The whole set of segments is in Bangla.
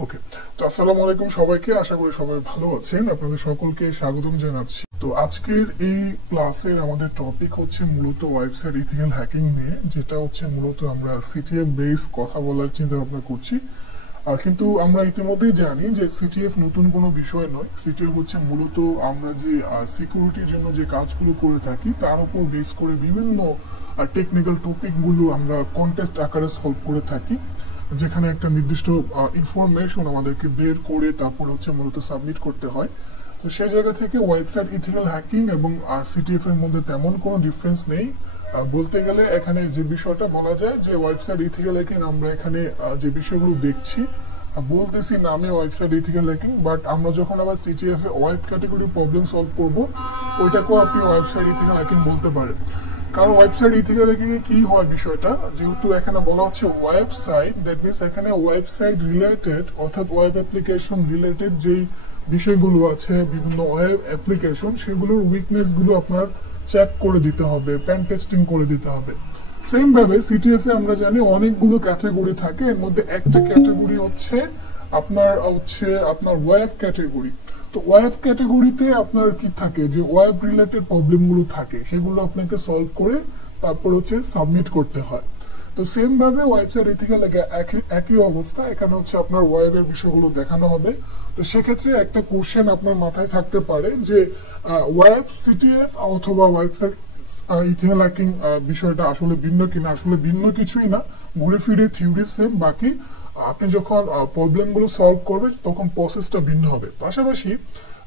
ওকে, তো আসসালামু আলাইকুম সবাইকে। আশা করি সবাই ভালো আছেন। আপনাদের সকলকে স্বাগতম জানাচ্ছি। তো আজকের এই ক্লাসের আমাদের টপিক হচ্ছে মূলত ওয়েবসাইট ইথিক্যাল হ্যাকিং নিয়ে, যেটা হচ্ছে মূলত আমরা সিটিএফ বেস কথা বলার চিন্তা ভাবনা করছি। কিন্তু আমরা ইতিমধ্যেই জানি যে সিটিএফ নতুন কোনো বিষয় নয়। সিটিএফ হচ্ছে মূলত আমরা যে সিকিউরিটির জন্য যে কাজগুলো করে থাকি তার উপর বেস করে বিভিন্ন টেকনিক্যাল টপিকগুলো আমরা কন্টেস্ট আকারে সলভ করে থাকি, যেখানে একটা নির্দিষ্ট ইনফরমেশন আমাদেরকে বের করে তারপর হচ্ছে মূলত সাবমিট করতে হয়। তো সেই জায়গা থেকে ওয়েবসাইট ইথিক্যাল হ্যাকিং এবং সিটিএফ এর মধ্যে তেমন কোনো ডিফারেন্স নেই। বলতে গেলে এখানে যে বিষয়টা বলা যায় যে ওয়েবসাইট ইথিক্যাল হ্যাকিং আমরা এখানে যে বিষয়গুলো দেখছি বলতেছি নামে ওয়েবসাইট ইথিক্যাল হ্যাকিং, বাট আমরা যখন আবার সিটিএফ এ ওয়েব ক্যাটাগরি প্রবলেম সলভ করব ওইটাকেও আপনি ওয়েবসাইট ইথিক্যাল হ্যাকিং বলতে পারেন। কারণ ওয়েবসাইট ইথিক্যাল হ্যাকিং এ কি হয় বিষয়টা, যেহেতু এখানে বলা হচ্ছে ওয়েবসাইট, দ্যাট মিনস এখানে ওয়েবসাইট রিলেটেড অর্থাৎ ওয়েব অ্যাপ্লিকেশন রিলেটেড যেই বিষয়গুলো আছে বিভিন্ন ওয়েব অ্যাপ্লিকেশন সেগুলোর উইকনেস গুলো আপনার চেক করে দিতে হবে, পেন টেস্টিং করে দিতে হবে। সেম ভাবে সিটিএফ এ আমরা জানি অনেকগুলো ক্যাটাগরি থাকে, এর মধ্যে একটা ক্যাটাগরি হচ্ছে আপনার ওয়েব ক্যাটাগরি। তো ওয়েব ক্যাটাগরিতে আপনার কি থাকে, যে ওয়েব রিলেটেড প্রবলেমগুলো থাকে সেগুলো আপনাকে সলভ করে তারপর হচ্ছে সাবমিট করতে হয়। তো সেম ভাবে ওয়েবসাইট ইথিক্যাল একই অবস্থা, এখানে হচ্ছে আপনার ওয়েবের বিষয়গুলো দেখানো হবে। তো সেক্ষেত্রে একটা কোশ্চেন আপনার মাথায় থাকতে পারে যে ওয়েব সিটিএফ অথবা ওয়েবসাইট ইথিক্যাল হ্যাকিং বিষয়টা আসলে ভিন্ন কিনা। আসলে ভিন্ন কিছুই না, ঘুরে ফিরে থিওরি সেম, বাকি আপনি যখন প্রবলেমগুলো সলভ করবেন তখন প্রসেসটা ভিন্ন হবে। পাশাপাশি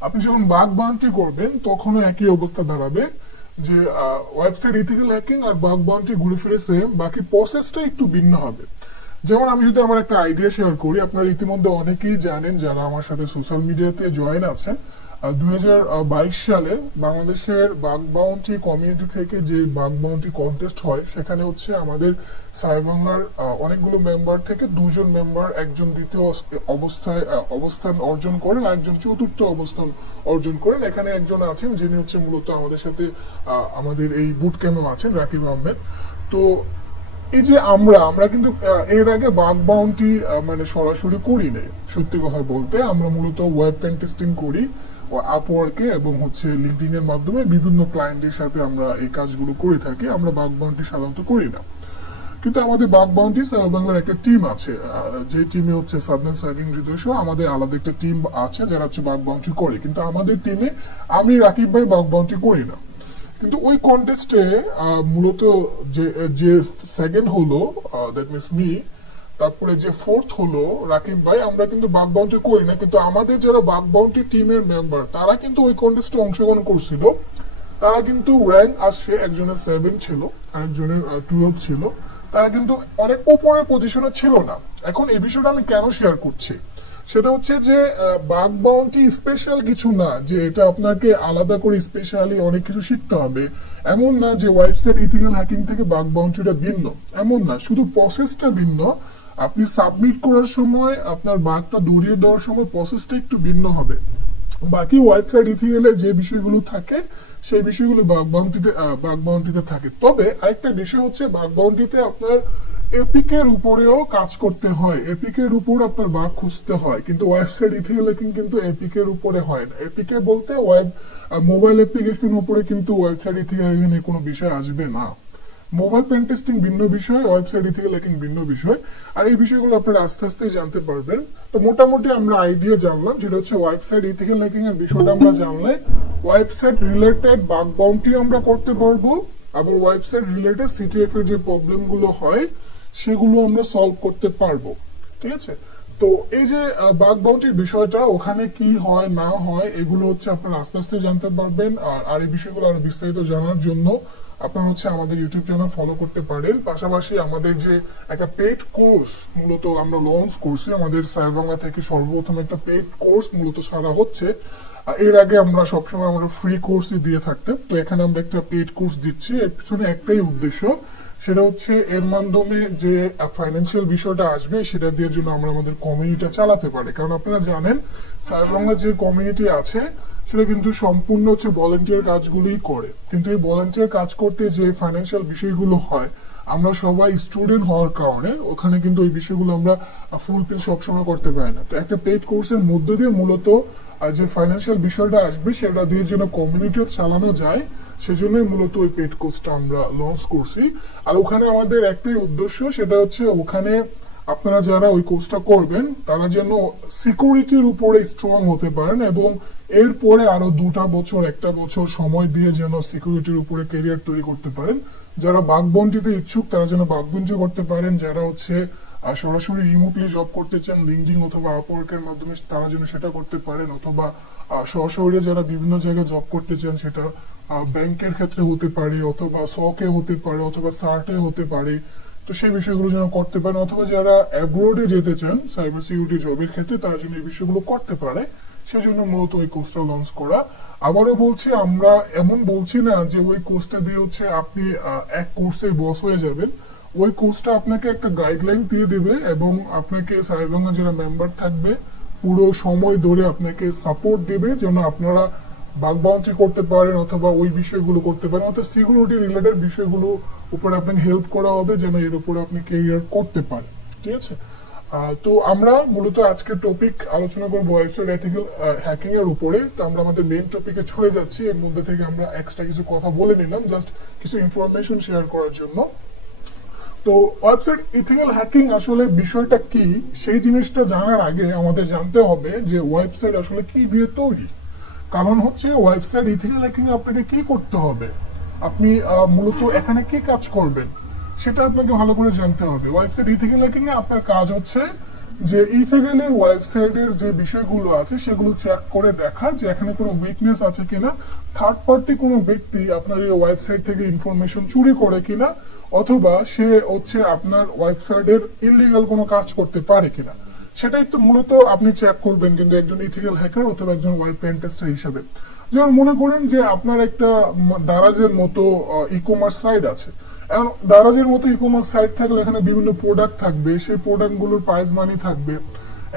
আপনি যখন বাগ বাউন্টি করবেন তখনও একই অবস্থা দাঁড়াবে, যে ওয়েবসাইট ইথিক্যাল হ্যাকিং আর বাগ বাউন্টি ঘুরে ফিরে সেম, বাকি প্রসেসটা একটু ভিন্ন হবে। যেমন আমি যদি আমার একটা আইডিয়া শেয়ার করি, আপনারা ইতিমধ্যে অনেকেই জানেন যারা আমার সাথে সোশ্যাল মিডিয়াতে জয়েন আছেন, 2022 সালে বাংলাদেশের বাগ বাউন্টি কমিউনিটি থেকে যে বাগ বাউন্টি কন্টেস্ট হয় সেখানে হচ্ছে আমাদের সাইবাংলার অনেকগুলো মেম্বার থেকে দুজন মেম্বার, একজন দ্বিতীয় অবস্থান অর্জন করেন আর একজন চতুর্থ অবস্থান অর্জন করেন। এখানে একজন আছেন যিনি হচ্ছে মূলত আমাদের সাথে আমাদের এই বুট ক্যাম্পে আছেন, রাকিব আহমেদ। তো এই যে আমরা কিন্তু এর আগে বাগ বাউন্টি মানে সরাসরি করি নাই। সত্যি কথা বলতে আমরা মূলত ওয়েব পেন টেস্টিং করি আপওয়ার্কে এবং হচ্ছে লিঙ্কডইন এর মাধ্যমে বিভিন্ন ক্লায়েন্টের সাথে আমরা এই কাজগুলো করে থাকি। আমরা বাগ বাউন্টি সাধারণত করি না। কিন্তু আমাদের বাগ বাউন্টি সারা বাংলার একটা টিম আছে, যে টিমে হচ্ছে সাদনান সাইবিং হৃদয় সহ আমাদের আলাদা একটা টিম আছে যারা হচ্ছে বাগ বাউন্টি করে। কিন্তু আমাদের টিমে আমি রাকিব ভাই বাগ বাউন্টি করি না। কিন্তু ওই কন্টেস্টে মূলত যে যে সেকেন্ড হলো, দ্যাট মিনস মি, তারপরে যে ফোর্থ হলো রাকিব ভাই, আমরা কিন্তু বাগ বাউন্টি করি না। কিন্তু আমাদের যারা বাগ বাউন্টি টিমের মেম্বার তারা কিন্তু ওই কন্টেস্টে অংশগ্রহণ করছিল। তারা কিন্তু র্যাঙ্ক আসছে, একজনের 7 ছিল আরেকজনের 12 ছিল। তারা কিন্তু অনেক উপরের পজিশনে ছিল না। এখন এই বিষয়টা আমি কেন শেয়ার করছি, সেটা হচ্ছে যে বাগ বাউন্টি স্পেশাল কিছু না যে এটা আপনাকে আলাদা করে স্পেশালি অনেক কিছু শিখতে হবে, এমন না যে ওয়েবসাইট ইথিক্যাল হ্যাকিং থেকে বাগ বাউন্টিটা ভিন্ন, এমন না। শুধু প্রসেসটা ভিন্ন। আপনি সাবমিট করার সময় আপনার বাগটা দৌড়িয়ে দেওয়ার সময় প্রসেসটা একটু ভিন্ন হবে। বাকি ওয়েবসাইট ইথিক্যালে যে বিষয়গুলো থাকে সেই বিষয়গুলো বাগ বাউন্টিতে থাকে। তবে আরেকটা বিষয় হচ্ছে বাগ বাউন্টিতে আপনার এপিকের উপরেও কাজ করতে হয়, এপিকের উপর আপনার বাগ খুঁজতে হয়। কিন্তু ওয়েবসাইট ইথিক্যাল হ্যাকিং কিন্তু এপিকের উপরে হয় না। এপিকে বলতে ওয়েব মোবাইল অ্যাপ্লিকেশন উপরে কিন্তু ওয়েবসাইট ইথিক্যাল হ্যাকিং এর কোনো বিষয় আসবে না। মোবাইল পেন টেস্টিং ভিন্ন বিষয়, ওয়েবসাইট ইথিক্যাল হ্যাকিং ভিন্ন বিষয়। আর এই বিষয়গুলো আপনারা আস্তে আস্তে জানতে পারবেন। তো মোটামুটি আমরা আইডিয়া জানলাম, যেটা হচ্ছে ওয়েবসাইট ইথিক্যাল হ্যাকিং এর বিষয়টা আমরা জানলে ওয়েবসাইট রিলেটেড বাগ বাউন্টি আমরা করতে পারবো, আবার ওয়েবসাইট রিলেটেড সিটিএফ এর যে প্রবলেম গুলো হয় সেগুলো আমরা সলভ করতে পারবো। ঠিক আছে? তো এই যে বাগ বাউন্টির বিষয়টা, ওখানে কি হয় না হয় এগুলো হচ্ছে আপনারা আস্তে আস্তে জানতে পারবেন। আর এই বিষয়গুলো আরো বিস্তারিত জানার জন্য আপনারা হচ্ছে আমাদের ইউটিউব চ্যানেল ফলো করতে পারেন। পাশাপাশি আমাদের যে একটা পেড কোর্স মূলত আমরা লঞ্চ করছি, আমাদের সাইবাংলা থেকে সর্বপ্রথম একটা পেড কোর্স মূলত ছাড়া হচ্ছে। এর আগে আমরা সবসময় আমরা ফ্রি কোর্সই দিয়ে থাকতাম, তো এখানে আমরা একটা পেড কোর্স দিচ্ছি। এর পিছনে একটাই উদ্দেশ্য, সেটা হচ্ছে এর মাধ্যমে যে ফাইন্যান্সিয়াল বিষয়টা আসবে সেটা দিয়ে জন্য আমরা আমাদের কমিউনিটি চালাতে পারি। কারণ আপনারা জানেন সাইবাংলা যে কমিউনিটি আছে সেটা কিন্তু সম্পূর্ণ হচ্ছে ভলান্টিয়ার কাজগুলোই করে, কিন্তু এই ভলান্টিয়ার কাজ করতে যে ফাইন্যান্সিয়াল বিষয়গুলো হয় আমরা সবাই স্টুডেন্ট হওয়ার কারণে ওখানে কিন্তু ওই বিষয়গুলো আমরা ফুলফিল সবসময় করতে পারি না। তো একটা পেইড কোর্সের মধ্য দিয়ে মূলত যে ফাইন্যান্সিয়াল বিষয়টা আসবে সেটা দিয়ে যেন কমিউনিটিও চালানো যায়, সেজন্যই মূলত ওই পেইড কোর্সটা আমরা লঞ্চ করছি। আর ওখানে আমাদের একটাই উদ্দেশ্য, সেটা হচ্ছে ওখানে আপনারা যারা ওই কোর্সটা করবেন তারা যেন সিকিউরিটির উপরে স্ট্রং হতে পারেন এবং এরপরে আরো 2টা বছর 1টা বছর সময় দিয়ে যেন সিকিউরিটির উপরে ক্যারিয়ার তৈরি করতে পারেন। যারা বাকবন্টিতে ইচ্ছুক তারা যেন বাকবন্টি করতে পারেন, যারা হচ্ছে সরাসরি রিমোটলি জব করতে চান লিঙ্কডইন অথবা আপওয়ার্কের মাধ্যমে তারা যেন সেটা করতে পারেন, অথবা সরাসরি যারা বিভিন্ন জায়গায় জব করতে চান সেটা ব্যাংকের ক্ষেত্রে হতে পারে, অথবা সকে হতে পারে, অথবা সার্টে হতে পারে, তো সেই বিষয়গুলো যেন করতে পারেন, অথবা যারা অ্যাব্রোডে যেতে চান সাইবার সিকিউরিটি জবের ক্ষেত্রে তারা যেন এই বিষয়গুলো করতে পারে, সেজন্য মূলত ওই কোর্সটা লঞ্চ করা। আবারও বলছি, আমরা এমন বলছি না যে ওই কোর্সটা দিয়ে হচ্ছে আপনি এক কোর্সে বস হয়ে যাবেন। ওই কোর্সটা আপনাকে একটা গাইডলাইন দিয়ে দিবে এবং আপনাকে সাইবারগঞ্জে যারা মেম্বার থাকবে পুরো সময় ধরে আপনাকে সাপোর্ট দিবে যেন আপনারা বাগ বাউন্সি করতে পারেন অথবা ওই বিষয়গুলো করতে পারেন, অর্থাৎ সিকিউরিটি রিলেটেড বিষয়গুলো উপরে আপনাকে হেল্প করা হবে যেন এর উপরে আপনি ক্যারিয়ার করতে পারেন। ঠিক আছে, তো আমরা মূলত আজকের টপিক আলোচনা করবো ওয়েবসাইট এথিক্যাল হ্যাকিং এর উপরে। তো আমরা আমাদের মেইন টপিকে চলে যাচ্ছি। এর মধ্যে থেকে আমরা এক্সট্রা কিছু কথা বলে নিলাম জাস্ট কিছু ইনফরমেশন শেয়ার করার জন্য। তো ওয়েবসাইট ইথিক্যাল হ্যাকিং আসলে বিষয়টা কি সেই জিনিসটা জানার আগে আমাদের জানতে হবে যে ওয়েবসাইট আসলে কি দিয়ে তৈরি। কারণ হচ্ছে ওয়েবসাইট ইথিক্যাল হ্যাকিং আপনাকে কি করতে হবে, আপনি মূলত এখানে কি কাজ করবেন সেটা আপনাকে ভালো করে জানতে হবে। ওয়েবসাইট ইথিক্যাল হ্যাকিং এ আপনার কাজ হচ্ছে যে ইথিক্যালি ওয়েবসাইটের যে বিষয়গুলো আছে সেগুলো চেক করে দেখা যে এখানে কোনো উইকনেস আছে কিনা, থার্ড পার্টি কোনো ব্যক্তি আপনার এই ওয়েবসাইট থেকে ইনফরমেশন চুরি করে কিনা, অথবা সে হচ্ছে আপনার ওয়েবসাইটের ইলিগাল কোনো কাজ করতে পারে কিনা, সেটাই তো মূলত আপনি চেক করবেন কিন্তু একজন ইথিক্যাল হ্যাকার অথবা একজন ওয়েব পেন টেস্টার হিসাবে। যেমন মনে করেন যে আপনার একটা দারাজের মতো ই কমার্স সাইট আছে। এখন দারাজের মতো ই কমার্স সাইট থাকলে এখানে বিভিন্ন প্রোডাক্ট থাকবে, সেই প্রোডাক্টগুলোর প্রাইস মানি থাকবে।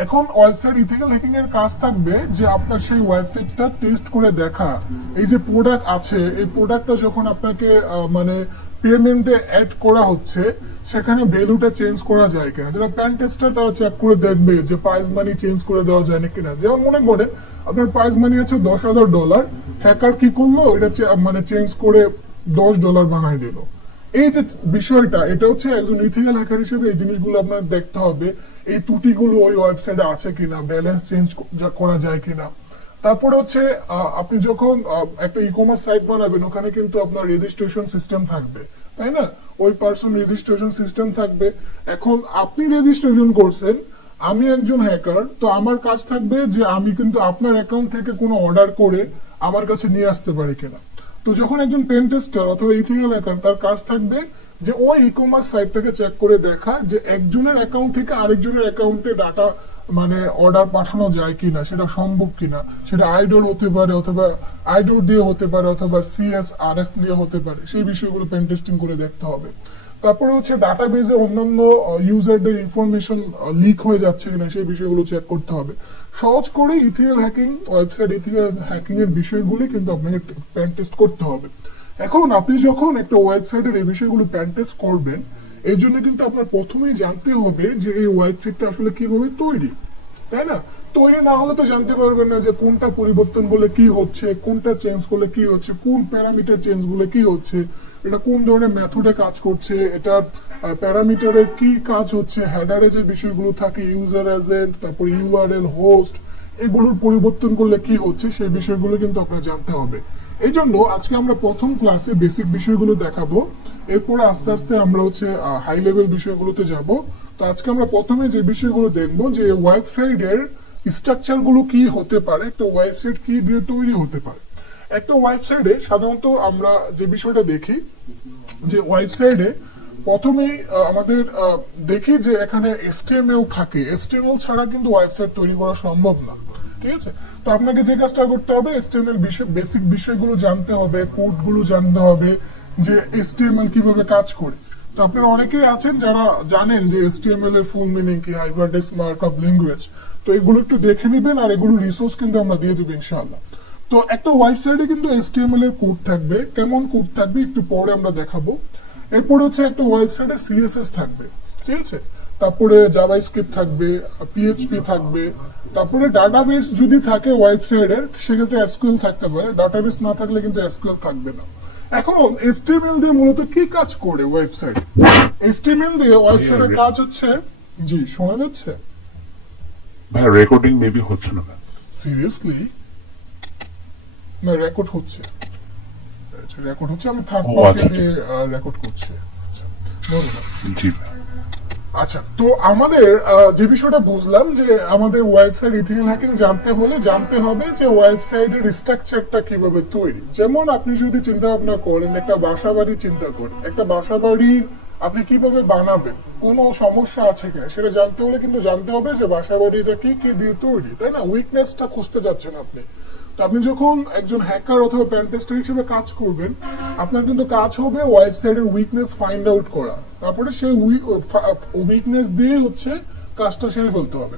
এখন ওয়েবসাইট ইথিক্যাল হ্যাকিং এর কাজ থাকবে যে আপনার সেই ওয়েবসাইটটা টেস্ট করে দেখা, এই যে প্রোডাক্ট আছে এই প্রোডাক্টটা যখন আপনাকে মানে পেমেন্টে অ্যাড করা হচ্ছে সেখানে ভ্যালুটা চেঞ্জ করা যায় কিনা। যারা প্যান টেস্টার তারা চেক করে দেখবে যে প্রাইস মানি চেঞ্জ করে দেওয়া যায় না কিনা। যেমন মনে করেন আপনার প্রাইস মানি আছে $10,000, হ্যাকার কি করলো এটা মানে চেঞ্জ করে $10 বানাই দিল। এই যে বিষয়টা এটা হচ্ছে একজন ইথিক্যাল হ্যাকার হিসেবে এই জিনিসগুলো আপনার দেখতে হবে, এই ত্রুটিগুলো ওই ওয়েবসাইটে আছে কিনা, ব্যালেন্স চেঞ্জ করা যায় কিনা। তারপরে হচ্ছে আপনি যখন একটা ই কমার্স সাইট বানাবেন ওখানে কিন্তু আপনার রেজিস্ট্রেশন সিস্টেম থাকবে, তাই না? ওই পার্সন রেজিস্ট্রেশন সিস্টেম থাকবে। এখন আপনি রেজিস্ট্রেশন করছেন, আমি একজন হ্যাকার, তো আমার কাজ থাকবে যে আমি কিন্তু আপনার অ্যাকাউন্ট থেকে কোনো অর্ডার করে আমার কাছে নিয়ে আসতে পারি কিনা। তো যখন একজন পেন টেস্টার অথবা ইথিক্যাল হ্যাকার তার কাজ থাকবে যে ওই ই কমার্স সাইটটাকে চেক করে দেখা যে একজনের অ্যাকাউন্ট থেকে আরেকজনের অ্যাকাউন্টে ডাটা মানে অর্ডার পাঠানো যায় কিনা, সেটা সম্ভব কিনা। সেটা আইডল হতে পারে অথবা আইডল দিয়ে হতে পারে অথবা CSRF দিয়ে হতে পারে, সেই বিষয়গুলো পেন টেস্টিং করে দেখতে হবে। তারপরে হচ্ছে ডাটাবেজে অন্যান্য ইউজারদের ইনফরমেশন লিক হয়ে যাচ্ছে কিনা সেই বিষয়গুলো চেক করতে হবে। সহজ করে ethical hacking website ethical hacking এর বিষয়গুলি কিন্তু আপনাকে পেন টেস্ট করতে হবে। এখন আপনি যখন একটা ওয়েবসাইটের এই বিষয়গুলো পেন টেস্ট করবেন এই জন্য কিন্তু আপনার প্রথমেই জানতে হবে যে এই ওয়েবসাইটটা আসলে কিভাবে তৈরি, তাই না? তৈরি না হলে তো জানতে পারবেন না যে কোনটা পরিবর্তন করলে কি হচ্ছে, কোনটা চেঞ্জ করলে কি হচ্ছে, কোন প্যারামিটার চেঞ্জ করলে কি হচ্ছে, এটা কোন ধরনের মেথডে কাজ করছে, এটা প্যারামিটারে কি কাজ হচ্ছে, হেডারে যে বিষয়গুলো থাকে ইউজার এজেন্ট, তারপর ইউআরএল হোস্ট, এগুলোর পরিবর্তন করলে কি হচ্ছে সেই বিষয়গুলো কিন্তু আপনার জানতে হবে। এই জন্য আজকে আমরা প্রথম ক্লাসে বেসিক বিষয়গুলো দেখাবো, এরপরে আস্তে আস্তে আমরা হচ্ছে হাই লেভেল বিষয়গুলোতে যাব। তো আজকে আমরা প্রথমে যে বিষয়গুলো দেখবো যে ওয়েবসাইটের স্ট্রাকচার গুলো কি হতে পারে, একটা ওয়েবসাইট কি দিয়ে তৈরি হতে পারে। একটা ওয়েবসাইটে সাধারণত আমরা যে বিষয়টা দেখি যে ওয়েবসাইটে প্রথমেই আমাদের দেখি যে এখানে HTML থাকে, HTML ছাড়া কিন্তু ওয়েবসাইট তৈরি করা সম্ভব না। ঠিক আছে, তো আপনাকে যে কাজটা করতে হবে HTML বেসিক বিষয়গুলো জানতে হবে, কোড গুলো জানতে হবে যে HTML কিভাবে কাজ করে। তো আপনারা অনেকেই আছেন যারা জানেন যে HTML এর ফুল মিনিং কি, হাইপারটেক্সট মার্কআপ ল্যাঙ্গুয়েজ। তো এগুলো একটু দেখে নেবেন আর এগুলো রিসোর্স কিন্তু আমরা দিয়ে দেবো ইনশাআল্লাহ। তো একটা ওয়েবসাইটে কিন্তু HTML এর কোড থাকবে, কেমন কোড থাকবে একটু পরে আমরা দেখাবো। এরপর হচ্ছে একটা ওয়েবসাইটে সিএসএস থাকবে, ঠিক আছে, তারপরে জাভাস্ক্রিপ্ট থাকবে, পিএইচপি থাকবে, তারপরে ডাটাবেস যদি থাকে ওয়েবসাইটের সেক্ষেত্রে এসকিউএল থাকতে পারে, ডাটাবেস না থাকলে কিন্তু এসকিউএল থাকবে না। এখন এইচটিএমএল দিয়ে মূলত কি কাজ করে ওয়েবসাইট? এইচটিএমএল দিয়ে ওয়েবসাইটের কাজ হচ্ছে, জি শোনা যাচ্ছে ভাই? রেকর্ডিং মেবি হচ্ছে না। সিরিয়াসলি? না রেকর্ড হচ্ছে, রেকর্ড হচ্ছে, আমি থার্ড আচ্ছা, পার্টি আচ্ছা। দিয়ে রেকর্ড করছি। আচ্ছা no, no, no. জি আচ্ছা, তো আমাদের যে বিষয়টা বুঝলাম যে আমাদের ওয়েবসাইট ইথিক্যাল হ্যাকিং জানতে হলে জানতে হবে যে ওয়েবসাইটের স্ট্রাকচারটা কিভাবে তৈরি। যেমন আপনি যদি চিন্তা ভাবনা করেন, একটা বাসা বাড়ি চিন্তা করেন, একটা বাসা বাড়ির আপনি কিভাবে বানাবেন, কোনো সমস্যা আছে কিনা সেটা জানতে হলে কিন্তু জানতে হবে যে বাসা বাড়িটা কি কি দিয়ে তৈরি, তাই না? উইকনেসটা খুঁজতে যাচ্ছেন আপনি। তো আপনি যখন একজন হ্যাকার অথবা পেন টেস্টার হিসেবে কাজ করবেন, আপনার কিন্তু কাজ হবে ওয়েবসাইটের উইকনেস ফাইন্ড আউট করা, তারপরে সেই উইকনেস দিয়ে হচ্ছে কাজটা সেরে ফেলতে হবে।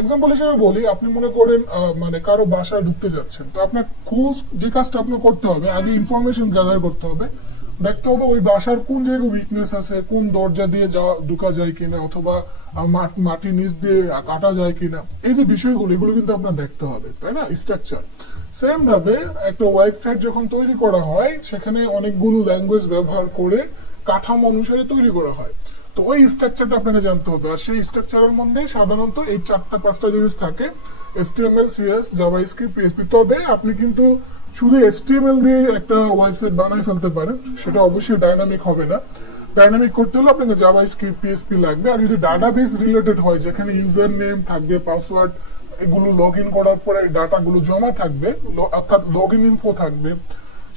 এক্সাম্পল হিসেবে বলি, আপনি মনে করেন মানে কারো বাসায় ঢুকতে যাচ্ছেন, তো আপনার খোঁজ যে কাজটা আপনার করতে হবে, আগে ইনফরমেশন গ্যাদার করতে হবে, দেখতে হবে ওই বাসার কোন জায়গায় উইকনেস আছে, কোন দরজা দিয়ে যাওয়া ঢুকা যায় কিনা, অথবা মাটির নিচ দিয়ে কাটা যায় কিনা, এই যে বিষয়গুলো এগুলো কিন্তু আপনার দেখতে হবে, তাই না? স্ট্রাকচার সেম ভাবে একটা ওয়েবসাইট যখন তৈরি করা হয় সেখানে অনেকগুলো ল্যাঙ্গুয়েজ ব্যবহার করে কাঠামো অনুসারে তৈরি করা হয়। তো ওই স্ট্রাকচারটা আপনাকে জানতে হবে, আর সেই স্ট্রাকচারের মধ্যে সাধারণত এই 4-5টা জিনিস থাকে, HTML, CSS, জাভাস্ক্রিপ্ট, PHP। তবে আপনি কিন্তু শুধু HTML দিয়ে একটা ওয়েবসাইট বানাই ফেলতে পারেন, সেটা অবশ্যই ডাইনামিক হবে না। ডাইনামিক করতে হলে আপনাকে জাভাস্ক্রিপ্ট, PHP লাগবে। আর যদি ডাটাবেস রিলেটেড হয়, যেখানে ইউজার নেম থাকবে, পাসওয়ার্ড, এগুলো লগ ইন করার পরে ডাটাগুলো জমা থাকবে, অর্থাৎ লগ ইন ইনফো থাকবে,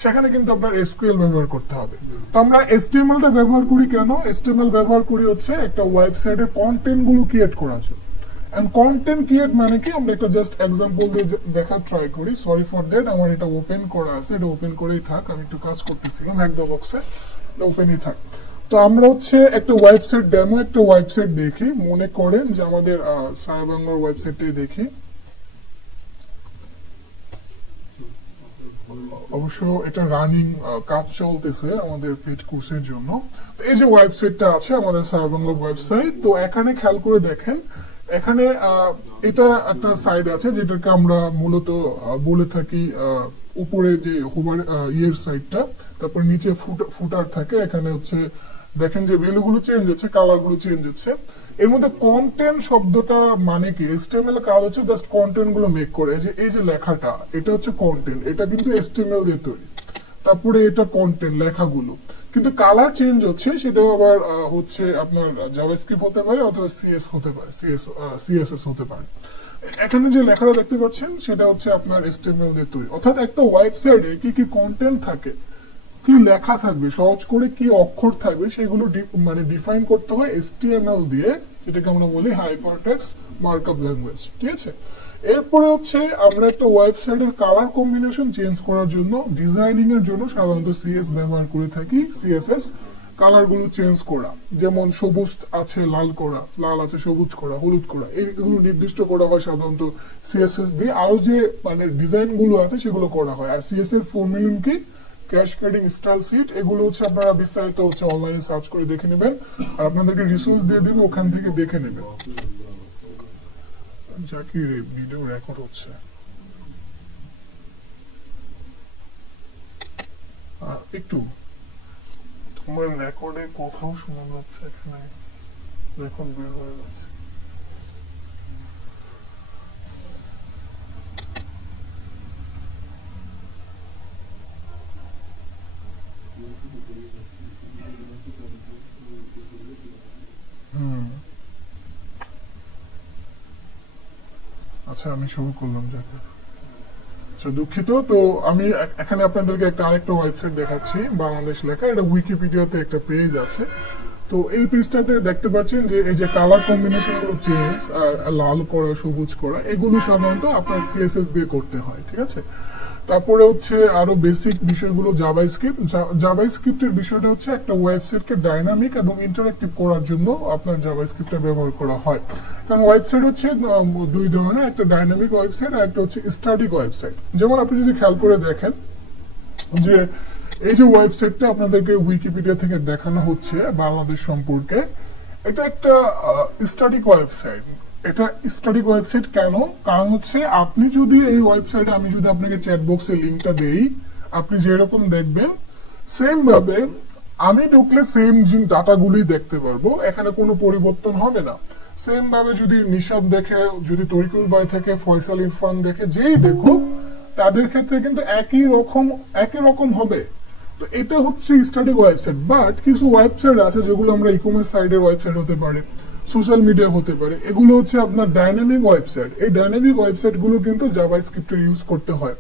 সেখানে কিন্তু আপনার এসকিউএল ব্যবহার করতে হবে। তো আমরা HTML টা ব্যবহার করি কেন? HTML ব্যবহার করি হচ্ছে একটা ওয়েবসাইটে কন্টেন্ট গুলো ক্রিয়েট করার জন্য। এন্ড কন্টেন্ট ক্রিয়েট মানে কি, আমরা একটা জাস্ট এক্সাম্পল দিয়ে দেখার ট্রাই করি। সরি ফর দ্যাট, আমার এটা ওপেন করা আছে, এটা ওপেন করেই থাক, আমি একটু কাজ করতেছিলাম একদম বক্সে, ওপেনই থাক। তো আমরা হচ্ছে একটা ওয়েবসাইট ডেমো, একটা ওয়েবসাইট দেখি, মনে করেন যে আমাদের সারা বাংলার ওয়েবসাইটটাই দেখি। অবশ্য এটা রানিং কাজ চলতেছে আমাদের পেড কোর্সের জন্য। তো এই যে ওয়েবসাইটটা আছে আমাদের সারা বাংলা ওয়েবসাইট, তো এখানে খেয়াল করে দেখেন, এখানে এটা একটা সাইড আছে যেটাকে আমরা মূলত বলে থাকি উপরে যে হোভার ইয়ের সাইডটা, তারপর নিচে ফুটার থাকে। এখানে হচ্ছে দেখেন যে ভ্যালুগুলো চেঞ্জ হচ্ছে, কালারগুলো চেঞ্জ হচ্ছে। এর মধ্যে কন্টেন্ট শব্দটা মানে কি? HTML এর কাজ হচ্ছে জাস্ট কন্টেন্ট গুলো মেক করে। এই যে লেখাটা, এটা হচ্ছে কন্টেন্ট, এটা কিন্তু HTML দিয়ে তৈরি। তারপরে এটা কন্টেন্ট লেখাগুলো, কিন্তু কালার চেঞ্জ হচ্ছে, সেটাও আবার হচ্ছে আপনার জাভাস্ক্রিপ্ট হতে পারে অথবা সিএস হতে পারে, সিএসএস হতে পারে। এখানে যে লেখাটা দেখতে পাচ্ছেন সেটা হচ্ছে আপনার HTML দিয়ে তৈরি। অর্থাৎ একটা ওয়েবসাইটে কি কি কন্টেন্ট থাকে, কি লেখা থাকবে, সহজ করে কি অক্ষর থাকবে, সেগুলো মানে ডিফাইন করতে হয় HTML দিয়ে, যেটাকে আমরা বলি হাইপারটেক্সট মার্কআপ ল্যাঙ্গুয়েজ, ঠিক আছে? এরপরে হচ্ছে আমরা একটা ওয়েবসাইটের কালার কম্বিনেশন চেঞ্জ করার জন্য, ডিজাইনিং এর জন্য সাধারণত সিএস ব্যবহার করে থাকি, সিএসএস। কালার গুলো চেঞ্জ করা, যেমন সবুজ আছে লাল করা, লাল আছে সবুজ করা, হলুদ করা, এইগুলো নির্দিষ্ট করা হয় সাধারণত সিএসএস দিয়ে। আরো যে মানে ডিজাইন গুলো আছে সেগুলো করা হয়। আর সিএস এর ফর্মুলা কি? Cascading style sheet. এগুলো হচ্ছে আপনারা বিস্তারিত হচ্ছে অনলাইনে সার্চ করে দেখে নেবেন, আর আপনাদেরকে রিসোর্স দিয়ে দিব, ওখান থেকে দেখে নেবেন। জাকির ভিডিও রেকর্ড হচ্ছে, একটু তোমার রেকর্ডে কোথাও শোনা যাচ্ছে, এখানে রেকর্ড বের হয়ে যাচ্ছে। আচ্ছা আমি শুরু করলাম। আচ্ছা দুঃখিত। তো আমি এখানে আপনাদেরকে আরেকটা ওয়েবসাইট দেখাচ্ছি, বাংলাদেশ লেখা। এটা উইকিপিডিয়াতে একটা পেজ আছে। তো এই পেজটাতে দেখতে পাচ্ছেন যে এই যে কালার কম্বিনেশন গুলো চেঞ্জ, লাল করা, সবুজ করা, এগুলো সাধারণত আপনার সিএসএস দিয়ে করতে হয়, ঠিক আছে? তারপরে হচ্ছে আরো বেসিক বিষয়গুলো জাভাস্ক্রিপ্ট। জাভাস্ক্রিপ্টের বিষয়টা হচ্ছে একটা ওয়েবসাইটকে ডাইনামিক এবং ইন্টারঅ্যাক্টিভ করার জন্য আপনার জাভাস্ক্রিপ্টটা ব্যবহার করা হয়। কারণ ওয়েবসাইট হচ্ছে দুই ধরনের, একটা ডাইনামিক ওয়েবসাইট আর একটা হচ্ছে স্ট্যাটিক ওয়েবসাইট। যেমন আপনি যদি খেয়াল করে দেখেন যে এই যে ওয়েবসাইটটা আপনাদেরকে উইকিপিডিয়া থেকে দেখানো হচ্ছে বাংলাদেশ সম্পর্কে, এটা একটা স্ট্যাটিক ওয়েবসাইট। এটা স্ট্যাটিক ওয়েবসাইট কেন? কারণ হচ্ছে আপনি যদি এই ওয়েবসাইটে, আমি যদি আপনাকে চ্যাট বক্সে লিংকটা দেই, আপনি যেরকম দেখবেন সেম ভাবে আমি ঢুকলে সেম ডাটাগুলি দেখতে পারবো, এখানে কোনো পরিবর্তন হবে না। সেম ভাবে যদি নিশাব দেখে, যদি তরিকুল ভাই থেকে, ফয়সাল ইরফান দেখে, যেই দেখো তাদের ক্ষেত্রে কিন্তু একই রকম হবে। তো এটা হচ্ছে স্ট্যাটিক ওয়েবসাইট। বাট কিছু ওয়েবসাইট আছে যেগুলো আমরা ই কমার্স সাইটের ওয়েবসাইট হতে পারে, সোশ্যাল মিডিয়া হতে পারে, এগুলো হচ্ছে আপনার ডাইনামিক ওয়েবসাইট। এই ডাইনামিক ওয়েবসাইট গুলো কিন্তু জাভাস্ক্রিপ্টের ইউজ করতে হয়।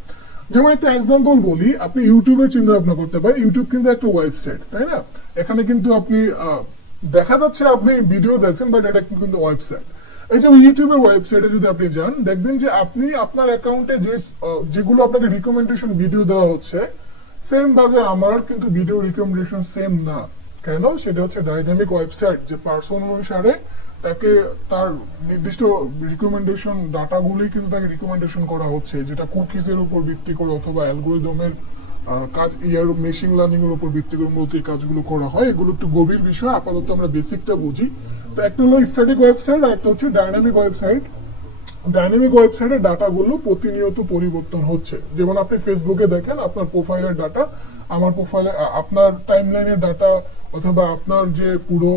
যেমন একটা এক্সাম্পল বলি, আপনি ইউটিউবের চিন্তা ভাবনা করতে পারেন। ইউটিউব কিন্তু একটা ওয়েবসাইট, তাই না? এখানে কিন্তু আপনি দেখা যাচ্ছে আপনি ভিডিও দেখছেন, বাট এটা কিন্তু ওয়েবসাইট। এই যে ইউটিউবের ওয়েবসাইটে যদি আপনি যান, দেখবেন যে আপনি আপনার অ্যাকাউন্টে যেগুলো আপনাকে রিকমেন্ডেশন ভিডিও দেওয়া হচ্ছে, সেম ভাবে আমার কিন্তু ভিডিও রিকমেন্ডেশন সেম না। কেন? সেটা হচ্ছে ডাইনামিক ওয়েবসাইট, যে পার্সন অনুসারে তাকে তার নির্দিষ্ট রিকমেন্ডেশন ডাটাগুলি কিন্তু তাকে রিকমেন্ডেশন করা হচ্ছে, যেটা কুকিজের উপর ভিত্তি করে অথবা অ্যালগোরিদমের কাজ, মেশিন লার্নিং এর উপর ভিত্তি করে মূলত এই কাজগুলো করা হয়। এগুলো একটু গভীর বিষয়, আপাতত আমরা বেসিকটা বুঝি। তো একটা হলো স্ট্যাটিক ওয়েবসাইট, আর একটা হচ্ছে ডাইনামিক ওয়েবসাইট। ডাইনামিক ওয়েবসাইটের ডাটাগুলো প্রতিনিয়ত পরিবর্তন হচ্ছে। যেমন আপনি ফেসবুকে দেখেন আপনার প্রোফাইলের ডাটা, আমার প্রোফাইলে আপনার টাইমলাইনের ডাটা, অথবা আপনার যে পুরো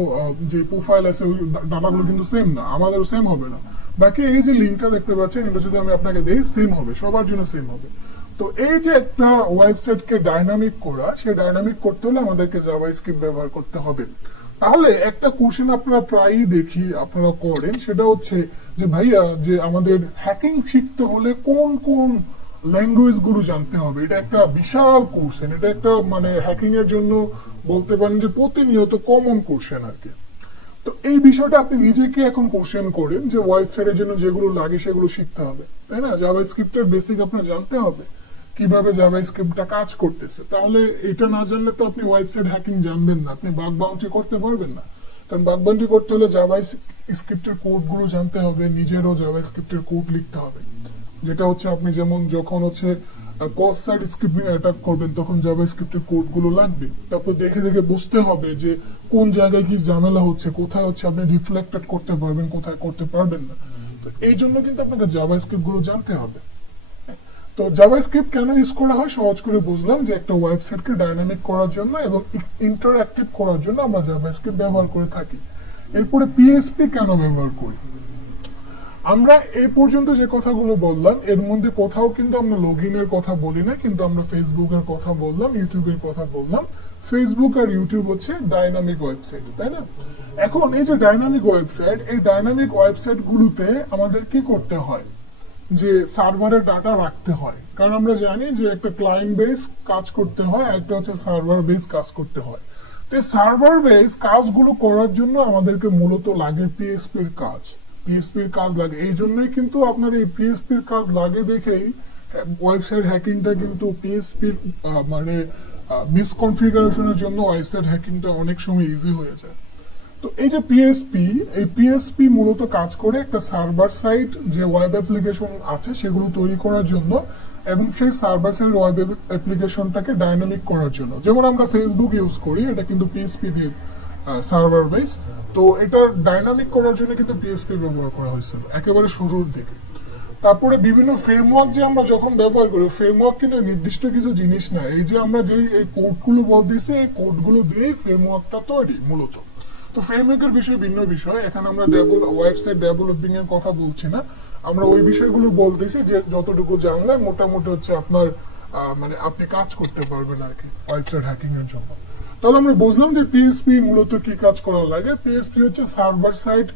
যে প্রোফাইল আছে ওই ডাটাগুলো কিন্তু সেম না, আমাদেরও সেম হবে না। বাকি এই যে লিঙ্কটা দেখতে পাচ্ছেন, এটা যদি আমি আপনাকে দেই, সেম হবে, সবার জন্য সেম হবে। তো এই যে একটা ওয়েবসাইটকে ডাইনামিক করা, সেই ডাইনামিক করতে হলে আমাদেরকে জাভাস্ক্রিপ্ট ব্যবহার করতে হবে। তাহলে একটা কোশ্চেন আপনারা প্রায়ই দেখি আপনারা করেন, সেটা হচ্ছে যে ভাইয়া, যে আমাদের হ্যাকিং শিখতে হলে কোন কোন ল্যাঙ্গুয়েজ গুলো জানতে হবে? এটা একটা বিশাল কোশ্চেন, এটা একটা মানে হ্যাকিং এর জন্য বলতে পারেন যে প্রতিনিয়ত কমন কোশ্চেন আর কি। তো এই বিষয়টা আপনি নিজেকে এখন কোশ্চেন করেন যে ওয়েবসাইটের জন্য যেগুলো লাগে সেগুলো শিখতে হবে, তাই না? জাভাস্ক্রিপ্টের বেসিক আপনার জানতে হবে, কিভাবে জাভাস্ক্রিপ্টটা কাজ করতেছে। তাহলে এটা না জানলে তো আপনি ওয়েবসাইট হ্যাকিং জানবেন না, আপনি বাগ বাউন্টি করতে পারবেন না। কারণ বাগ বাউন্টি করতে হলে জাভাস্ক্রিপ্টের কোড গুলো জানতে হবে, নিজেরও জাভাস্ক্রিপ্টের কোড লিখতে হবে। যেটা হচ্ছে আপনি যেমন যখন হচ্ছে ক্রস সাইট স্ক্রিপ্টিং অ্যাটাক করবেন, তখন জাভাস্ক্রিপ্টের কোড গুলো লাগবে। তারপর দেখে দেখে বুঝতে হবে যে কোন জায়গায় কি ঝামেলা হচ্ছে, কোথায় হচ্ছে আপনি রিফ্লেক্টেড করতে পারবেন, কোথায় করতে পারবেন না। তো এই জন্য কিন্তু আপনাকে জাভাস্ক্রিপ্ট গুলো জানতে হবে। তো জাভাস্ক্রিপ্ট কেন ইউজ করা হয় সহজ করে বুঝলাম, যে একটা ওয়েবসাইটকে ডাইনামিক করার জন্য এবং ইন্টারঅ্যাক্টিভ করার জন্য আমরা জাভাস্ক্রিপ্ট ব্যবহার করে থাকি। এরপরে পিএইচপি কেন ব্যবহার করি? আমরা এই পর্যন্ত যে কথাগুলো বললাম, এর মধ্যে কোথাও কিন্তু আমরা লগইনের কথা বলি না, কিন্তু আমরা ফেসবুকের কথা বললাম, ইউটিউবের কথা বললাম। ফেসবুক আর ইউটিউব হচ্ছে ডাইনামিক ওয়েবসাইট, তাই না? এখন এই যে ডাইনামিক ওয়েবসাইট, এই ডাইনামিক ওয়েবসাইট গুলোতে আমাদের কি করতে হয়? যে সার্ভারের ডাটা রাখতে হয়। কারণ আমরা জানি যে একটা ক্লায়েন্ট বেস কাজ করতে হয়, আর একটা হচ্ছে সার্ভার বেস কাজ করতে হয়। তো সার্ভার বেস কাজগুলো করার জন্য আমাদেরকে মূলত লাগে পিএইচপির কাজ। পিএইচপির কাজ লাগে, এই জন্যই কিন্তু আপনার এই পিএইচপির কাজ লাগে দেখেই ওয়েবসাইট হ্যাকিংটা কিন্তু পিএইচপির মানে মিসকনফিগারেশনের জন্য ওয়েবসাইট হ্যাকিংটা অনেক সময় ইজি হয়ে যায়। তো এই যে পিএইচপি, এই পিএইচপি মূলত কাজ করে একটা সার্ভার সাইট যে ওয়েব অ্যাপ্লিকেশন আছে সেগুলো তৈরি করার জন্য, এবং সেই সার্ভার সাইড ওয়েব অ্যাপ্লিকেশনটাকে ডাইনামিক করার জন্য। যেমন আমরা ফেসবুক ইউজ করি, এটা কিন্তু পিএইচপি দিয়ে সার্ভার বেস। তো এটা ডাইনামিক করার জন্য কিন্তু পিএইচপি ব্যবহার করা হয়েছিল একেবারে শুরুর দিকে। তারপরে বিভিন্ন ফ্রেমওয়ার্ক যে আমরা যখন ব্যবহার করি, ফ্রেমওয়ার্ক কিন্তু নির্দিষ্ট কিছু জিনিস না। এই যে আমরা যে এই কোডগুলো বলতেছি, এই কোডগুলো দিয়েই ফ্রেমওয়ার্কটা তৈরি মূলত। তো ফ্রেমওয়ার্কের বিষয় ভিন্ন বিষয়, এখানে আমরা ওয়েবসাইট ডেভেলপিং এর কথা বলছি না, আমরা ওই বিষয়গুলো বলতেছি যে যতটুকু জানলে মোটামুটি হচ্ছে আপনার মানে আপনি কাজ করতে পারবেন আর কি ওয়েবসাইট হ্যাকিং এর জন্য। তাহলে আমরা বুঝলাম যে পিএইচপি মূলত কি কাজ করা লাগে। পিএইচপি হচ্ছে সার্ভার সাইড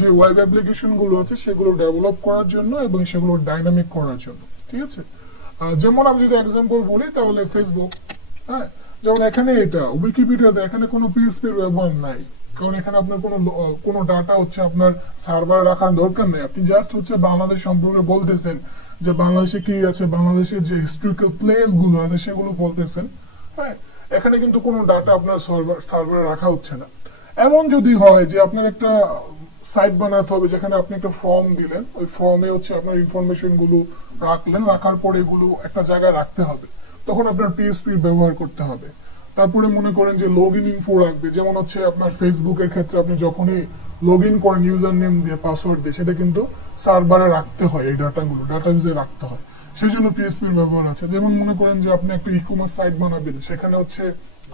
যে ওয়েব অ্যাপ্লিকেশন গুলো আছে সেগুলো ডেভেলপ করার জন্য এবং সেগুলো ডাইনামিক করার জন্য, ঠিক আছে? যেমন আমি যদি এক্সাম্পল বলি, তাহলে ফেসবুক, হ্যাঁ, যেমন এখানে এটা উইকিপিডিয়াতে এখানে কোনো পিএইচপির ব্যবহার নাই, কারণ এখানে আপনার কোনো ডাটা হচ্ছে আপনার সার্ভার রাখার দরকার নেই। আপনি জাস্ট হচ্ছে বাংলাদেশ সম্পর্কে বলতেছেন যে বাংলাদেশে কি আছে, বাংলাদেশের যে হিস্টোরিক্যাল প্লেস গুলো আছে সেগুলো বলতেছেন, হ্যাঁ। এখানে কিন্তু কোনো ডাটা আপনার সার্ভারে রাখা হচ্ছে না। এমন যদি হয় যে আপনার একটা সাইট বানাতে হবে যেখানে আপনি একটা ফর্ম দিলেন, ওই ফর্মে হচ্ছে আপনার ইনফরমেশন গুলো রাখলেন, রাখার পরে এগুলো একটা জায়গায় রাখতে হবে, তখন আপনার পিএইচপি ব্যবহার করতে হবে। তারপরে মনে করেন যে লগ ইন ইনফো রাখবে, যেমন হচ্ছে আপনার ফেসবুকের ক্ষেত্রে আপনি যখনই লগ ইন করেন ইউজার নেম দিয়ে পাসওয়ার্ড দিয়ে, সেটা কিন্তু সার্ভারে রাখতে হয়, এই ডাটাগুলো ডাটাবেজে রাখতে হয়, সেই জন্য পিএসপির ব্যবহার আছে। যেমন মনে করেন যে আপনি একটা ই কমার্স সাইট বানাবেন, সেখানে হচ্ছে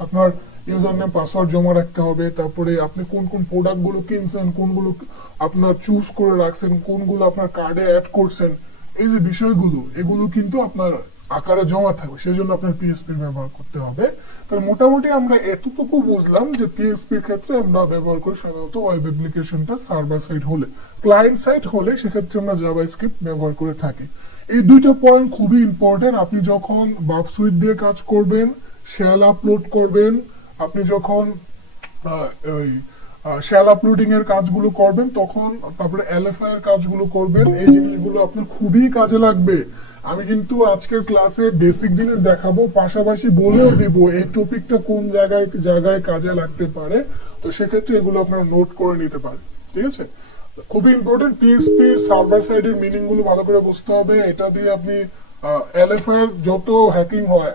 আপনার ইউজার নেম পাসওয়ার্ড জমা রাখতে হবে, তারপরে আপনি কোন কোন প্রোডাক্ট গুলো কিনছেন, কোনগুলো আপনার চুজ করে রাখছেন, কোনগুলো আপনার কার্ডে অ্যাড করছেন, এই যে বিষয়গুলো এগুলো কিন্তু আপনার আকারে জমা থাকবে, সেই জন্য আপনার পিএসপি ব্যবহার করতে হবে। তাহলে মোটামুটি আমরা এতটুকু বুঝলাম যে পিএসপির ক্ষেত্রে আমরা ব্যবহার করি সাধারণত ওয়েব অ্যাপ্লিকেশনটা সার্ভার সাইড হলে, ক্লায়েন্ট সাইড হলে সেক্ষেত্রে আমরা জাভাস্ক্রিপ্ট ব্যবহার করে থাকি। এই দুইটা পয়েন্ট খুবই ইম্পর্টেন্ট। আপনি যখন বাফ সুইট দিয়ে কাজ করবেন, শেল আপলোড করবেন, আপনি যখন শেল আপলোডিং এর কাজগুলো করবেন, তখন তারপরে এলএফআই এর কাজগুলো করবেন, এই জিনিসগুলো আপনার খুবই কাজে লাগবে। আমি কিন্তু আজকের ক্লাসে বেসিক জিনিস দেখাবো, পাশাপাশি বলেও দিব এই টপিকটা কোন জায়গায় জায়গায় কাজে লাগতে পারে, তো সেক্ষেত্রে এগুলো আপনারা নোট করে নিতে পারেন। ঠিক আছে, খুবই ইম্পর্টেন্ট। পিএসপি সার্ভার সাইডের মিনিং গুলো ভালো করে বুঝতে হবে। এটা দিয়ে আপনি এলএফআই এর যত হ্যাকিং হয়,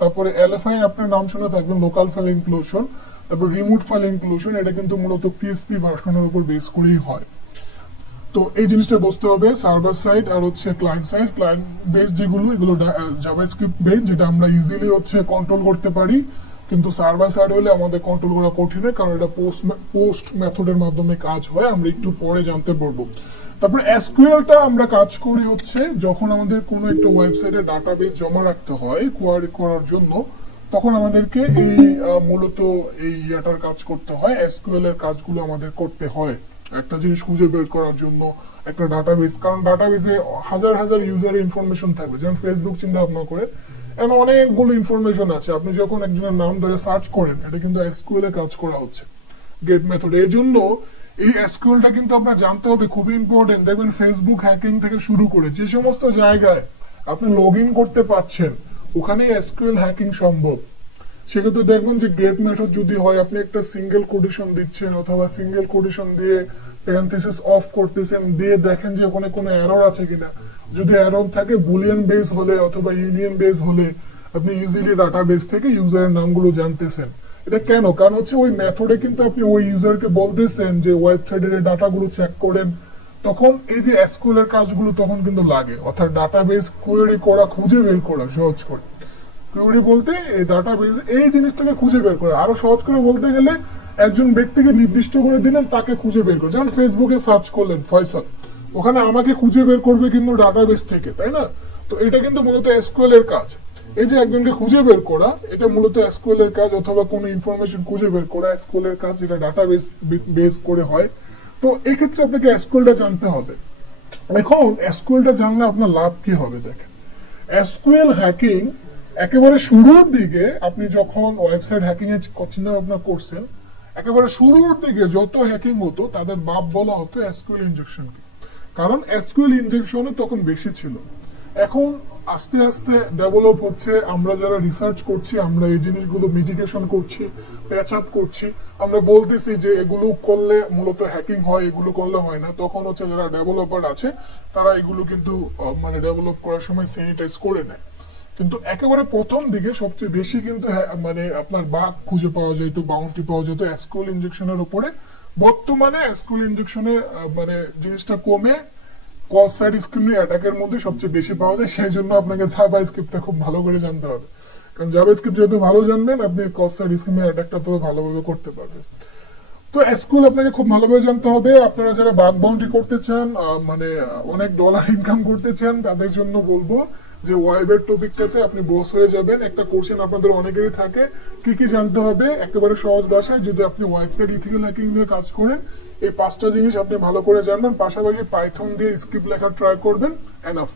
তারপরে এলএফআই আপনার নাম শুনে থাকবেন, লোকাল ফাইল ইনক্লুশন, তারপর রিমোট ফাইল ইনক্লুশন, এটা কিন্তু মূলত পিএসপি ভার্সনের উপর বেস করেই হয়। তো এই জিনিসটা বুঝতে হবে, সার্ভার সাইড আর হচ্ছে ক্লায়েন্ট সাইড। ক্লায়েন্ট বেস যেগুলো, এগুলো জাভাস্ক্রিপ্ট বেস, যেটা আমরা ইজিলি হচ্ছে কন্ট্রোল করতে পারি, কিন্তু সার্ভার সাইড হলে আমাদের কন্ট্রোল করা কঠিন হয়, কারণ এটা পোস্ট মেথডের মাধ্যমে কাজ হয়, আমরা একটু পরে জানতে পারবো। তারপরে এসকিউএলটা আমরা কাজ করি হচ্ছে যখন আমাদের কোনো একটা ওয়েবসাইটে ডাটাবেস জমা রাখতে হয় কোয়ারি করার জন্য, তখন আমাদেরকে এই মূলত এই ইয়াটার কাজ করতে হয়, এসকিউএল এর কাজগুলো আমাদের করতে হয় একটা জিনিস খুঁজে বের করার জন্য, একটা ডাটাবেস। কারণ ডাটাবেসে হাজার হাজার ইউজারের ইনফরমেশন থাকবে, যেমন ফেসবুক চিন্তা ভাবনা করে এমন অনেকগুলো ইনফরমেশন আছে। আপনি যখন একজনের নাম ধরে সার্চ করেন, এটা কিন্তু এসকিউএল এ কাজ করা হচ্ছে, গেট মেথড। এই জন্য এই এসকিউএলটা কিন্তু আপনার জানতে হবে, খুবই ইম্পর্টেন্ট। দেখবেন ফেসবুক হ্যাকিং থেকে শুরু করে যে সমস্ত জায়গায় আপনি লগ ইন করতে পারছেন, ওখানে এসকিউএল হ্যাকিং সম্ভব। সেক্ষেত্রে দেখবেন যে গেট মেথড যদি হয়, আপনি একটা সিঙ্গেল কোটেশন দিচ্ছেন অথবা সিঙ্গেল কোটেশন দিয়ে প্যারেনথেসিস অফ করতেছেন, দিয়ে দেখেন যে ওখানে কোনো এরর আছে কিনা। যদি এরর থাকে, বুলিয়ান বেস হলে অথবা ইউনিয়ন বেস হলে আপনি ইজিলি ডাটাবেস থেকে ইউজারের নামগুলো জানতেছেন। এটা কেন? কারণ হচ্ছে ওই মেথডে কিন্তু আপনি ওই ইউজারকে বলতেছেন যে ওয়েবসাইটের এই ডাটাগুলো চেক করেন, তখন এই যে এসকিউএল এর কাজগুলো তখন কিন্তু লাগে, অর্থাৎ ডাটাবেস কোয়েরি করা, খুঁজে বের করা সহজ করে। কোয়েরি বলতে এই ডাটাবেস এই জিনিসটাকে খুঁজে বের করে, আরো সহজ করে বলতে গেলে একজন ব্যক্তিকে নির্দিষ্ট করে দিলেন, তাকে খুঁজে বের করে। যেমন ফেসবুকে সার্চ করলেন ফয়সাল, ওখানে আমাকে খুঁজে বের করবে কিন্তু ডাটাবেস থেকে, তাই না? তো এটা কিন্তু মূলত এসকিউএল এর কাজ। এই যে একজনকে খুঁজে বের করা, এটা মূলত এসকিউএল এর কাজ, অথবা কোনো ইনফরমেশন খুঁজে বের করা এসকিউএল এর কাজ, যেটা ডাটাবেস বেস করে হয়। তো এই ক্ষেত্রে আপনাকে এসকিউএলটা জানতে হবে। এখন এসকিউএলটা জানলে আপনার লাভ কি হবে দেখেন। এসকিউএল হ্যাকিং একেবারে শুরুর দিকে, আপনি যখন ওয়েবসাইট হ্যাকিং এর চিন্তা ভাবনা করছেন, একেবারে শুরুর দিকে যত হ্যাকিং হতো তাদের বাপ বলা হতো এসকিউএল ইনজেকশনকে, কারণ এসকিউএল ইনজেকশনে তখন বেশি ছিল। এখন আস্তে আস্তে ডেভেলপ হচ্ছে, আমরা যারা রিসার্চ করছি, আমরা এই জিনিসগুলো মিটিগেশন করছি, প্যাচ আপ করছি, আমরা বলতেছি যে এগুলো করলে মূলত হ্যাকিং হয়, এগুলো করলে হয় না। তখন হচ্ছে যারা ডেভেলপার আছে তারা এগুলো কিন্তু মানে ডেভেলপ করার সময় স্যানিটাইজ করে নেয়। কিন্তু একেবারে প্রথম দিকে সবচেয়ে বেশি কিন্তু মানে আপনার বাগ খুঁজে পাওয়া যেত, বাউন্টি পাওয়া যেত এসকিউএল ইনজেকশনের উপরে। বর্তমানে এসকিউএল ইনজেকশনে মানে জিনিসটা কমে ক্রস সাইট স্ক্রিমিং অ্যাটাকের মধ্যে সবচেয়ে বেশি পাওয়া যায়। সেই জন্য আপনাকে জাভাস্ক্রিপ্টটা খুব ভালো করে জানতে হবে, কারণ জাভাস্ক্রিপ্ট যেহেতু ভালো জানবেন, আপনি ক্রস সাইট স্ক্রিমিং অ্যাটাকটা তো ভালোভাবে করতে পারবেন। তো এসকিউএল আপনাকে খুব ভালোভাবে জানতে হবে। আপনারা যারা বাগ বাউন্টি করতে চান, মানে অনেক ডলার ইনকাম করতে চান, তাদের জন্য বলবো যে ওয়েবের টপিকটাতে আপনি বস হয়ে যাবেন। একটা কোশ্চেন আপনাদের অনেকেরই থাকে, কি কি জানতে হবে একেবারে সহজ ভাষায়। যদি আপনি ওয়েবসাইট ইথিক্যাল হ্যাকিং নিয়ে কাজ করেন, এই 5টা জিনিস আপনি ভালো করে জানবেন, পাশাপাশি পাইথন দিয়ে স্ক্রিপ্ট লেখা ট্রাই করবেন, এনাফ।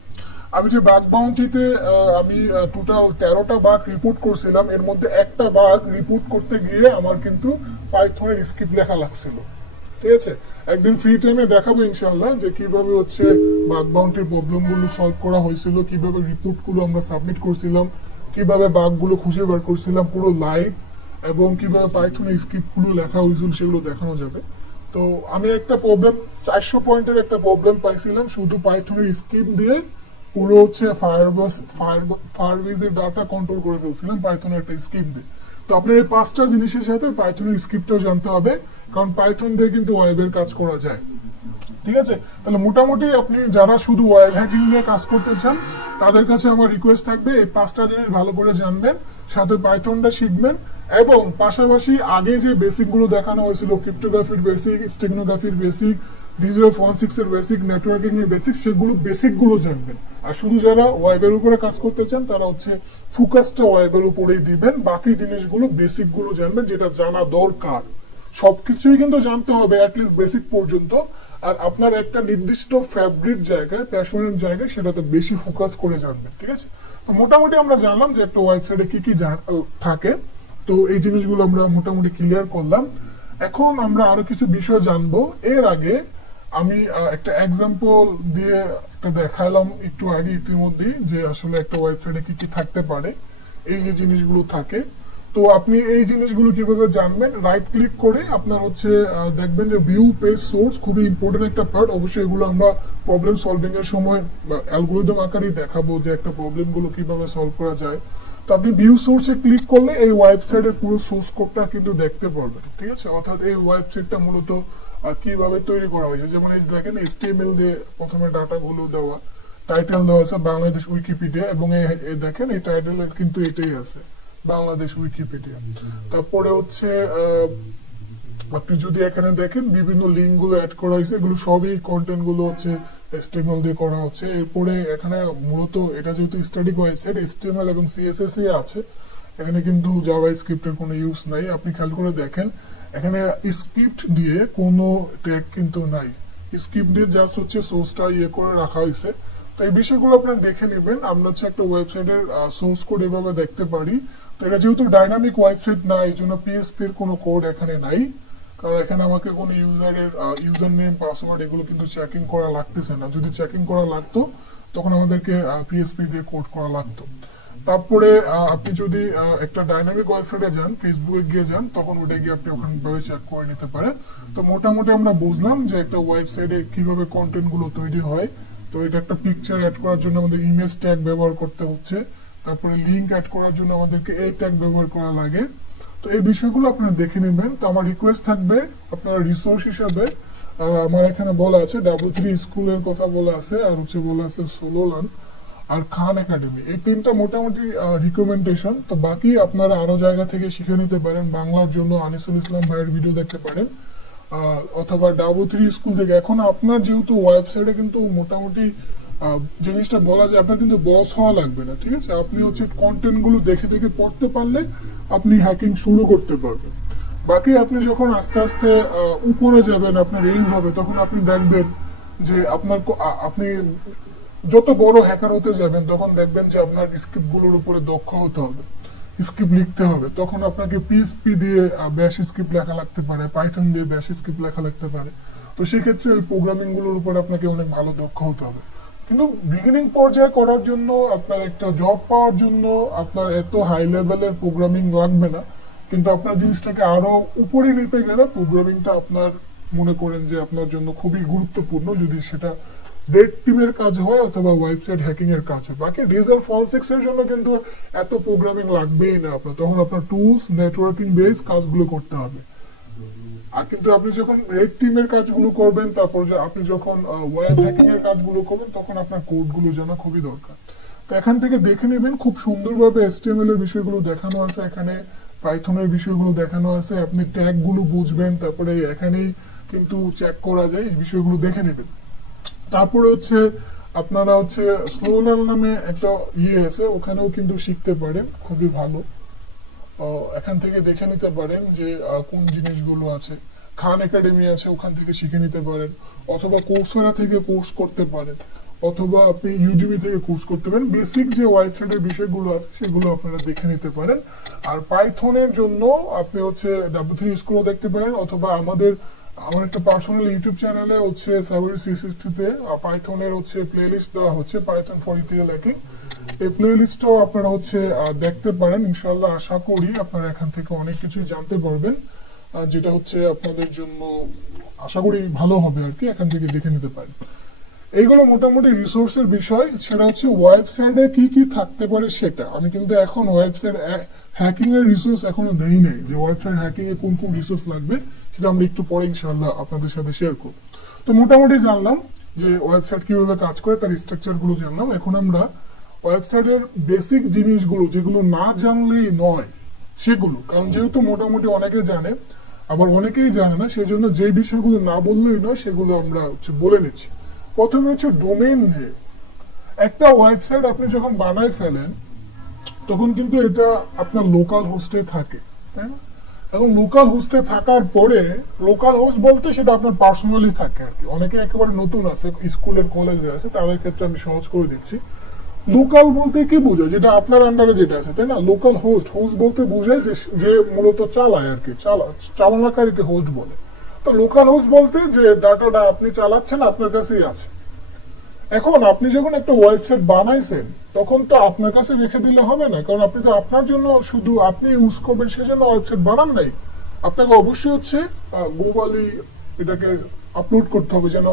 আমি যে বাগ বাউন্টিতে আমি টোটাল 13টা বাগ রিপোর্ট করছিলাম, এর মধ্যে একটা বাগ রিপোর্ট করতে গিয়ে আমার কিন্তু পাইথনের স্ক্রিপ্ট লেখা লাগছিল। ঠিক আছে, একদিন ফ্রি টাইমে দেখাবো ইনশাআল্লাহ যে কিভাবে হচ্ছে বাগ বাউন্টির প্রবলেমগুলো সলভ করা হয়েছিল, কিভাবে রিপোর্টগুলো আমরা সাবমিট করছিলাম, কিভাবে বাগগুলো খুঁজে বের করছিলাম পুরো লাইভ, এবং কিভাবে পাইথনের স্ক্রিপ্টগুলো লেখা হয়েছিল সেগুলো দেখানো যাবে। তো আমি একটা প্রবলেম 400 পয়েন্টের একটা প্রবলেম পাইছিলাম শুধু পাইথনের স্ক্রিপ্ট দিয়ে, পুরো হচ্ছে ফায়ারবেজের ডাটা কন্ট্রোল করে ফেলছিলাম পাইথনের একটা স্ক্রিপ্ট দিয়ে। তো আপনার এই 5টা জিনিসের সাথে পাইথনের স্ক্রিপ্টও জানতে হবে, কারণ পাইথন দিয়ে কিন্তু ওয়েবের কাজ করা যায়। ঠিক আছে, তাহলে মোটামুটি আপনি যারা শুধু ওয়েব হ্যাকিং নিয়ে কাজ করতে চান তাদের কাছে আমার রিকোয়েস্ট থাকবে এই 5টা জিনিস ভালো করে জানবেন, সাথে পাইথনটা শিখবেন, এবং পাশাপাশি আগে যে বেসিক গুলো দেখানো হয়েছিল, ক্রিপ্টোগ্রাফির বেসিক, স্টেগনোগ্রাফির বেসিক, ডিজিটাল ফরেনসিক্স এর বেসিক, নেটওয়ার্কিং এর বেসিক, সেগুলো বেসিক গুলো জানবেন। আর শুধু যারা ওয়েবের উপরে কাজ করতে চান তারা হচ্ছে ফোকাসটা ওয়েবের উপরেই দিবেন, বাকি জিনিসগুলো বেসিক গুলো জানবেন, যেটা জানা দরকার। সবকিছুই কিন্তু জানতে হবে অ্যাটলিস্ট বেসিক পর্যন্ত। আর আপনার একটা নির্দিষ্ট ফেভারিট জায়গায়, প্যাশনের জায়গায় সেটাতে বেশি ফোকাস করে জানবেন। ঠিক আছে, তো মোটামুটি আমরা জানলাম যে একটা ওয়েবসাইটে কি কি থাকে। তো এই জিনিসগুলো আমরা মোটামুটি ক্লিয়ার করলাম। এখন আমরা আরো কিছু বিষয় জানবো। এর আগে আমি একটা এক্সাম্পল দিয়ে একটা দেখালাম একটু আগে ইতিমধ্যেই, যে আসলে একটা ওয়েবসাইটে কি কি থাকতে পারে, এই যে জিনিসগুলো থাকে। তো আপনি এই জিনিসগুলো কিভাবে জানবেন, রাইট ক্লিক করে আপনার হচ্ছে দেখবেন যে ভিউ পেজ সোর্স, খুবই ইম্পর্টেন্ট একটা পার্ট। অবশ্যই এগুলো আমরা প্রবলেম সলভিং এর সময় অ্যালগরিদম আকারেই দেখাবো যে একটা প্রবলেম গুলো কিভাবে সলভ করা যায়। তো আপনি ভিউ সোর্সে ক্লিক করলে এই ওয়েবসাইটের পুরো সোর্স কোডটা কিন্তু দেখতে পারবেন। ঠিক আছে, অর্থাৎ এই ওয়েবসাইটটা মূলত কিভাবে তৈরি করা হয়েছে। যেমন এই দেখেন HTML দিয়ে প্রথমে ডাটা গুলো দেওয়া, টাইটেল দেওয়া আছে বাংলাদেশ উইকিপিডিয়া, এবং দেখেন এই টাইটেলের কিন্তু এটাই আছে, বাংলাদেশ উইকিপিডিয়া। তারপরে হচ্ছে আপনি যদি এখানে দেখেন বিভিন্ন লিঙ্ক গুলো অ্যাড করা হয়েছে, এগুলো সবই কন্টেন্ট গুলো হচ্ছে HTML দিয়ে করা হচ্ছে। এরপরে এখানে মূলত এটা যেহেতু স্ট্যাটিক ওয়েবসাইট, HTML এবং CSS এ আছে, এখানে কিন্তু জাভাস্ক্রিপ্টের কোনো ইউজ নাই। আপনি খেয়াল করে দেখেন এখানে স্ক্রিপ্ট দিয়ে কোনো ট্যাগ কিন্তু নাই, স্ক্রিপ্ট দিয়ে জাস্ট হচ্ছে সোর্সটা করে রাখা হয়েছে। তো এই বিষয়গুলো আপনারা দেখে নেবেন। আমরা হচ্ছে একটা ওয়েবসাইটের সোর্স কোড এভাবে দেখতে পারি। তো এটা যেহেতু ডাইনামিক ওয়েবসাইট না, এই জন্য PHP এর কোনো কোড এখানে নাই, কারণ এখানে আমাকে কোনো ইউজার নেম পাসওয়ার্ড এগুলো কিন্তু চেকিং করা লাগতেছে না। যদি চেকিং করা লাগতো তখন আমাদেরকে PHP দিয়ে কোড করা লাগতো। তারপরে আপনি যদি একটা ডাইনামিক ওয়েবসাইটে যান, ফেসবুকে গিয়ে যান, তখন ওটা গিয়ে আপনি ওখানে চেক করে নিতে পারেন। তো মোটামুটি আমরা বুঝলাম যে একটা ওয়েবসাইটে কিভাবে কন্টেন্ট গুলো তৈরি হয়। তো এটা একটা পিকচার অ্যাড করার জন্য আমাদের ইমেজ ট্যাগ ব্যবহার করতে হচ্ছে, তারপরে লিঙ্ক অ্যাড করার জন্য আমাদেরকে এই ট্যাগ ব্যবহার করা লাগে। তো এই বিষয়গুলো আপনারা দেখে নেবেন। তো আমার রিকোয়েস্ট থাকবে আপনারা রিসোর্স হিসাবে, আমার এখানে বলা আছে W3 স্কুলের কথা বলা আছে, আর হচ্ছে বলা আছে সোলোলান আর খান একাডেমি, এই তিনটা মোটামুটি রিকমেন্ডেশন। তো বাকি আপনারা আরো জায়গা থেকে শিখে নিতে পারেন। বাংলার জন্য আনিসুল ইসলাম ভাইয়ের ভিডিও দেখতে পারেন, অথবা W3 স্কুল থেকে। এখন আপনার যেহেতু ওয়েবসাইটে কিন্তু মোটামুটি জিনিসটা বলা যায়, আপনার কিন্তু বস হওয়া লাগবে না। ঠিক আছে, আপনি হচ্ছে কন্টেন্ট গুলো দেখে দেখে পড়তে পারলে আপনি হ্যাকিং শুরু করতে পারবেন। বাকি আপনি যখন আস্তে আস্তে উপরে যাবেন, আপনার রেঞ্জ হবে, তখন আপনি দেখবেন যে আপনি যত বড় হ্যাকার হতে যাবেন তখন দেখবেন যে আপনার স্ক্রিপ্ট গুলোর উপরে দক্ষ হতে হবে, স্ক্রিপ্ট লিখতে হবে। তখন আপনাকে PHP দিয়ে ব্যাশ স্ক্রিপ্ট লেখা লাগতে পারে, পাইথন দিয়ে ব্যাশ স্ক্রিপ্ট লেখা লাগতে পারে। তো সেক্ষেত্রে ওই প্রোগ্রামিং গুলোর উপর আপনাকে অনেক ভালো দক্ষ হতে হবে। কিন্তু বিগিনিং পর্যায়ে করার জন্য, আপনার একটা জব পাওয়ার জন্য আপনার এত হাই লেভেলের প্রোগ্রামিং লাগবে না। কিন্তু আপনার জিনিসটাকে আরো উপরে নিতে গেলে প্রোগ্রামিংটা আপনার মনে করেন যে আপনার জন্য খুবই গুরুত্বপূর্ণ, যদি সেটা রেড টিমের কাজ হয় অথবা ওয়েবসাইট হ্যাকিং এর কাজ হয়। বাকি ডিজিটাল ফরেনসিক্স এর জন্য কিন্তু এত প্রোগ্রামিং লাগবেই না আপনার, তখন আপনার টুলস, নেটওয়ার্কিং বেস কাজগুলো করতে হবে। আর কিন্তু আপনি যখন রেড টিমের কাজগুলো করবেন, তারপর আপনি যখন ওয়েব হ্যাকিং এর কাজগুলো করবেন, তখন আপনার কোডগুলো জানা খুবই দরকার। তো এখান থেকে দেখে নেবেন, খুব সুন্দরভাবে HTML এর বিষয়গুলো দেখানো আছে, এখানে পাইথনের বিষয়গুলো দেখানো আছে। আপনি ট্যাগ গুলো বুঝবেন, তারপরে এখানেই কিন্তু চেক করা যায়, এই বিষয়গুলো দেখে নেবেন। তারপরে হচ্ছে আপনারা হচ্ছে স্লোনাল নামে একটা আছে, ওখানেও কিন্তু শিখতে পারেন, খুবই ভালো। এখান থেকে দেখে নিতে পারেন যে কোন জিনিসগুলো আছে। খান একাডেমি আছে, ওখান থেকে শিখে নিতে পারেন, অথবা কোর্সেরা থেকে কোর্স করতে পারেন, অথবা আপনি ইউডিমি থেকে কোর্স করতে পারেন। বেসিক যে ওয়েবসাইটের বিষয়গুলো আছে সেগুলো আপনারা দেখে নিতে পারেন। আর পাইথনের জন্য আপনি হচ্ছে W3 স্কুলও দেখতে পারেন, অথবা আমার একটা পার্সোনাল ইউটিউব চ্যানেলে হচ্ছে সাবরি 360 তে পাইথনের হচ্ছে প্লেলিস্ট দেওয়া হচ্ছে, পাইথন ফর ইথিক্যাল হ্যাকিং। এই প্লেলিস্টটাও আপনারা হচ্ছে দেখতে পারেন। ইনশাআল্লাহ আশা করি আপনারা এখান থেকে অনেক কিছুই জানতে পারবেন, যেটা হচ্ছে আপনাদের জন্য আশা করি ভালো হবে আর কি, এখান থেকে দেখে নিতে পারেন। এইগুলো মোটামুটি রিসোর্সের বিষয়। সেটা হচ্ছে ওয়েবসাইটে কি কি থাকতে পারে সেটা। আমি কিন্তু এখন ওয়েবসাইট হ্যাকিং এর রিসোর্স এখনো দেই নাই, যে ওয়েবসাইট হ্যাকিং এ কোন কোন রিসোর্স লাগবে সেটা আমরা একটু পরে ইনশাআল্লাহ আপনাদের সাথে শেয়ার করব। তো মোটামুটি জানলাম যে ওয়েবসাইট কিভাবে কাজ করে, তার স্ট্রাকচার গুলো জানলাম। এখন আমরা ওয়েবসাইটের বেসিক জিনিসগুলো, যেগুলো না জানলেই নয় সেগুলো, কারণ যেহেতু মোটামুটি অনেকে জানে আবার অনেকেই জানে না, সেজন্য যে বিষয়গুলো না বললেই নয় সেগুলো আমরা বলে নিচ্ছি। প্রথমে হচ্ছে ডোমেইন নেম। একটা ওয়েবসাইট আপনি যখন বানায় ফেলেন তখন কিন্তু এটা আপনার লোকাল হোস্টে থাকে, তাই না? এখন লোকাল হোস্টে থাকার পরে, লোকাল হোস্ট বলতে সেটা আপনার পার্সোনালি থাকে আর কি। অনেকে একেবারে নতুন আছে, স্কুলের কলেজে আছে, তাদের ক্ষেত্রে আমি সহজ করে দিচ্ছি। লোকাল বলতে কি বোঝায়? যেটা আপনার আন্ডারে যেটা আছে, তাই না? লোকাল হোস্ট, হোস্ট বলতে বোঝায় যে মূলত চালায় আর কি, চালনাকারীকে হোস্ট বলে। তো লোকাল হোস্ট বলতে যে ডাটাটা আপনি চালাচ্ছেন আপনার কাছেই আছে। এখন আপনি যখন একটা ওয়েবসাইট বানাইছেন তখন তো আপনার কাছে রেখে দিলে হবে না, কারণ আপনি তো আপনার জন্য শুধু আপনি ইউজ করবেন সেজন্য ওয়েবসাইট বানান নাই। আপনাকে অবশ্যই হচ্ছে গ্লোবালি এটাকে আপলোড করতে হবে, যেন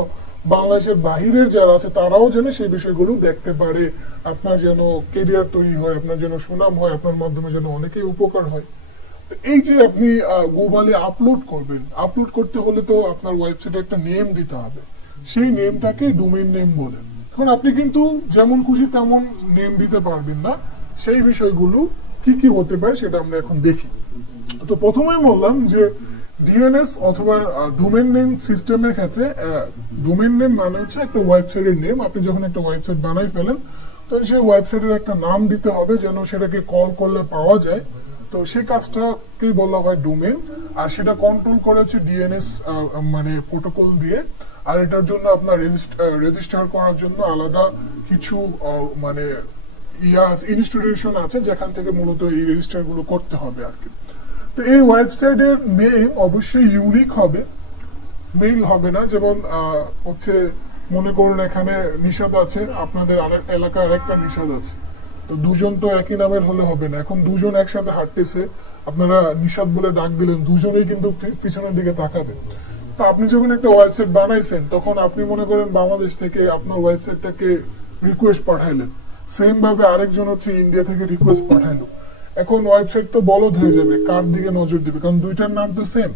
বাংলাদেশের বাহিরের যারা আছে তারাও যেন সেই বিষয়গুলো দেখতে পারে, আপনার যেন কেরিয়ার তৈরি হয়, আপনার যেন সুনাম হয়, আপনার মাধ্যমে যেন অনেকেই উপকার হয়। এই যে আপনি গ্লোবালি আপলোড করবেন, আপলোড করতে হলে তো আপনার ওয়েবসাইটে একটা নেম দিতে হবে, সেই নেমটাকে ডোমেইন নেম বলে। এখন আপনি কিন্তু যেমন খুশি তেমন নেম দিতে পারবেন না, সেই বিষয়গুলো কি কি হতে পারে সেটা আমরা এখন দেখি। তো প্রথমেই বললাম যে ডিএনএস অথবা ডোমেইন নেম সিস্টেমের ক্ষেত্রে ডোমেইন নেম মানে হচ্ছে একটা ওয়েবসাইটের নেম। আপনি যখন একটা ওয়েবসাইট বানাই ফেলেন তখন সেই ওয়েবসাইটের একটা নাম দিতে হবে যেন সেটাকে কল করলে পাওয়া যায়। তো সেই কাজটাকেই বলা হয় ডোমেইন, আর সেটা কন্ট্রোল করে হচ্ছে ডিএনএস মানে প্রোটোকল দিয়ে। আর এটার জন্য আপনার রেজিস্টার করার জন্য আলাদা কিছু মানে ইনস্টিটিউশন আছে যেখান থেকে মূলত এই রেজিস্টার গুলো করতে হবে আর কি। তো এই ওয়েবসাইটের নেম অবশ্যই ইউনিক হবে, মেইল হবে না। যেমন হচ্ছে মনে করুন এখানে নিষাদ আছে, আপনাদের আরেকটা এলাকায় আরেকটা নিষাদ আছে, তো দুজন তো একই নামের হলে হবে না। এখন দুজন একসাথে হাঁটতেছে, আপনারা নিষাদ বলে ডাক দিলেন, দুজনেই কিন্তু পিছনের দিকে তাকাবে। তো আপনি যখন একটা ওয়েবসাইট বানাইছেন তখন আপনি মনে করেন বাংলাদেশ থেকে আপনার ওয়েবসাইটটাকে রিকোয়েস্ট পাঠাইলেন, সেম ভাবে আরেকজন হচ্ছে ইন্ডিয়া থেকে রিকোয়েস্ট পাঠাইলো। এখন ওয়েবসাইট তো বলদ হয়ে যাবে, কার দিকে নজর দিবে, কারণ দুইটার নাম তো সেম।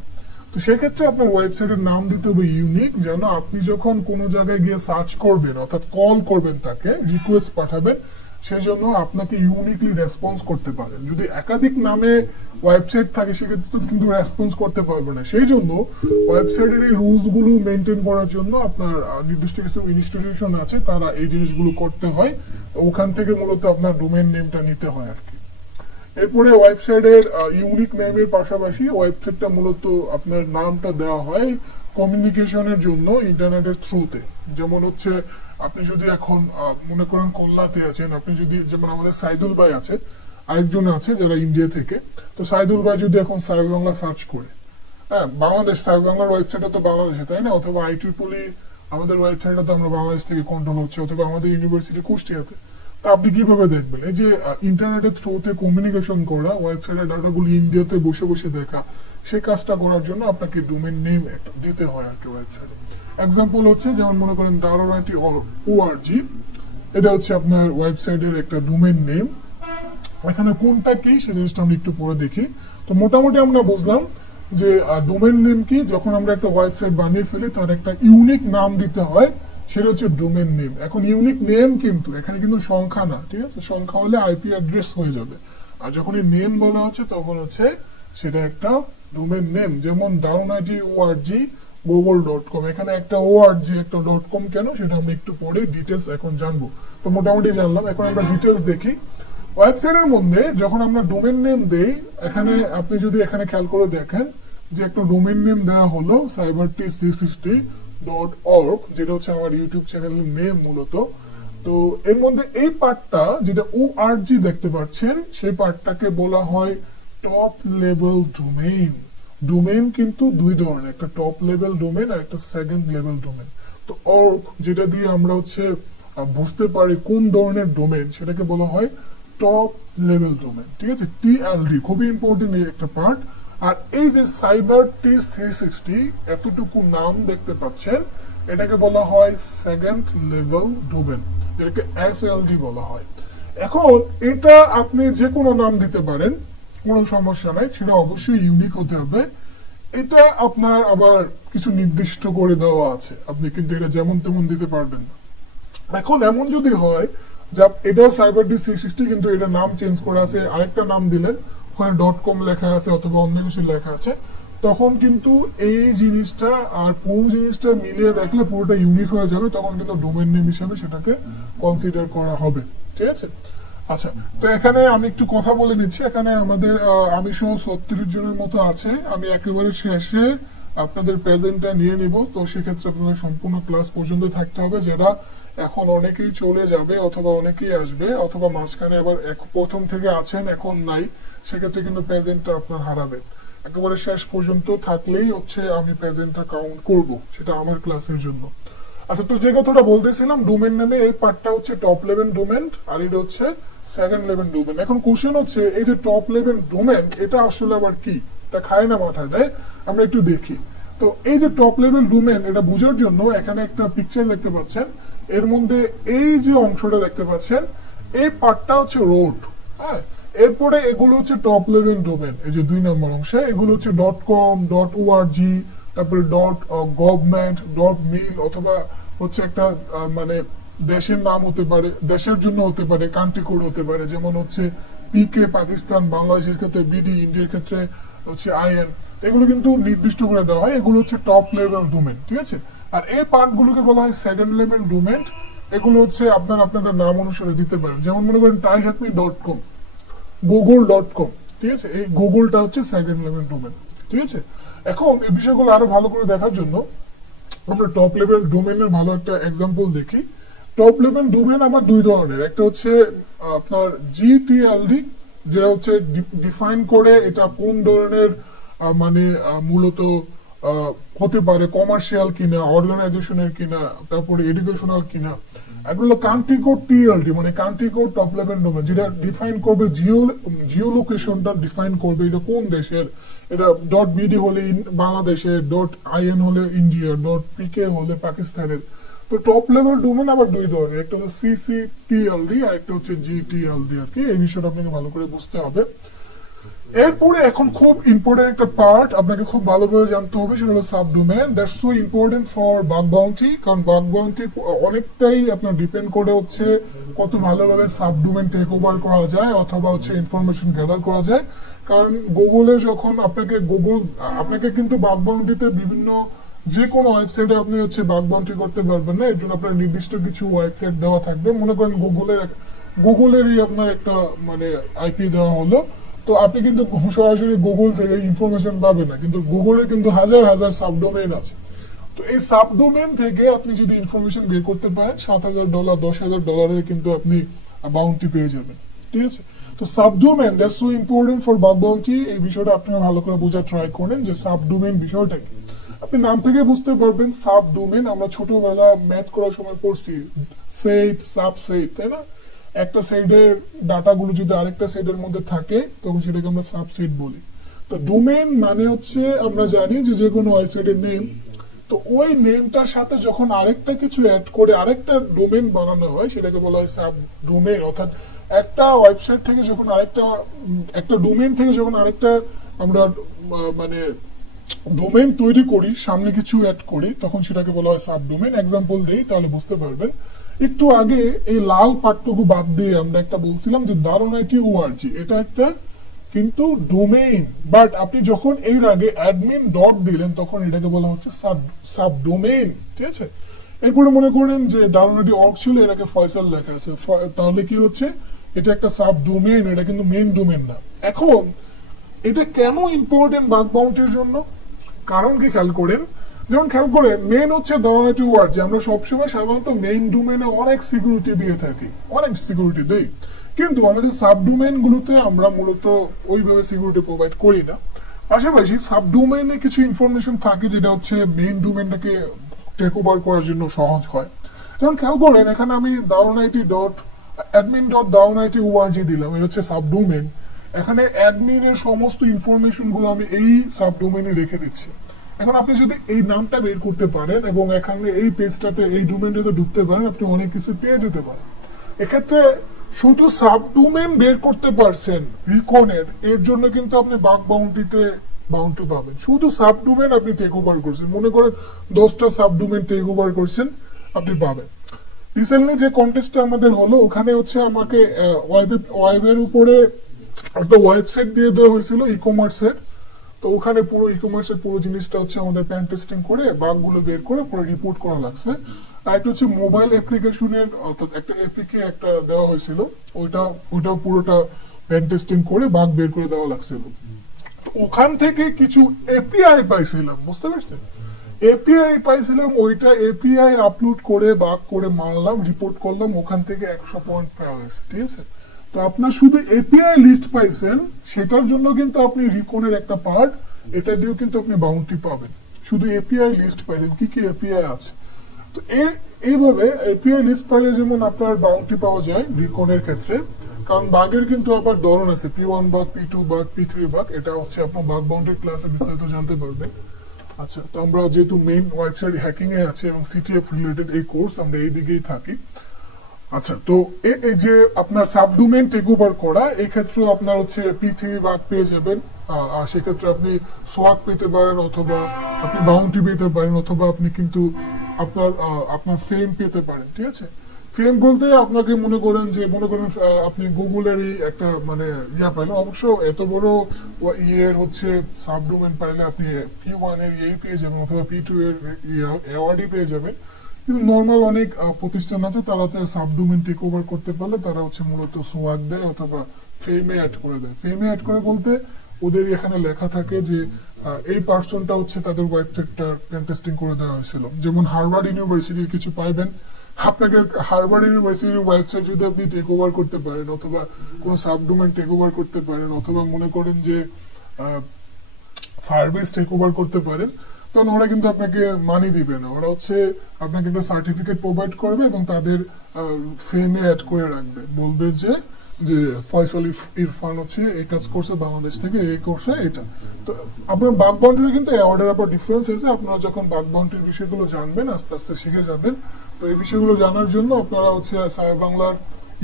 তো সেক্ষেত্রে আপনার ওয়েবসাইটের নাম দিতে হবে ইউনিক, যেন আপনি যখন কোনো জায়গায় গিয়ে সার্চ করবেন অর্থাৎ কল করবেন, তাকে রিকোয়েস্ট পাঠাবেন, সেজন্য আপনাকে ইউনিকলি রেসপন্স করতে পারে। যদি একাধিক নামে ওয়েবসাইট থাকে সেক্ষেত্রে তো কিন্তু রেসপন্স করতে পারবে না। সেই জন্য ওয়েবসাইটের এই রুলস গুলো মেনটেন করার জন্য আপনার নির্দিষ্ট কিছু ইনস্টিটিউশন আছে, তারা এই জিনিসগুলো করতে হয়। ওখান থেকে মূলত আপনার ডোমেইন নেমটা নিতে হয় আর কি। এরপরে ওয়েবসাইটের ইউনিক নেমের পাশাপাশি ওয়েবসাইটটা মূলত আপনার নামটা দেওয়া হয় কমিউনিকেশনের জন্য ইন্টারনেটের থ্রুতে। যেমন হচ্ছে আপনি যদি এখন মনে করেন কল্যাণে আছেন, আপনি যদি, যেমন আমাদের সাইদুল ভাই আছে, আরেকজন আছে যারা ইন্ডিয়া থেকে, তো সাইদুল ভাই যদি এখন সাইবার বাংলা সার্চ করে, হ্যাঁ বাংলাদেশ সাইবার বাংলার ওয়েবসাইটটা তো বাংলাদেশে, তাই না? অথবা আইট্রিপলি আমাদের ওয়েবসাইটটা তো আমরা বাংলাদেশ থেকে কন্ট্রোল হচ্ছে, অথবা আমাদের ইউনিভার্সিটি কুষ্টিয়াতে। তা আপনি কিভাবে দেখবেন? এই যে ইন্টারনেটের থ্রুতে কমিউনিকেশন করা, ওয়েবসাইটের ডাটাগুলো ইন্ডিয়াতে বসে বসে দেখা, সেই কাজটা করার জন্য আপনাকে ডোমেইন নেম দিতে হয় আর কি ওয়েবসাইটে। এক্সাম্পল হচ্ছে যেমন মনে করেন daronit.org, এটা হচ্ছে আপনার ওয়েবসাইটের একটা ডোমেইন নেম। এখানে কোনটা কি সেই জিনিসটা আমরা একটু পরে দেখি। তো মোটামুটি আমরা বুঝলাম যে ডোমেইন নেম কি। যখন আমরা একটা ওয়েবসাইট বানিয়ে ফেলি তার একটা ইউনিক নাম দিতে হয়, সেটা হচ্ছে ডোমেইন নেম। এখন ইউনিক নেম কিন্তু এখানে কিন্তু সংখ্যা না, ঠিক আছে? সংখ্যা হলে আইপি অ্যাড্রেস হয়ে যাবে, আর যখন এই নেম বলা হচ্ছে তখন হচ্ছে সেটা একটা ডোমেইন নেম। যেমন daronit.org google.com, এখানে একটা org একটা .com কেন সেটা আমরা একটু পরে ডিটেলস এখন জানবো। তো মোটামুটি জানলাম, এখন আমরা ডিটেলস দেখি। ওয়েবসাইটের মধ্যে যখন আমরা ডোমেইন নেম দেই, এখানে আপনি যদি এখানে খেয়াল করে দেখেন যে একটা ডোমেইন নেম দেওয়া হলো cyberT360.org, যেটা হচ্ছে আমার ইউটিউব চ্যানেলের নেম মূলত। তো এর মধ্যে এই পার্টটা যেটা org দেখতে পাচ্ছেন, সেই পার্টটাকে বলা হয় টপ লেভেল ডোমেইন। ডোমেইন কিন্তু দুই ধরনের, একটা টপ লেভেল ডোমেইন আর একটা সেকেন্ড লেভেল ডোমেইন। তো org যেটা দিয়ে আমরা হচ্ছে বুঝতে পারি কোন ধরনের ডোমেইন, সেটাকে বলা হয় টপ লেভেল ডোমেইন, ঠিক আছে? টিএলডি খুবই ইম্পর্টেন্ট একটা পার্ট। আর এই যে সাইবার T360 এতটুকু নাম দেখতে পাচ্ছেন, এটাকে বলা হয় সেকেন্ড লেভেল ডোমেন, যেটাকে এসএলডি বলা হয়। এখন এটা আপনি যে কোনো নাম দিতে পারেন, কোনো সমস্যা নাই, সেটা অবশ্যই ইউনিক হতে হবে। এটা আপনার আবার কিছু নির্দিষ্ট করে দেওয়া আছে, আপনি কিন্তু এটা যেমন তেমন দিতে পারবেন না। এখন এমন যদি হয় যে এটা সাইবারডি 360 কিন্তু এটা নাম চেঞ্জ করা আছে, আরেকটা নাম দিলেন, ওখানে .com লেখা আছে অথবা অন্য কিছু লেখা আছে, তখন কিন্তু এই জিনিসটা আর পুরো জিনিসটা মিলিয়ে দেখলে পুরোটা ইউনিক হয়ে যাবে, তখন কিন্তু ডোমেন নেম হিসেবে সেটাকে কনসিডার করা হবে। ঠিক আছে? আচ্ছা, তো এখানে আমি একটু কথা বলে নিচ্ছি। এখানে আমাদের আমি সহ 36 জনের মতো আছে। আমি একেবারে শেষে আপনাদের প্রেজেন্টটা নিয়ে নিব, তো সেক্ষেত্রে আপনাদের সম্পূর্ণ ক্লাস পর্যন্ত থাকতে হবে, যেটা এখন অনেকেই চলে যাবে অথবা অনেকেই আসবে অথবা মাঝখানে আবার প্রথম থেকে আছেন এখন নাই, সেক্ষেত্রে কিন্তু প্রেজেন্টটা আপনার হারাবেন। একেবারে শেষ পর্যন্ত থাকলেই হচ্ছে আমি প্রেজেন্টটা কাউন্ট করব, সেটা আমার ক্লাসের জন্য। আচ্ছা, তো যে কথাটা বলতেছিলাম, ডোমেন নামে এই পার্টটা হচ্ছে টপ লেভেল ডোমেন আর এটা হচ্ছে সেকেন্ড লেভেল ডোমেন। এখন কোশ্চেন হচ্ছে এই যে টপ লেভেল ডোমেন এটা আসলে আবার কি, এটা খায় না মাথায় দেয়, আমরা একটু দেখি। তো এই যে টপ লেভেল ডোমেন এটা বোঝার জন্য এখানে একটা পিকচার দেখতে পাচ্ছেন, এর মধ্যে এই যে অংশটা দেখতে পাচ্ছেন এই পার্টটা হচ্ছে রোড। হ্যাঁ, এরপরে এগুলো হচ্ছে টপ লেভেল ডোমেন, এই যে 2 নম্বর অংশে এগুলো হচ্ছে .com, .org, তারপরে .government, .mil অথবা হচ্ছে একটা মানে দেশের নাম হতে পারে, দেশের জন্য হতে পারে, কান্ট্রি কোড হতে পারে, যেমন হচ্ছে পিকে পাকিস্তান, বাংলাদেশের ক্ষেত্রে বিডি, ইন্ডিয়ার ক্ষেত্রে হচ্ছে আইএন। এগুলো কিন্তু নির্দিষ্ট করে দেওয়া হয়, এগুলো হচ্ছে টপ লেভেল ডোমেন। ঠিক আছে? আর এই পার্টগুলোকে বলা হয় সেকেন্ড লেভেল ডোমেন। এগুলো হচ্ছে আপনাদের নাম অনুসারে দিতে পারেন, যেমন মনে করেন tryhackme.com, google.com। ঠিক আছে? এই গুগলটা হচ্ছে সেকেন্ড লেভেল ডোমেন। ঠিক আছে? এখন এই বিষয়গুলো আরো ভালো করে দেখার জন্য আমরা টপ লেভেল ডোমেনের ভালো একটা এক্সাম্পল দেখি। টপ লেভেল ডোমেন আমার 2 ধরনের, একটা হচ্ছে আপনার জিটিএলডি, যেটা হচ্ছে ডিফাইন করে এটা কোন ধরনের মানে মূলত হতে পারে, কমার্শিয়াল কিনা, অর্গানাইজেশনের কিনা, তারপরে এডুকেশনাল কিনা। এগুলো কান্ট্রি কোড টিএলডি, মানে country code top level domain, যেটা ডিফাইন করবে জিও লোকেশনটা ডিফাইন করবে এটা কোন দেশের, এটা .বিডি হলে বাংলাদেশের, .আইএন হলে ইন্ডিয়া, .পিকে হলে পাকিস্তানের। তো টপ লেভেল ডোমেন আবার 2 ধরনের, একটা হচ্ছে সিসিটিএলডি আর একটা হচ্ছে জিটিএলডি আর কি। এই বিষয়টা আপনাকে ভালো করে বুঝতে হবে। এরপরে এখন খুব ইম্পর্টেন্ট একটা পার্ট আপনাকে খুব ভালোভাবে জানতে হবে, সেটা হলো subdomain. That's so important for bug bounty, কারণ বাগ বাউন্টি অনেকটাই আপনার ডিপেন্ড করে হচ্ছে কত ভালোভাবে সাবডোমেন টেক ওভার করা যায় অথবা হচ্ছে ইনফরমেশন গ্যাদার করা যায়। কারণ গুগলে যখন আপনাকে কিন্তু বাগ বাউন্টিতে বিভিন্ন যে কোনো ওয়েবসাইটে আপনি হচ্ছে বাগ বাউন্টি করতে পারবেন না, এর জন্য আপনার নির্দিষ্ট কিছু ওয়েবসাইট দেওয়া থাকবে। মনে করেন গুগলেরই আপনার একটা মানে আইপি দেওয়া হলো, তো আপনি কিন্তু সরাসরি গুগল থেকে ইনফরমেশন পাবেন না, কিন্তু গুগলে কিন্তু হাজার হাজার সাবডোমেইন আছে। তো এই সাবডোমেইন থেকে আপনি যদি ইনফরমেশন বের করতে পারেন, $7,000 $10,000 কিন্তু আপনি বাউন্টি পেয়ে যাবেন। ঠিক আছে? তো subdomain that's so important for bug bounty. এই বিষয়টা আপনারা ভালো করে বোঝার ট্রাই করেন যে সাবডোমেইন বিষয়টা কি। আপনি নাম থেকে বুঝতে পারবেন সাবডোমেইন, আমরা ছোটবেলা ম্যাথ করার সময় পড়ছি সেট সাবসেট, তাই না? একটা সাইডের ডাটাগুলো যদি আরেকটা সাইডের মধ্যে থাকে তখন সেটাকে আমরা সাবসেট বলি। তো ডোমেইন মানে হচ্ছে আমরা জানি যে কোনো ওয়েবসাইটের নেম, তো ওই নেমটার সাথে যখন আরেকটা কিছু অ্যাড করে আরেকটা ডোমেইন বানানো হয় সেটাকে বলা হয় সাবডোমেইন। অর্থাৎ একটা ওয়েবসাইট থেকে যখন একটা ডোমেইন থেকে যখন আরেকটা আমরা মানে ডোমেইন তৈরি করি, সামনে কিছু অ্যাড করি, তখন সেটাকে বলা হয় সাবডোমেইন। এক্সাম্পল দেই তাহলে বুঝতে পারবেন। একটু আগে এই লাল পাঠটুকু বাদ দিয়ে আমরা একটা বলছিলাম যে daronit.org, এটা একটা কিন্তু ডোমেইন, বাট আপনি যখন এর আগে অ্যাডমিন ডট দিলেন তখন এটাকে বলা হচ্ছে সাবডোমেইন। ঠিক আছে? এরপরে মনে করেন যে daronit.org ছিল, এটাকে ফয়সাল লেখা আছে, তাহলে কি হচ্ছে, এটা একটা সাবডোমেইন, এটা কিন্তু মেইন ডোমেইন না। এখন এটা কেন ইম্পর্টেন্ট বাগ বাউন্টির জন্য, কারণ কি খেয়াল করেন, যেমন খেয়াল করেন মেইন হচ্ছে daronit.org, যে আমরা সবসময় সাধারণত মেইন ডোমেইনে অনেক সিকিউরিটি দিয়ে থাকি, অনেক সিকিউরিটি দেই, কিন্তু আমাদের সাবডোমেইন গুলোতে আমরা মূলত ওইভাবে সিকিউরিটি প্রোভাইড করি না। পাশাপাশি সাবডোমেইনে কিছু ইনফরমেশন থাকে যেটা হচ্ছে মেইন ডোমেইনটাকে টেক ওভার করার জন্য সহজ হয়। যেমন খেয়াল করেন এখানে আমি admin.daronit.org দিলাম, এটা হচ্ছে সাবডোমেইন। এখানে অ্যাডমিনের সমস্ত ইনফরমেশন গুলো আমি এই সাবডোমেইনে রেখে দিচ্ছি। এখন আপনি যদি এই নামটা বের করতে পারেন এবং এখানে এই পেজটাতে এই ডোমেনটাতে ঢুকতে পারেন, আপনি অনেক কিছু পেয়ে যেতে পারেন। এক্ষেত্রে শুধু সাবডোমেন বের করতে পারছেন রিকনের, এর জন্য কিন্তু আপনি বাগ বাউন্টিতে বাউন্টি পাবেন। শুধু সাবডোমেন আপনি টেক ওভার করছেন, মনে করেন 10টা সাবডোমেন টেক ওভার করছেন, আপনি পাবেন। রিসেন্টলি যে কন্টেস্টটা আমাদের হলো, ওখানে হচ্ছে আমাকে ওয়েবের উপরে একটা ওয়েবসাইট দিয়ে দেওয়া হয়েছিল ই কমার্সের। তো ওখানে পুরো ই কমার্সের পুরো জিনিসটা হচ্ছে আমাদের প্যান টেস্টিং করে বাগগুলো বের করে পুরো রিপোর্ট করা লাগছে। আর একটা হচ্ছে মোবাইল অ্যাপ্লিকেশনের, অর্থাৎ একটা এপিকে একটা দেওয়া হয়েছিল, ওইটাও পুরোটা প্যান টেস্টিং করে বাগ বের করে দেওয়া লাগছিল। ওখান থেকে কিছু এপিআই পাইছিলাম, বুঝতে পারছেন? এপিআই পাইছিলাম, ওইটা এপিআই আপলোড করে বাগ করে মারলাম, রিপোর্ট করলাম, ওখান থেকে 100 পয়েন্ট পাওয়া গেছে। ঠিক আছে, তো আপনার শুধু এপিআই লিস্ট পাইছেন, সেটার জন্য কিন্তু আপনি রিকনের একটা পার্ট, এটা দিয়েও কিন্তু আপনি বাউন্টি পাবেন। শুধু এপিআই লিস্ট পাইছেন, কি কি এপিআই আছে। তো এইভাবে এপিআই লিস্ট পাইলে যেমন আপনার বাউন্টি পাওয়া যায় রিকনের ক্ষেত্রে, কারণ বাগের কিন্তু আবার ধরন আছে, P1 bug, P2 bug, P3 bug. এটা হচ্ছে আপনার বাগ বাউন্ডারি ক্লাসে বিস্তারিত জানতে পারবেন। আচ্ছা, তো আমরা যেহেতু মেইন ওয়েবসাইট হ্যাকিং এ আছে এবং সিটিএফ রিলেটেড এই কোর্স, আমরা এই দিকেই থাকি। আচ্ছা, তো এই যে আপনার সাবডোমেন টেক ওভার করা, এই ক্ষেত্রে আপনার হচ্ছে P3 বাগ পেয়ে যাবেন। আর সেক্ষেত্রে আপনি সোয়াগ পেতে পারেন, অথবা আপনি বাউন্টি পেতে পারেন, অথবা আপনি কিন্তু আপনার ফেম পেতে পারেন। ঠিক আছে, ফেম বলতে আপনাকে মনে করেন আপনি গুগলেরই একটা মানে ইয়া পাইলেন। অবশ্য এত বড় ইয়ের হচ্ছে সাবডোমেন পাইলে আপনি P1 এর ইয়ে পেয়ে যাবেন, অথবা P2 এর অ্যাওয়ার্ডই পেয়ে যাবেন। কিন্তু নর্মাল অনেক প্রতিষ্ঠান আছে, তারা হচ্ছে সাবডোমেন টেক ওভার করতে পারলে তারা হচ্ছে মূলত সোয়াগ দেয় অথবা ফেমে অ্যাড করে দেয়। ফেমে অ্যাড করে বলতে ওদের এখানে লেখা থাকে যে এই পার্সনটা হচ্ছে তাদের ওয়েবসাইটটা পেন টেস্টিং করে দেওয়া হয়েছিল। যেমন হার্ভার্ড ইউনিভার্সিটির কিছু পাইবেন, আপনাকে হার্ভার্ড ইউনিভার্সিটির ওয়েবসাইট যদি আপনি টেক ওভার করতে পারেন, অথবা কোনো সাবডোমেন টেক ওভার করতে পারেন, অথবা মনে করেন যে ফায়ারবেস টেক ওভার করতে পারেন, তখন ওরা কিন্তু আপনাকে মানি দিবে না। ওরা হচ্ছে আপনাকে একটা সার্টিফিকেট প্রোভাইড করবে এবং তাদের ফেমে অ্যাড করে রাখবে, বলবে যে ফয়সাল ইরফান হচ্ছে এই কাজ করছে বাংলাদেশ থেকে, এই করছে এটা। তো আপনার বাগ বাউন্ডারি কিন্তু অ্যাওয়ার্ডের আবার ডিফারেন্স আছে। আপনারা যখন বাগ বাউন্ডারির বিষয়গুলো জানবেন, আস্তে আস্তে শিখে যাবেন। তো এই বিষয়গুলো জানার জন্য আপনারা হচ্ছে সারা বাংলার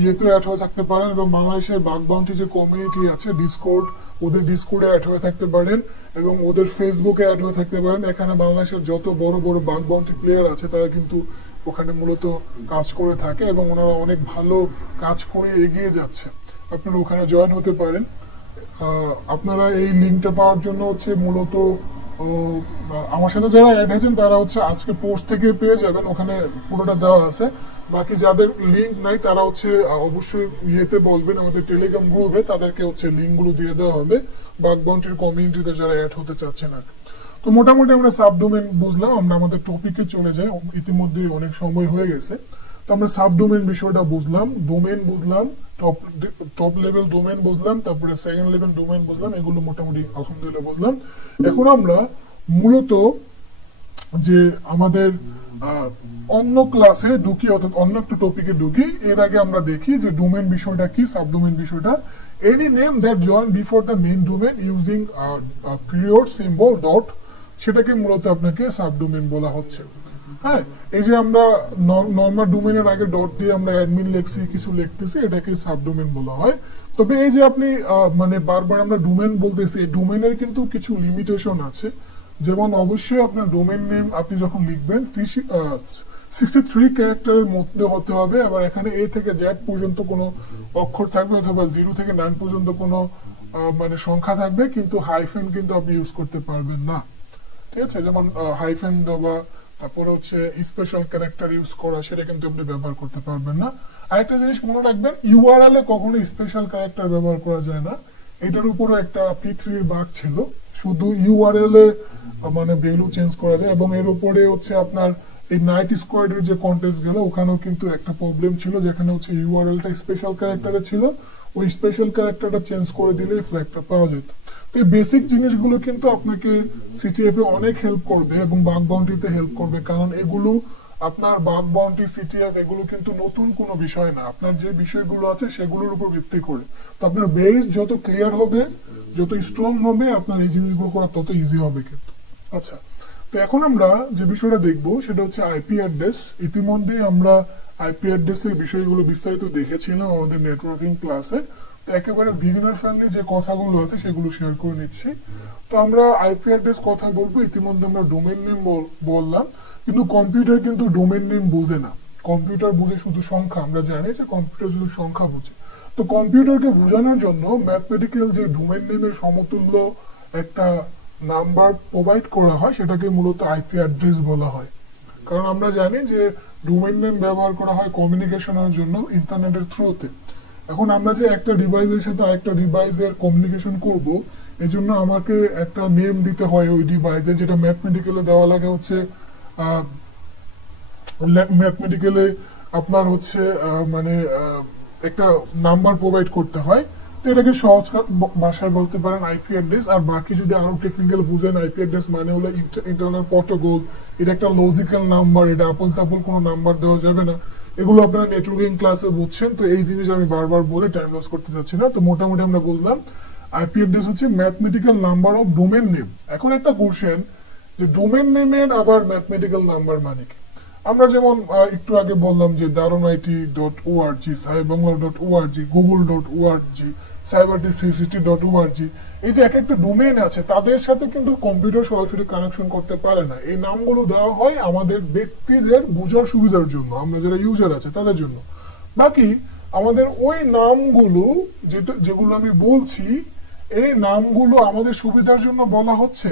ইয়েতে অ্যাড হয়ে থাকতে পারেন, এবং বাংলাদেশের বাগ বাউন্ডারি যে কমিউনিটি আছে ডিসকোড, ওদের ডিসকোডে অ্যাড হয়ে থাকতে পারেন, এবং ওদের ফেসবুকে অ্যাড হয়ে থাকতে পারেন। এখানে বাংলাদেশের যত বড় বড় বাগ বাউন্ডারি প্লেয়ার আছে তারা কিন্তু ওখানে মূলত কাজ করে থাকে, এবং ওনারা অনেক ভালো কাজ করে এগিয়ে যাচ্ছে। আপনারা ওখানে জয়েন হতে পারেন। আপনারা এই লিঙ্কটা পাওয়ার জন্য হচ্ছে মূলত আমার সাথে যারা অ্যাড হয়েছেন তারা হচ্ছে আজকে পোস্ট থেকে পেয়ে যাবেন, ওখানে পুরোটা দেওয়া আছে। বাকি যাদের লিঙ্ক নাই তারা হচ্ছে অবশ্যই ইয়েতে বলবেন, আমাদের টেলিগ্রাম গ্রুপে তাদেরকে হচ্ছে লিঙ্কগুলো দিয়ে দেওয়া হবে বাগ বাউন্ডারি কমিউনিটিতে যারা অ্যাড হতে চাচ্ছেন আর। তো মোটামুটি আমরা সাবডোমেন বুঝলাম, আমরা আমাদের টপিকে চলে যাই, ইতিমধ্যে অনেক সময় হয়ে গেছে। তো আমরা সাবডোমেন বিষয়টা বুঝলাম, ডোমেন বুঝলাম, টপ লেভেল ডোমেন বুঝলাম, তারপরে সেকেন্ড লেভেল ডোমেন বুঝলাম, এগুলো মোটামুটি আলহামদুলিল্লাহ বুঝলাম। এখন আমরা মূলত যে আমাদের অন্য ক্লাসে ঢুকি, অর্থাৎ অন্য একটা টপিকে ঢুকি, এর আগে আমরা দেখি যে ডোমেন বিষয়টা কি, সাবডোমেন বিষয়টা। Any name that join before the main domain using period symbol dot, সেটাকে মূলত আপনাকে সাবডোমেন বলা হচ্ছে। হ্যাঁ, এই যে আমরা নর্মাল ডোমেনের আগে ডট দিয়ে আমরা অ্যাডমিন লিখছি, কিছু লিখতেছি, এটাকে সাবডোমেন বলা হয়। তবে এই যে আপনি মানে বারবার আমরা ডোমেন বলতেছি, ডোমেনের কিন্তু কিছু লিমিটেশন আছে। যেমন অবশ্যই আপনার ডোমেন নেম আপনি যখন লিখবেন 63 ক্যারেক্টারের মধ্যে হতে হবে। আবার এখানে A থেকে Z পর্যন্ত কোনো অক্ষর থাকবে, অথবা 0 থেকে 9 পর্যন্ত কোনো মানে সংখ্যা থাকবে, কিন্তু হাইফেন কিন্তু আপনি ইউজ করতে পারবেন না। ঠিক আছে, যেমন হাইফেন দেওয়া, তারপরে হচ্ছে স্পেশাল ক্যারেক্টার ইউজ করা, সেটা কিন্তু আপনি ব্যবহার করতে পারবেন না। আরেকটা জিনিস মনে রাখবেন, ইউআরএল এ কখনো স্পেশাল ক্যারেক্টার ব্যবহার করা যায় না। এটার উপরে একটা P3 বাগ ছিল, শুধু ইউআরএল এ মানে ভ্যালু চেঞ্জ করা যায়। এবং এর উপরে হচ্ছে আপনার এই নাইট স্কোয়াডের যে কন্টেস্ট গেল, ওখানেও কিন্তু একটা প্রবলেম ছিল, যেখানে হচ্ছে ইউআরএলটা স্পেশাল ক্যারেক্টারে ছিল, ওই স্পেশাল ক্যারেক্টারটা চেঞ্জ করে দিলে ফ্ল্যাগটা পাওয়া যেত। তো এই বেসিক জিনিসগুলো কিন্তু আপনাকে সিটিএফ এ অনেক হেল্প করবে এবং বাগ বাউন্টিতে হেল্প করবে, কারণ এগুলো আপনার বাগ বাউন্টি, সিটিএফ এগুলো কিন্তু নতুন কোনো বিষয় না। আপনার যে বিষয়গুলো আছে সেগুলোর উপর ভিত্তি করে, তো আপনার বেস যত ক্লিয়ার হবে, যত স্ট্রং হবে, আপনার এই জিনিসগুলো করা তত ইজি হবে কিন্তু। আচ্ছা, তো এখন আমরা যে বিষয়টা দেখব সেটা হচ্ছে আইপি অ্যাড্রেস। ইতিমধ্যে আমরা আইপি অ্যাড্রেসের বিষয়গুলো বিস্তারিত দেখেছিলাম আমাদের নেটওয়ার্কিং ক্লাসে। তো একেবারে বিগিনার ফ্রেন্ডলি যে কথাগুলো আছে সেগুলো শেয়ার করে নিচ্ছি। তো আমরা আইপি অ্যাড্রেস কথা বলবো। ইতিমধ্যে আমরা ডোমেন নেম বললাম, কিন্তু কম্পিউটার কিন্তু ডোমেন নেম বোঝে না। কম্পিউটার বুঝে শুধু সংখ্যা। আমরা জানি যে কম্পিউটার শুধু সংখ্যা বুঝে। তো কম্পিউটারকে বোঝানোর জন্য ম্যাথমেটিক্যাল যে ডোমেন নেমের সমতুল্য একটা নাম্বার প্রোভাইড করা হয় সেটাকে মূলত আইপি অ্যাড্রেস বলা হয়। কারণ আমরা জানি যে ডোমেন নেম ব্যবহার করা হয় কমিউনিকেশনের জন্য ইন্টারনেটের থ্রুতে। এখন আমরা যে একটা ডিভাইসের সাথে আরেকটা ডিভাইসের কমিউনিকেশন করব, এজন্য আমাকে একটা নেম দিতে হয় ওই ডিভাইসে, যেটা ম্যাথমেটিক্যালে দেওয়া লাগে হচ্ছে ম্যাথমেটিক্যালে আপনার হচ্ছে মানে একটা নাম্বার প্রোভাইড করতে হয়। তো এটাকে সহজ ভাষায় বলতে পারেন আইপি অ্যাড্রেস। আর বাকি যদি আরো টেকনিক্যাল বুঝেন, আইপি অ্যাড্রেস মানে হলো ইন্টারনাল প্রটোকল। এটা একটা লজিক্যাল নাম্বার, এটা আপল তাপল কোনো নাম্বার দেওয়া যাবে না। এগুলো আপনারা নেটওয়ার্কিং ক্লাসে বুঝছেন, তো এই জিনিস আমি বারবার বলে টাইম লস করতে চাচ্ছি না। তো মোটামুটি আমরা বুঝলাম আইপি অ্যাড্রেস হচ্ছে mathematical number of domain name. এখন একটা কোশ্চেন, যে ডোমেন নেমের আবার ম্যাথমেটিক্যাল নাম্বার মানে কি? আমরা যেমন একটু আগে বললাম যে daronit.org, saibangla.org, google.org, cyberT360.org, এই যে এক একটা ডোমেইন আছে তাদের সাথে কিন্তু কম্পিউটার সরাসরি কানেকশন করতে পারে না। এই নামগুলো দেওয়া হয় আমাদের ব্যক্তিদের বোঝার সুবিধার জন্য, আমরা যারা ইউজার আছে তাদের জন্য। বাকি আমাদের ওই নামগুলো যেগুলো আমি বলছি, এই নামগুলো আমাদের সুবিধার জন্য বলা হচ্ছে,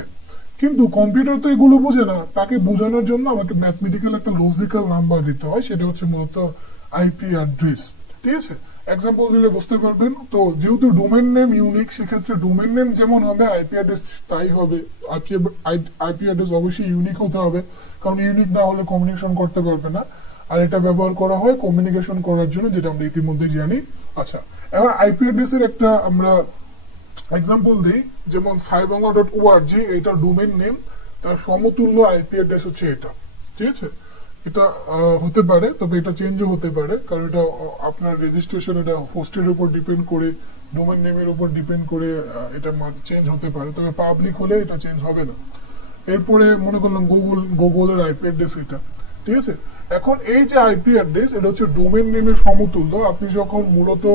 কিন্তু কম্পিউটার তো এগুলো বোঝে না। তাকে বোঝানোর জন্য আমাকে ম্যাথমেটিক্যাল একটা লজিক্যাল নাম্বার দিতে হয়, সেটা হচ্ছে মূলত আইপি অ্যাড্রেস। ঠিক আছে, এক্সাম্পল দিলে বুঝতে পারবেন। তো যেহেতু ডোমেন নেম ইউনিক, সেক্ষেত্রে ডোমেন নেম যেমন হবে আইপি অ্যাড্রেস তাই হবে। আইপি অ্যাড্রেস অবশ্যই ইউনিক হতে হবে, কারণ ইউনিক না হলে কমিউনিকেশন করতে পারবে না। আর এটা ব্যবহার করা হয় কমিউনিকেশন করার জন্য, যেটা আমরা ইতিমধ্যেই জানি। আচ্ছা, এখন আইপি অ্যাড্রেসের একটা আমরা এক্সাম্পল দিই, যেমন saibangla.org, এটা ডোমেন নেম, তার সমতুল্য আইপি অ্যাড্রেস হচ্ছে এটা। ঠিক আছে, এটা হতে পারে, তবে এটা চেঞ্জও হতে পারে, কারণ এটা আপনার রেজিস্ট্রেশন, এটা হোস্টের উপর ডিপেন্ড করে, ডোমেন নেমের উপর ডিপেন্ড করে এটা মাঝে চেঞ্জ হতে পারে, তবে পাবলিক হলে এটা চেঞ্জ হবে না। এরপরে মনে করলাম গুগলের আইপি অ্যাড্রেস এটা। ঠিক আছে, এখন এই যে আইপি অ্যাড্রেস, এটা হচ্ছে ডোমেন নেমের সমতুল্য। আপনি যখন মূলত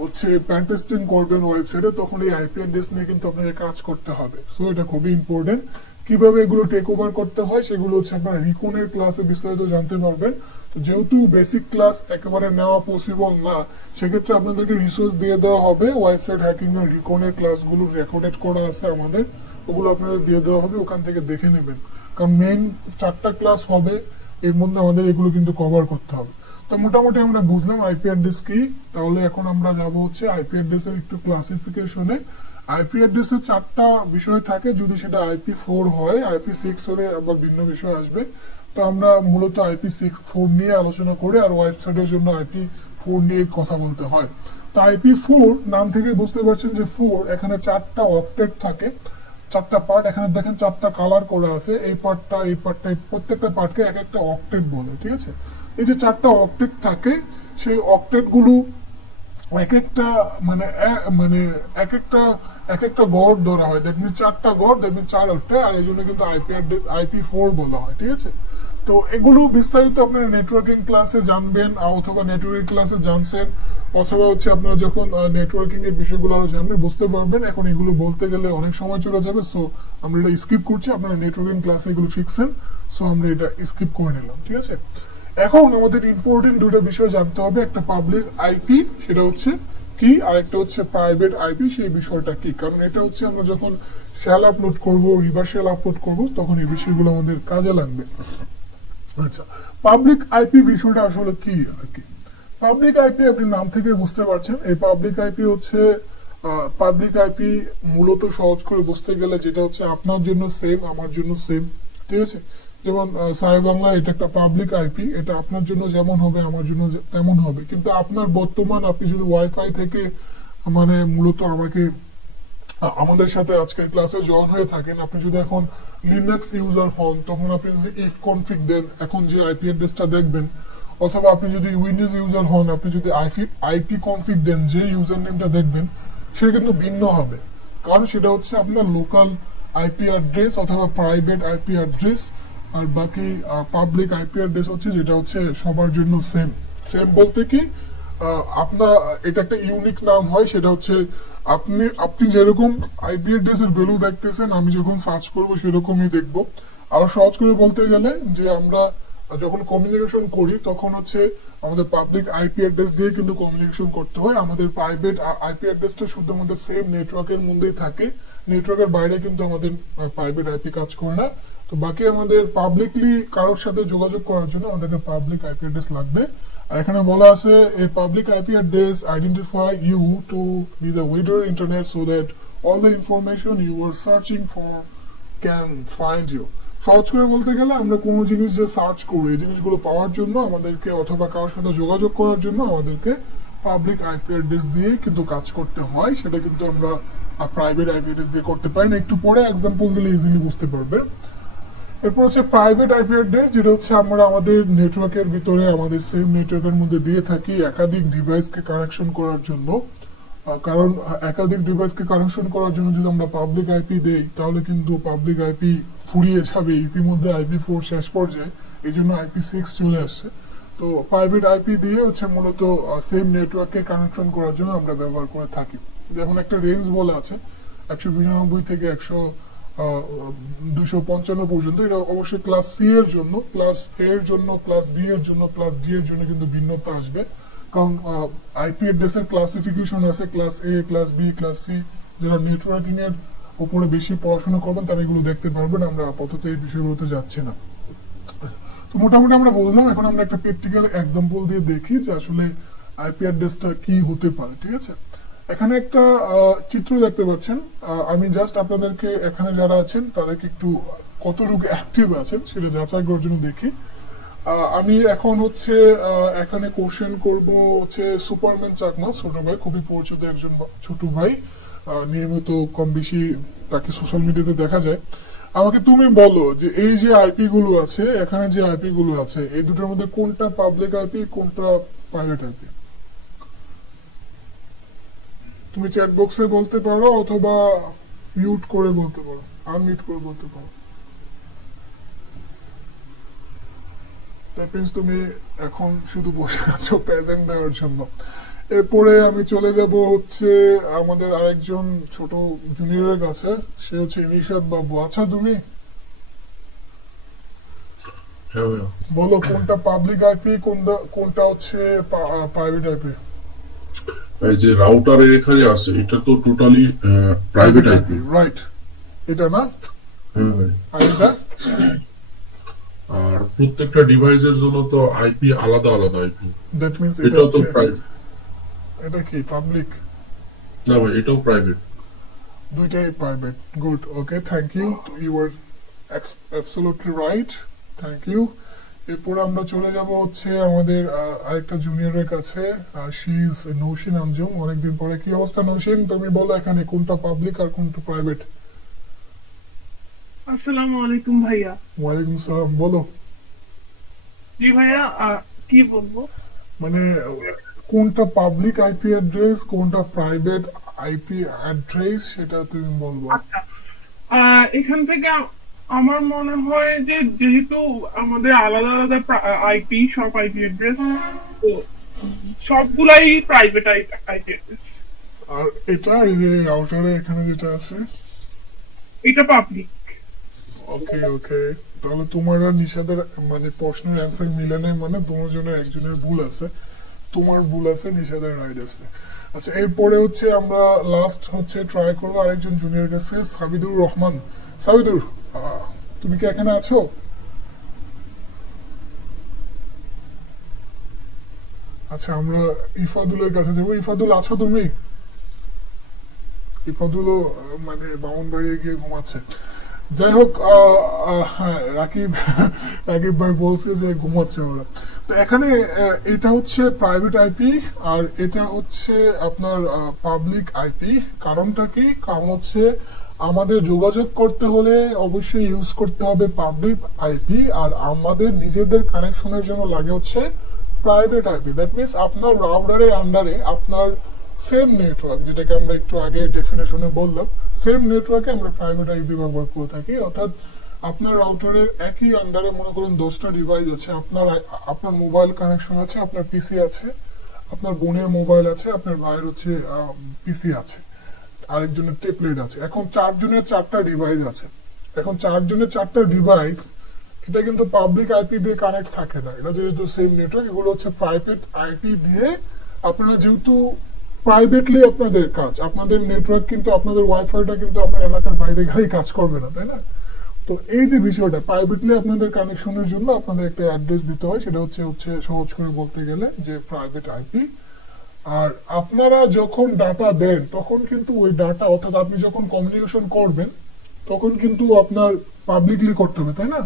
হচ্ছে প্যান টেস্টিং করবেন ওয়েবসাইটে, তখন এই আইপি অ্যাড্রেস নিয়ে কিন্তু আপনাকে কাজ করতে হবে। সো এটা খুবই ইম্পর্টেন্ট। কিভাবে এগুলো টেক ওভার করতে হয় সেগুলো হচ্ছে আপনারা রিকনের ক্লাসে বিস্তারিত জানতে পারবেন। তো যেহেতু বেসিক ক্লাস একেবারে নেওয়া পসিবল না, সেক্ষেত্রে আপনাদেরকে রিসোর্স দিয়ে দেওয়া হবে। ওয়েবসাইট হ্যাকিং এর রিকনের ক্লাসগুলো রেকর্ডেড করা আছে আমাদের, ওগুলো আপনাদের দিয়ে দেওয়া হবে, ওখান থেকে দেখে নেবেন। কারণ মেইন 4টা ক্লাস হবে, এর মধ্যে আমাদের এগুলো কিন্তু কভার করতে হবে। তো মোটামুটি আমরা বুঝলাম আইপি অ্যাড্রেস কি। তাহলে এখন আমরা যাব হচ্ছে আইপি অ্যাড্রেসের একটু ক্লাসিফিকেশনে। আইপি অ্যাড্রেসের 4টা বিষয় থাকে, যদি সেটা IP4 হয়, IP6 হলে আবার ভিন্ন বিষয় আসবে। তো আমরা মূলত IP4 নিয়ে আলোচনা করে, আর ওয়েবসাইটের জন্য IP4 নিয়ে কথা বলতে হয়। তো IP4 নাম থেকে বুঝতে পারছেন যে 4, এখানে 4টা অক্টেট থাকে, 4টা পার্ট। এখানে দেখেন 4টা কালার করা আছে, এই পার্টটা, এই পার্টটা, প্রত্যেকটা পার্টকে এক একটা অক্টেট বলে। ঠিক আছে, এই যে 4টা অক্টেট থাকে, সেই অক্টেট গুলো এক একটা মানে এক একটা গড় ধরা হয়। দ্যাট মিনস 4টা গড়, দ্যাট মিনস 4 অক্টেট, আর এই জন্য কিন্তু IP4 বলা হয়। ঠিক আছে, তো এগুলো বিস্তারিত আপনারা নেটওয়ার্কিং ক্লাসে জানবেন, অথবা নেটওয়ার্কিং ক্লাসে জানছেন, অথবা হচ্ছে আপনারা যখন নেটওয়ার্কিং এর বিষয়গুলো আরো জানবেন বুঝতে পারবেন। এখন এগুলো বলতে গেলে অনেক সময় চলে যাবে, সো আমরা এটা স্কিপ করছি। আপনারা নেটওয়ার্কিং ক্লাসে এগুলো শিখছেন, সো আমরা এটা স্কিপ করে নিলাম। ঠিক আছে, এখন আমাদের ইম্পর্টেন্ট দুটো বিষয় জানতে হবে, একটা পাবলিক আইপি, সেটা হচ্ছে কি, আর একটা হচ্ছে প্রাইভেট আইপি, সেই বিষয়টা কি। কারণ এটা হচ্ছে আমরা যখন শেল আপলোড করব, রিভার্স শেল আপলোড করব, তখন এই বিষয়গুলো আমাদের কাজে লাগবে। আচ্ছা, পাবলিক আইপি বিষয়টা আসলে কি আর কি? পাবলিক আইপি আপনি নাম থেকে বুঝতে পারছেন, এই পাবলিক আইপি হচ্ছে পাবলিক আইপি মূলত সহজ করে বুঝতে গেলে যেটা হচ্ছে আপনার জন্য সেম, আমার জন্য সেম। ঠিক আছে, যেমন সাই বাংলা, এটা একটা পাবলিক আইপি, এটা আপনার জন্য যেমন হবে আমার জন্য তেমন হবে। কিন্তু আপনার বর্তমান, আপনি যদি ওয়াইফাই থেকে মানে মূলত আমাদের সাথে আজকের ক্লাসে জয়েন হয়ে থাকেন, আপনি যদি এখন লিনাক্স ইউজার হন, তখন আপনি যদি ইফ কনফিগ দেন, এখন যে আইপি অ্যাড্রেসটা দেখবেন, অথবা আপনি যদি উইন্ডোজ ইউজার হন, আপনি যদি আইপি কনফিগ দেন, যে ইউজার নেমটা দেখবেন সেটা কিন্তু ভিন্ন হবে। কারণ সেটা হচ্ছে আপনার লোকাল আইপি অ্যাড্রেস অথবা প্রাইভেট আইপি অ্যাড্রেস, আর বাকি পাবলিক আইপি অ্যাড্রেস হচ্ছে যেটা হচ্ছে সবার জন্য সেম। সেম বলতে কি আপনার এটা একটা ইউনিক নাম হয়, সেটা হচ্ছে আপনি যেরকম আইপি অ্যাড্রেসের ভ্যালু দেখতেছেন আমি যখন সার্চ করব সেরকমই দেখব। আরো সহজ করে বলতে গেলে যে আমরা যখন কমিউনিকেশন করি তখন হচ্ছে আমাদের পাবলিক আইপি অ্যাড্রেস দিয়ে কিন্তু কমিউনিকেশন করতে হয়, আমাদের প্রাইভেট আইপি অ্যাড্রেসটা শুধুমাত্র সেম নেটওয়ার্কের মধ্যেই থাকে, নেটওয়ার্কের বাইরে কিন্তু আমাদের প্রাইভেট আইপি কাজ করে না। তো বাকি আমাদের পাবলিকলি কারোর সাথে যোগাযোগ করার জন্য আমাদেরকে পাবলিক আইপি অ্যাড্রেস লাগবে। আর এখানে বলা আছে a public IP address identify you to be the wider internet so that all the information you were searching for can find you। সহজ করে বলতে গেলে আমরা কোনো জিনিস যে সার্চ করি এই জিনিসগুলো পাওয়ার জন্য আমাদেরকে অথবা কারোর সাথে যোগাযোগ করার জন্য আমাদেরকে পাবলিক আইপি অ্যাড্রেস দিয়ে কিন্তু কাজ করতে হয়, সেটা কিন্তু আমরা প্রাইভেট আইপি অ্যাড্রেস দিয়ে করতে পারি না। একটু পরে এক্সাম্পল দিলে ইজিলি বুঝতে পারবে। এরপর হচ্ছে প্রাইভেট আইপি অ্যাড্রেস, যেটা হচ্ছে আমরা আমাদের নেটওয়ার্কের ভিতরে আমাদের সেম নেটওয়ার্কের মধ্যে দিয়ে থাকি একাধিক ডিভাইসকে কানেকশন করার জন্য। কারণ একাধিক ডিভাইসকে কানেকশন করার জন্য যদি আমরা পাবলিক আইপি দেই তাহলে কিন্তু পাবলিক আইপি ফুরিয়ে যাবে, ইতিমধ্যে IP4 শেষ পর্যায়ে, এই জন্য IP6 চলে আসছে। তো প্রাইভেট আইপি দিয়ে হচ্ছে মূলত সেম নেটওয়ার্ককে কানেকশন করার জন্য আমরা ব্যবহার করে থাকি। যেমন একটা রেঞ্জ বলা আছে 192 থেকে 255 পর্যন্ত, এটা অবশ্যই ক্লাস সি এর জন্য, ক্লাস এ এর জন্য, ক্লাস বি এর জন্য, ক্লাস ডি এর জন্য কিন্তু ভিন্নতা আসবে। কারণ আইপি অ্যাড্রেসের ক্লাসিফিকেশন আছে ক্লাস এ, ক্লাস বি, ক্লাস সি। যারা নেটওয়ার্কিং এর উপরে বেশি পড়াশোনা করবেন তারা এগুলো দেখতে পারবেন, আমরা আপাতত এই বিষয়গুলোতে যাচ্ছি না। তো মোটামুটি আমরা বুঝলাম, এখন আমরা একটা প্র্যাকটিক্যাল এক্সাম্পল দিয়ে দেখি যে আসলে আইপি অ্যাড্রেসটা কি হতে পারে। ঠিক আছে, এখানে একটা চিত্র দেখতে পাচ্ছেন। আমি জাস্ট আপনাদেরকে এখানে যারা আছেন তাদেরকে একটু কতটুকু অ্যাক্টিভ আছেন সেটা যাচাই করার জন্য দেখি। আমি এখন হচ্ছে এখানে কোশ্চেন করব হচ্ছে সুপারম্যান চাকমা, ছোট ভাই, খুবই পরিচিত একজন ছোট ভাই, নিয়মিত কম বেশি তাকে সোশ্যাল মিডিয়াতে দেখা যায়। আমাকে তুমি বলো যে এই যে আইপি গুলো আছে, এখানে যে আইপি গুলো আছে, এই দুটোর মধ্যে কোনটা পাবলিক আইপি, কোনটা প্রাইভেট আইপি? তুমি চ্যাট বক্সে বলতে পারো অথবা মিউট করে বলতে পারো, আনমিউট করে বলতে পারো। দ্যাট মিন্স তুমি এখন শুধু বসে আছো প্রেজেন্ট দেওয়ার জন্য। এরপরে আমি চলে যাব হচ্ছে আমাদের আরেকজন ছোট জুনিয়রের কাছে, সে হচ্ছে নিশাদ বাবু। আচ্ছা তুমি বলো কোনটা পাবলিক আইপি, কোনটা হচ্ছে প্রাইভেট আইপি? এই যে রাউটারের এখানে আছে এটা তো টোটালি প্রাইভেট আইপি, রাইট? এটা না, আর এটা? আর প্রত্যেকটা ডিভাইসের জন্য তো আইপি আলাদা আলাদা আইপি। দ্যাট মিন্স এটা তো প্রাইভেট। এটা কি পাবলিক? না ভাই, এটাও প্রাইভেট। দুইটাই private. Good, okay, thank you, you are absolutely right, thank you. এরপর আমরা চলে যাব হচ্ছে আমাদের আরেকটা জুনিয়রের কাছে, শি ইজ নৌশিন আঞ্জুম। অনেকদিন পরে, কি অবস্থা নৌশিন? তুমি বলো এখানে কোনটা পাবলিক আর কোনটা প্রাইভেট? আসসালামু আলাইকুম ভাইয়া। ওয়ালাইকুম সালাম, বলো। জি ভাইয়া, কি বলবো? মানে কোনটা পাবলিক আইপি অ্যাড্রেস, কোনটা প্রাইভেট আইপি অ্যাড্রেস, সেটা তুমি বলবো। আচ্ছা, এখান থেকে আমার মনে হয় যে যেহেতু আমাদের আলাদা আলাদা আইপি, সব আইপি অ্যাড্রেস, তো সবগুলাই প্রাইভেট আইপি অ্যাড্রেস। আর এটা এই যে রাউটারে এখানে যেটা আছে এটা পাবলিক। ওকে ওকে, তাহলে তোমার আর নিশাদের মানে প্রশ্নের অ্যান্সার মিলে নেই, মানে দুজনের একজনের ভুল আছে, তোমার ভুল আছে, নিশাদের রাইট আছে। আচ্ছা, এরপরে হচ্ছে আমরা লাস্ট হচ্ছে ট্রাই করবো আরেকজন জুনিয়র কাছে, সাবিদুর রহমান। সাবিদুর, তুমি কি এখানে আছো? আচ্ছা, আমরা ইফাদুলের কাছে যাবো। ইফাদুল, আছো তুমি? ইফাদুলও মানে বামনবাড়িয়ে গিয়ে ঘুমাচ্ছে। যাই হোক, হ্যাঁ, রাকিব ভাই বলছে যে ঘুমাচ্ছে ওরা। তো এখানে এটা হচ্ছে প্রাইভেট আইপি আর এটা হচ্ছে আপনার পাবলিক আইপি। কারণটা কি? কারণ হচ্ছে আমাদের যোগাযোগ করতে হলে অবশ্যই ইউজ করতে হবে পাবলিক আইপি, আর আমাদের নিজেদের কানেকশনের জন্য লাগে হচ্ছে প্রাইভেট আইপি। দ্যাট মিনস আপনার রাউটারের আন্ডারে আপনার সেম নেটওয়ার্ক, যেটাকে আমরা একটু আগে ডেফিনেশনে বললাম, সেম নেটওয়ার্কে আমরা প্রাইভেট আইপি ব্যবহার করে থাকি। অর্থাৎ আপনার রাউটারের একই আন্ডারে মনে করুন 10টা ডিভাইস আছে, আপনার মোবাইল কানেকশন আছে, আপনার পিসি আছে, আপনার বোনের মোবাইল আছে, আপনার ভাইয়ের হচ্ছে পিসি আছে, আরেকজনের ট্যাবলেট আছে। এখন 4 জনের 4টা ডিভাইস আছে। এখন 4 জনের 4টা ডিভাইস, এটা কিন্তু পাবলিক আইপি দিয়ে কানেক্ট থাকে না, এটা যেহেতু সেম নেটওয়ার্ক, এগুলো হচ্ছে প্রাইভেট আইপি দিয়ে আপনারা যেহেতু প্রাইভেটলি আপনাদের কাজ, আপনাদের নেটওয়ার্ক কিন্তু আপনাদের ওয়াইফাইটা কিন্তু আপনার এলাকার বাইরে গেলেই কাজ করবে না, তাই না? তো এই যে বিষয়টা প্রাইভেটলি আপনাদের কানেকশনের জন্য আপনাদের একটা অ্যাড্রেস দিতে হয়, সেটা হচ্ছে সহজ করে বলতে গেলে যে প্রাইভেট আইপি। আর আপনারা যখন ডাটা দেন তখন কিন্তু ওই ডাটা, অর্থাৎ আপনি যখন কমিউনিকেশন করবেন তখন কিন্তু আপনার পাবলিকলি করতে হবে, তাই না?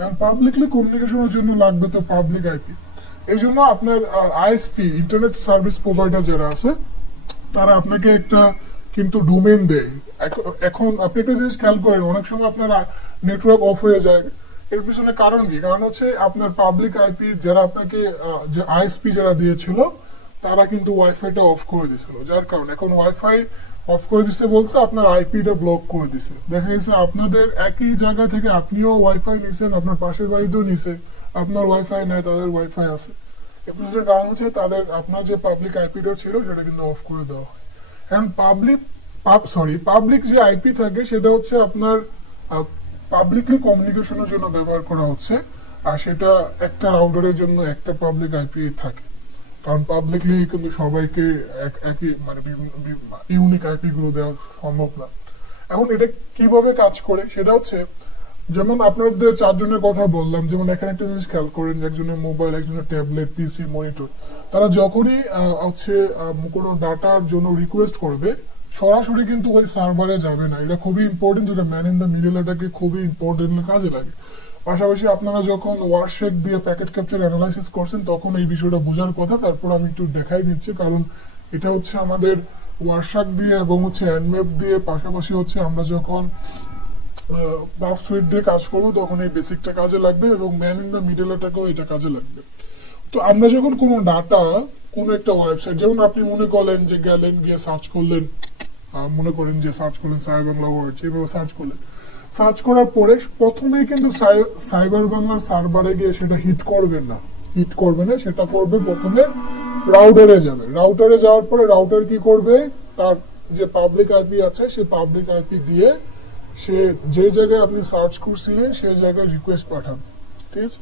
এবং পাবলিকলি কমিউনিকেশনের জন্য লাগবে তো পাবলিক আইপি। এই জন্য আপনার আইএসপি, ইন্টারনেট সার্ভিস প্রোভাইডার যারা আছে, তারা আপনাকে একটা কিন্তু ডোমেইন দেয়। এখন আপনি একটা জিনিস খেয়াল করেন, অনেক সময় আপনার নেটওয়ার্ক অফ হয়ে যায়। এর পিছনে কারণ কি? কারণ হচ্ছে আপনার পাবলিক আইপি যারা আপনাকে যে আইএসপি যারা দিয়েছিল, তারা কিন্তু ওয়াইফাইটা অফ করে দিয়েছিল, যার কারণে এখন ওয়াইফাই অফ করে দিছে বলতে আপনার আইপিটা ব্লক করে দিছে। দেখা গেছে আপনাদের একই জায়গা থেকে আপনিও ওয়াইফাই নিছেন, আপনার পাশের বাড়িতেও নিছে, আপনার ওয়াইফাই নাই, তাদের ওয়াইফাই আছে। এর কারণ হচ্ছে তাদের আপনার যে পাবলিক আইপিটা ছিল সেটা কিন্তু অফ করে দেওয়া হয়। এখন পাবলিক যে আইপি থাকে সেটা হচ্ছে আপনার পাবলিকলি কমিউনিকেশনের জন্য ব্যবহার করা হচ্ছে, আর সেটা একটা রাউটারের জন্য একটা পাবলিক আইপি থাকে, কারণ পাবলিকলি কিন্তু সবাইকে একই মানে ইউনিক আইপি গুলো দেওয়া সম্ভব না। এখন এটা কিভাবে কাজ করে সেটা হচ্ছে, যেমন আপনাদের 4 জনের কথা বললাম, যেমন এখানে একটা জিনিস খেয়াল করেন, একজনের মোবাইল, একজনের ট্যাবলেট, পিসি, মনিটর, তারা যখনই হচ্ছে কোনো ডাটার জন্য রিকোয়েস্ট করবে সরাসরি কিন্তু ওই সার্ভারে যাবে না। এটা খুবই ইম্পর্টেন্ট, যেটা ম্যান ইন দ্য মিডল এটাকে খুবই ইম্পর্টেন্ট কাজে লাগে। পাশাপাশি আপনারা যখন ওয়ারশেক দিয়ে প্যাকেট ক্যাপচার অ্যানালাইসিস করছেন তখন এই বিষয়টা বোঝার কথা। তারপর আমি একটু দেখাই দিচ্ছি, কারণ এটা হচ্ছে আমাদের ওয়ারশেক দিয়ে এবং হচ্ছে হ্যান্ডম্যাপ দিয়ে, পাশাপাশি হচ্ছে আমরা যখন বাফ সুইট দিয়ে কাজ করবো তখন এই বেসিকটা কাজে লাগবে এবং ম্যান ইন দ্য মিডল এটাকেও এটা কাজে লাগবে। তো আমরা যখন কোনো ডাটা, কোনো একটা ওয়েবসাইট, যেমন আপনি মনে করেন যে গেলেন গিয়ে সার্চ করলেন, মনে করেন যে সার্চ করলেন সাইবার বাংলা ওয়ার্ড, এইভাবে সার্চ করলেন, সার্চ করার পরে প্রথমেই কিন্তু সাইবার বাংলার সার্ভারে গিয়ে সেটা হিট করবে না, সেটা করবে প্রথমে রাউটারে যাবে। রাউটারে যাওয়ার পরে রাউটার কি করবে, তার যে পাবলিক আইপি আছে সেই পাবলিক আইপি দিয়ে সে যে জায়গায় আপনি সার্চ করছিলেন সেই জায়গায় রিকোয়েস্ট পাঠাবে, ঠিক আছে?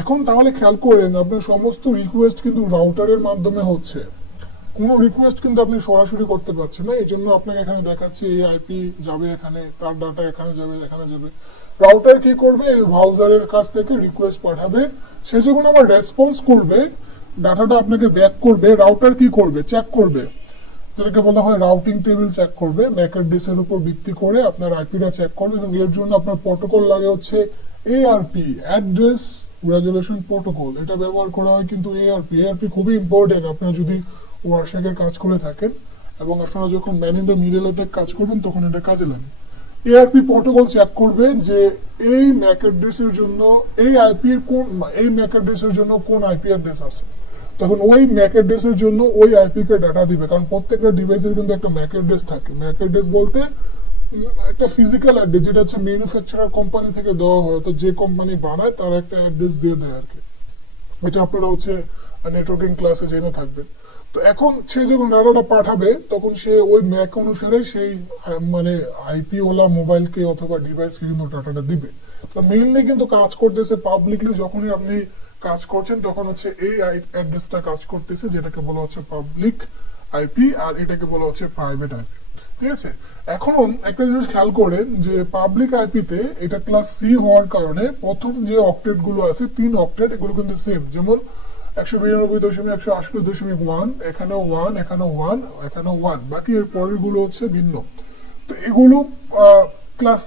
এখন তাহলে খেয়াল করেন আপনার সমস্ত রিকোয়েস্ট কিন্তু রাউটারের মাধ্যমে হচ্ছে, কোনো রিকোয়েস্ট কিন্তু আপনি সরাসরি করতে পারছেন না। এই জন্য আপনাকে এখানে দেখাচ্ছি এই আইপি যাবে এখানে, তার ডাটা এখানে যাবে, এখানে যাবে। রাউটার কি করবে, এই ব্রাউজারের কাছ থেকে রিকোয়েস্ট পাঠাবে, সে যখন আবার রেসপন্স করবে, ডাটাটা আপনাকে ব্যাক করবে, রাউটার কি করবে, চেক করবে, যেটাকে বলা হয় রাউটিং টেবিল চেক করবে, ম্যাক অ্যাড্রেসের উপর ভিত্তি করে আপনার আইপিটা চেক করবে। এবং এর জন্য আপনার প্রটোকল লাগে হচ্ছে এআরপি, অ্যাড্রেস রেজুলেশন প্রোটোকল। এটা ব্যবহার করা হয় কিন্তু এআরপি খুবই ইম্পর্টেন্ট আপনারা যদি ওয়ারশেকের কাজ করে থাকেন এবং আপনারা যখন ম্যান ইন দ্য মিডল এর কাজ করবেন তখন এটা কাজে লাগে। এআরপি প্রোটোকল চেক করবে যে এই ম্যাক অ্যাড্রেসের জন্য এই ম্যাক অ্যাড্রেসের জন্য কোন আইপি অ্যাড্রেস আছে, তখন ওই ম্যাক অ্যাড্রেসের জন্য ওই আইপি কে ডাটা দিবে। কারণ প্রত্যেকটা ডিভাইসের কিন্তু একটা ম্যাক অ্যাড্রেস থাকে। ম্যাক অ্যাড্রেস বলতে একটা ফিজিক্যাল অ্যাড্রেস, যেটা হচ্ছে ম্যানুফ্যাকচারার কোম্পানি থেকে দেওয়া হয়, তো যে কোম্পানি বানায় তার একটা অ্যাড্রেস দিয়ে দেয় আর কি। এটা আপনারা হচ্ছে নেটওয়ার্কিং ক্লাসে জেনে থাকবেন। তো এখন সে যখন ডাটাটা পাঠাবে তখন সে ওই ম্যাক অনুসারে সেই মানে আইপি ওলা মোবাইলকে অথবা ডিভাইসকে কিন্তু ডাটাটা দিবে। তো মেইনলি কিন্তু কাজ করতেছে পাবলিকলি, যখনই আপনি কাজ করছেন তখন হচ্ছে এই অ্যাড্রেসটা কাজ করতেছে, যেটাকে বলা হচ্ছে পাবলিক আইপি, আর এটাকে বলা হচ্ছে প্রাইভেট আইপি, ঠিক আছে? এখন একটা জিনিস খেয়াল করেন যে পাবলিক আইপিতে এটা ক্লাস সি হওয়ার কারণে প্রথম যে অক্টেট গুলো আছে 3 অক্টেট, এগুলো কিন্তু সেম, যেমন 192.168.1, এখানেও 1, এখানেও 1, এখানেও 1, বাকি এর পরের গুলো হচ্ছে ভিন্ন। তো এগুলো ক্লাস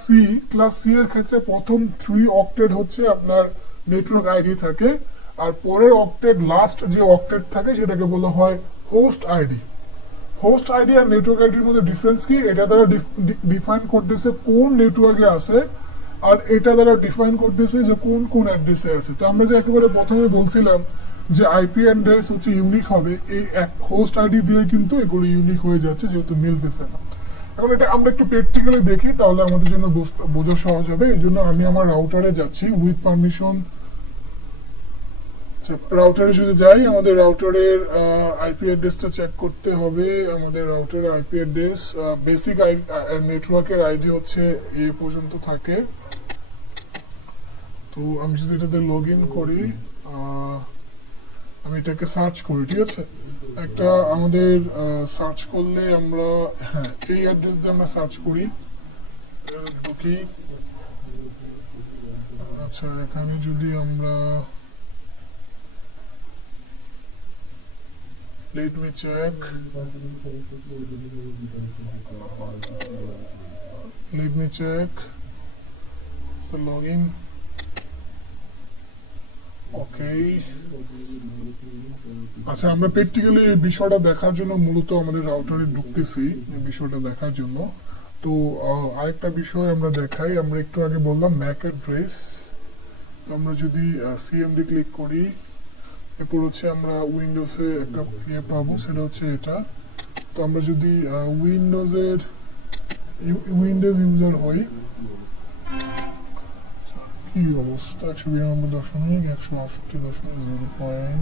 সি এর ক্ষেত্রে প্রথম 3 অক্টেট হচ্ছে আপনার নেটওয়ার্ক আইডি থাকে, আর পরের অক্টেট লাস্ট যে অক্টেট থাকে সেটাকে বলা হয় হোস্ট আইডি। হোস্ট আইডি আর নেটওয়ার্ক আইডির মধ্যে ডিফারেন্স কি, এটা দ্বারা ডিফাইন করতেছে কোন নেটওয়ার্কে আছে, আর এটা দ্বারা ডিফাইন করতেছে যে কোন কোন অ্যাড্রেসে আছে। তো আমরা যে একেবারে প্রথমে বলছিলাম যে আইপি অ্যাড্রেস হচ্ছে ইউনিক হবে, এই হোস্ট আইডি দিয়ে কিন্তু এগুলো ইউনিক হয়ে যাচ্ছে যেহেতু মিলতেছে না। এখন এটা আমরা একটু প্র্যাকটিক্যালি দেখি, তাহলে আমাদের জন্য বোঝা সহজ হবে। এই জন্য আমি আমার রাউটারে যাচ্ছি, উইথ পারমিশন রাউটারে যদি যাই, আমাদের রাউটারের আইপি অ্যাড্রেসটা চেক করতে হবে। আমাদের রাউটারের আইপি অ্যাড্রেস, বেসিক নেটওয়ার্কের আইডি হচ্ছে এ পর্যন্ত থাকে। তো আমি যদি এটাতে লগ ইন করি, আমি এটাকে সার্চ করি, ঠিক আছে। একটা আমাদের সার্চ করলে আমরা, হ্যাঁ, এই অ্যাড্রেস দিয়ে আমরা সার্চ করি, ঢুকি। আচ্ছা, এখানে যদি আমরা let me check the login. Okay, আচ্ছা, আমরা প্র্যাকটিক্যালি এই বিষয়টা দেখার জন্য মূলত আমাদের রাউটারে ঢুকতেছি, এই বিষয়টা দেখার জন্য। তো আরেকটা বিষয় আমরা দেখাই, আমরা একটু আগে বললাম ম্যাক অ্যাড্রেস। তো আমরা যদি সিএমডি ক্লিক করি, এরপর হচ্ছে আমরা উইন্ডোজে একটা ইয়ে পাবো, সেটা হচ্ছে এটা। তো আমরা যদি উইন্ডোজ ইউজার হই, কি অবস্থা, 192.168.0.1।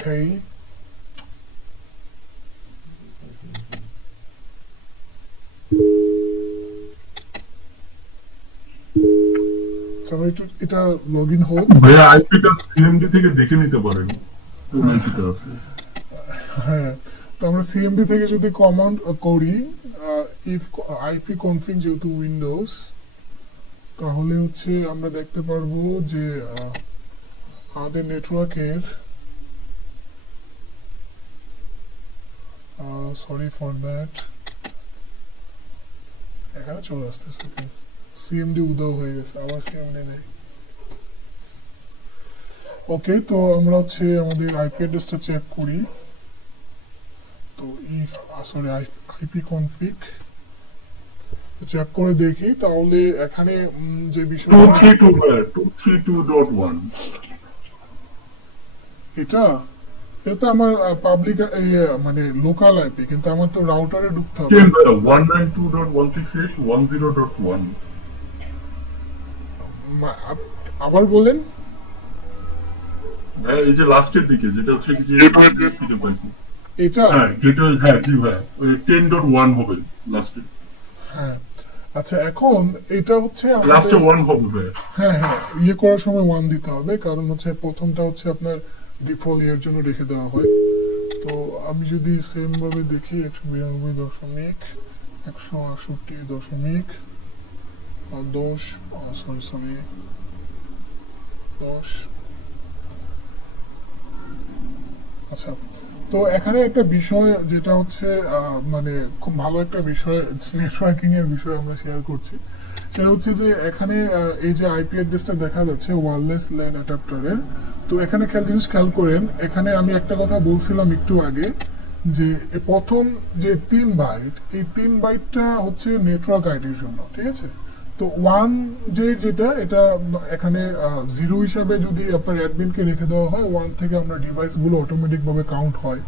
Okay. এটা লগ ইন হোক। ভাইয়া আইপিটা সিএমডি থেকে দেখে নিতে পারেন কোন আইপিটা আছে। হ্যাঁ, তো আমরা সিএমডি থেকে যদি কমান্ড করি, ইফ আইপি কনফিগ যেহেতু উইন্ডোজ, তাহলে হচ্ছে আমরা দেখতে পারবো যে আমাদের নেটওয়ার্কের, সরি ফর দ্যাট, এখানে চলে আসতেছে সিএমডি উদাও হয়ে গেছে, আবার সিএমডি নেই। ওকে, তো আমরা হচ্ছে আমাদের আইপি অ্যাড্রেসটা চেক করি। তো if sorry IP config check করে দেখি, তাহলে এখানে যে বিষয় 232.1 এটা তো আমার পাবলিক মানে লোকাল আইপি, কিন্তু আমার তো রাউটারে ঢুকতে হবে। 192.168.10.1 আবার বলেন। হ্যাঁ, এই যে লাস্টের দিকে যেটা হচ্ছে কি যে খুঁজে পাইছি, এটা হ্যাঁ যেটা, হ্যাঁ জি ভাই, ওই 10.1 হবে লাস্টে। হ্যাঁ, আচ্ছা, এখন এটা হচ্ছে লাস্টে 1 হবে ভাই। হ্যাঁ হ্যাঁ, ইয়ে করার সময় 1 দিতে হবে, কারণ হচ্ছে প্রথমটা হচ্ছে আপনার ডিফল্ট এর জন্য রেখে দেওয়া হয়। তো আমি যদি সেম ভাবে দেখি, 192.168.10 সরি 10। আচ্ছা, তো এখানে একটা বিষয় যেটা হচ্ছে মানে খুব ভালো একটা বিষয়, নেটওয়ার্কিং এর বিষয় আমরা শেয়ার করছি। সেটা হচ্ছে যে এখানে এই যে আইপি অ্যাড্রেসটা দেখা যাচ্ছে ওয়্যারলেস ল্যান অ্যাডাপ্টারের, তো এখানে খেয়াল করেন, এখানে আমি একটা কথা বলছিলাম একটু আগে, যে প্রথম যে 3 বাইট, এই 3 বাইটটা হচ্ছে নেটওয়ার্ক আইডির জন্য, ঠিক আছে। তো 1 যেটা এটা এখানে 0 হিসাবে যদি আপনার অ্যাডমিনকে রেখে দেওয়া হয়, 1 থেকে আমরা ডিভাইসগুলো অটোমেটিক ভাবে কাউন্ট হয়।